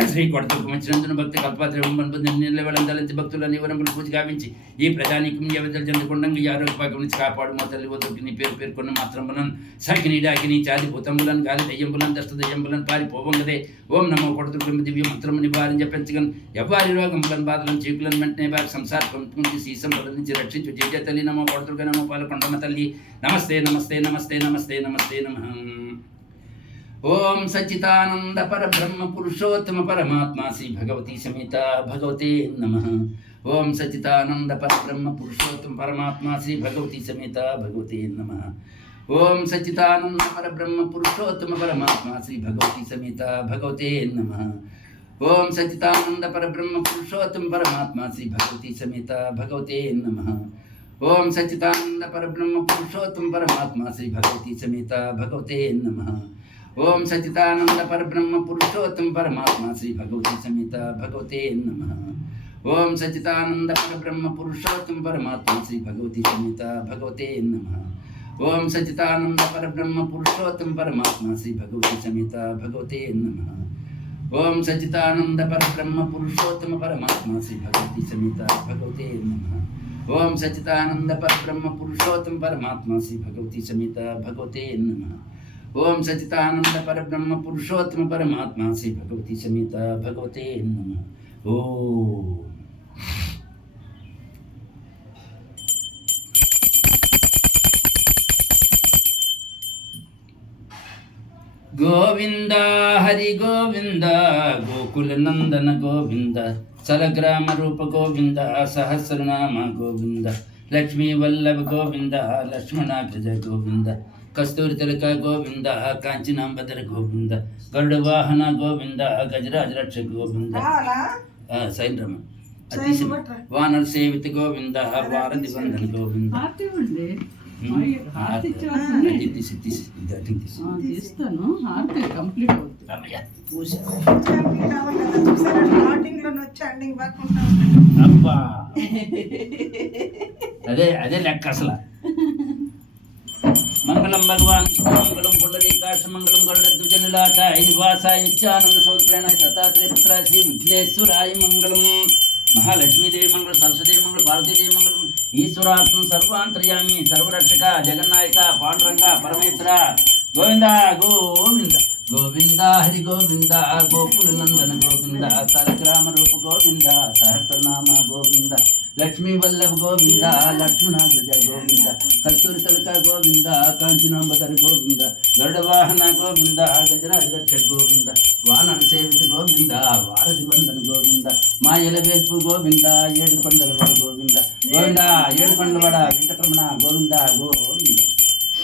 శ్రీ కొడతకు మంచినందున భక్తి కల్పాత్రం నిలవడం దళిత భక్తులని వివరములు పూజ గావించి ఈ ప్రజానికం వ్యవధులు చెందకుండా ఈ ఆరోగ్య భాగం నుంచి కాపాడు మా తల్లి వద్దకు నీ పేరు పేర్కొన్న మాత్రములను సకిని డాకిని చాది భూతములను గాలి దయ్యంబులను దస్త దయ్యంబులను పారిపోవంగదే ఓం నమో కొడతకు దివ్య మంత్రము నివారించి జపించగలను ఎవ్వారి రోగములను బాధలను చీకులను వెంటనే వారి సంసార నుంచి సీసం నుంచి రక్షించు జయ తల్లి నమో కొడతకు నమో పాలకొండమ్మ తల్లి నమస్తే నమస్తే నమస్తే నమస్తే నమస్తే నమః ओम सच्चिदानंद पर ब्रह्म पुरुषोत्तम परमात्मा श्री भगवती समेत भगवते नमः। ओम सच्चिदानंद पर ब्रह्म पुरुषोत्तम परमात्मा श्री भगवती समेत भगवते नमः। ओम सच्चिदानंद पर ब्रह्म पुरुषोत्तम परमात्मा श्री भगवती समेत भगवते नमः। ओम सच्चिदानंद पर ब्रह्म पुरुषोत्तम परमात्मा श्री भगवती समेत भगवते नमः। ओम सच्चिदानंद पर ब्रह्म पुरुषोत्तम परमात्मा श्री भगवती समेत भगवते नमः। ओम सच्चिदानंद पर ब्रह्म पुरुषोत्तम परमात्मा श्री भगवती समेत भगवते नमः। ओम सच्चिदानंद पर ब्रह्म पुरुषोत्तम परमात्मा श्री भगवती समेत भगवते नमः। ओम सच्चिदानंद पर ब्रह्म पुरुषोत्तम परमात्मा श्री भगवती समेत भगवते नमः। ओम सच्चिदानंद पर ब्रह्म पुरुषोत्तम परमात्मा श्री भगवती समेत भगवते नमः। ओम सच्चिदानंद पर ब्रह्म पुरुषोत्तम परमात्मा श्री भगवती समेत भगवते नमः। ओम सच्चिदानंद पर ब्रह्म पुरुषोत्तम परमात्मा श्री भगवती समेत भगवते नमः। ओम गोविंद हरि गोविंद गोकुल नंदन गोविंद सरग्राम रूप गोविंद सहस्रनाम गोविंद लक्ष्मी वल्लभ गोविंद लक्ष्मणाग्रज गोविंद कस्तूरी तिलक गोविंद कांचनांबदर गोविंद गरुड़ वाहन गोविंद गजराज रक्षक गोविंद सैन रम वानर सेवित गोविंद वारधि वंदन गोविंद అదే అదే లెక్క అసలు मंगलम भगवान मंगलम पुंडरीकाक्ष मंगलम गरुड़ध्वज नीलाकाय निवासाय नित्यानंद सौत्प्रेणाय दत्तात्रेय पुत्राय श्री विघ्नेश्वराय मंगलम महालक्ष्मी देवी मंगल सरस्वती मंगल भारती देवी मंगलम ईश्वरात्म सर्वांतर्यामी सर्वरक्षक जगन्नायक पांडुरंग परमेश्वर गोविंद गोविंद गोविंद हरि गोविंद गोकुल नंदन गोविंद सरग्राम रूप गोविंद सहस्रनाम गोविंद लक्ष्मी वल्लभ गोविंद लक्ष्मणाग्रज गोविंद कस्तूरी तिलक गोविंद कांचनांबदर गोविंद गरुड़ वाहन गोविंद गजराज रक्षक गोविंद वानर सेवित गोविंद वारधि वंदन गोविंद मायల వేల్పు గోవింద ఏడుకొండలవాడ గోవింద గోవింద ఏడుకొండలవాడ వెంకటరమణ గోవింద గోవింద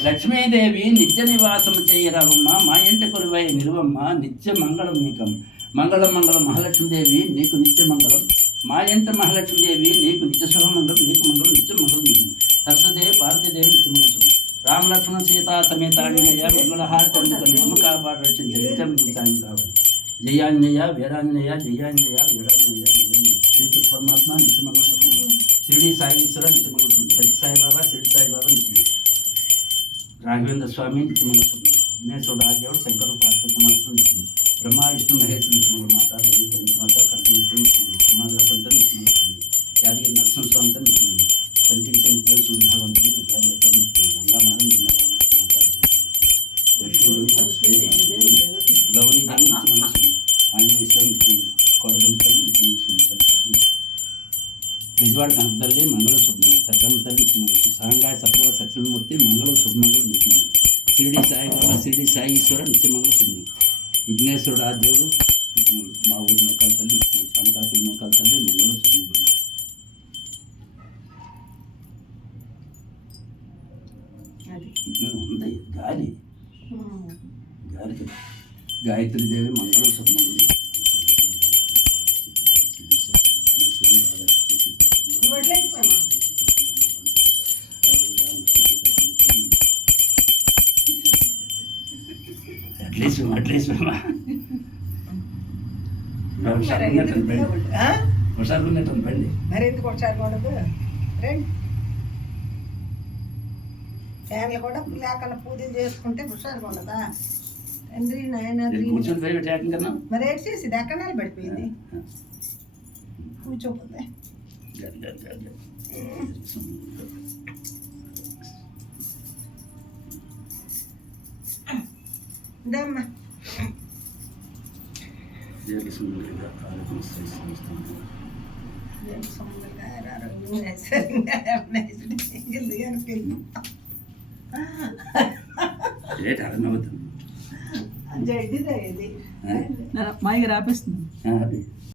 లక్ష్మీదేవి నిత్య నివాసము చేయరావమ్మ మా ఇంట కొలువై నిలువమ్మ నిత్య మంగళం నీకం మంగళం మంగళం మహాలక్ష్మీదేవి నీకు నిత్య మంగళం మా ఇంట మహాలక్ష్మీదేవి నీకు నిత్య శుభమంగళం నీకు మంగళం నిత్య మంగళం నీకు సరస్వదేవి పార్వతీదేవి నిత్య మంగళం రామ లక్ష్మణ సీతా సమేత ఆంజనేయ మంగళహారతి అందుకని అమ్మ కాపాడు రక్షించే నిత్యం నీకు సాయం కావాలి జయాంజనేయ వీరాంజనేయ జయాంజనేయ వీరాంజనేయ జయాంజనేయ శ్రీకృష్ణ పరమాత్మ నిత్య మంగళం షిరిడి సాయి ఈశ్వర నిత్య మంగళం సత్య సాయిబాబా షిరిడి సాయిబాబా నిత్య राघवेंद्र स्वामी नित्यमंगल विघ्नेश्वर आदेव शंकर पार्थिव कुमार ब्रह्मा विष्णु महेश नित्यमंगल माता रवि माता कर्तव्य समाधर पंत नित्यमंगल यादगिरी नरसिंह स्वामी नित्यमंगल कंटिंचंद्र सूर्यभगवंत गंगा माता माता लक्ष्मी सरस्वती गौरी देवी नित्यमंगल आंजनेय स्वामी नित्यमंगल कोडदम तल्ली नित्यमंगल बिजवाड़ कनकदल्ली मंगल शुभमंगल पेद्दम्म तल्ली नित्यमंगल सांगाय सप्रव सचिनमूर्ति मंगल शुभमंगल नित्यमंगल షిరిడి సాయి బాబా షిరిడి సాయి ఈశ్వర నిత్యమంగళ శుభం. విఘ్నేశ్వరుడు ఆ దేవుడు మా ఊరి నౌకాల తల్లి అనకాపల్లి నౌకాల తల్లి మంగళ శుభం. ఉంది గాలి గాలి గాయత్రి దేవి మంగళ శుభం. అట్లీస్ట్ హుషారు ఉన్నట్టు బండి మరి ఎందుకు హుషారుకూడదు రండి. ఫ్యాన్లు కూడా లేకుండా పూజలు చేసుకుంటే హుషారుగా ఉండదా తండ్రి నాయన కూర్చొని పోయి ట్యాకింగ్ కన్నా మరి ఏం చేసేది ఎక్కడ నిలబడిపోయింది కూర్చోపోతే ఇదమ్మా జడ్డి మాయగా రాపిస్తుంది.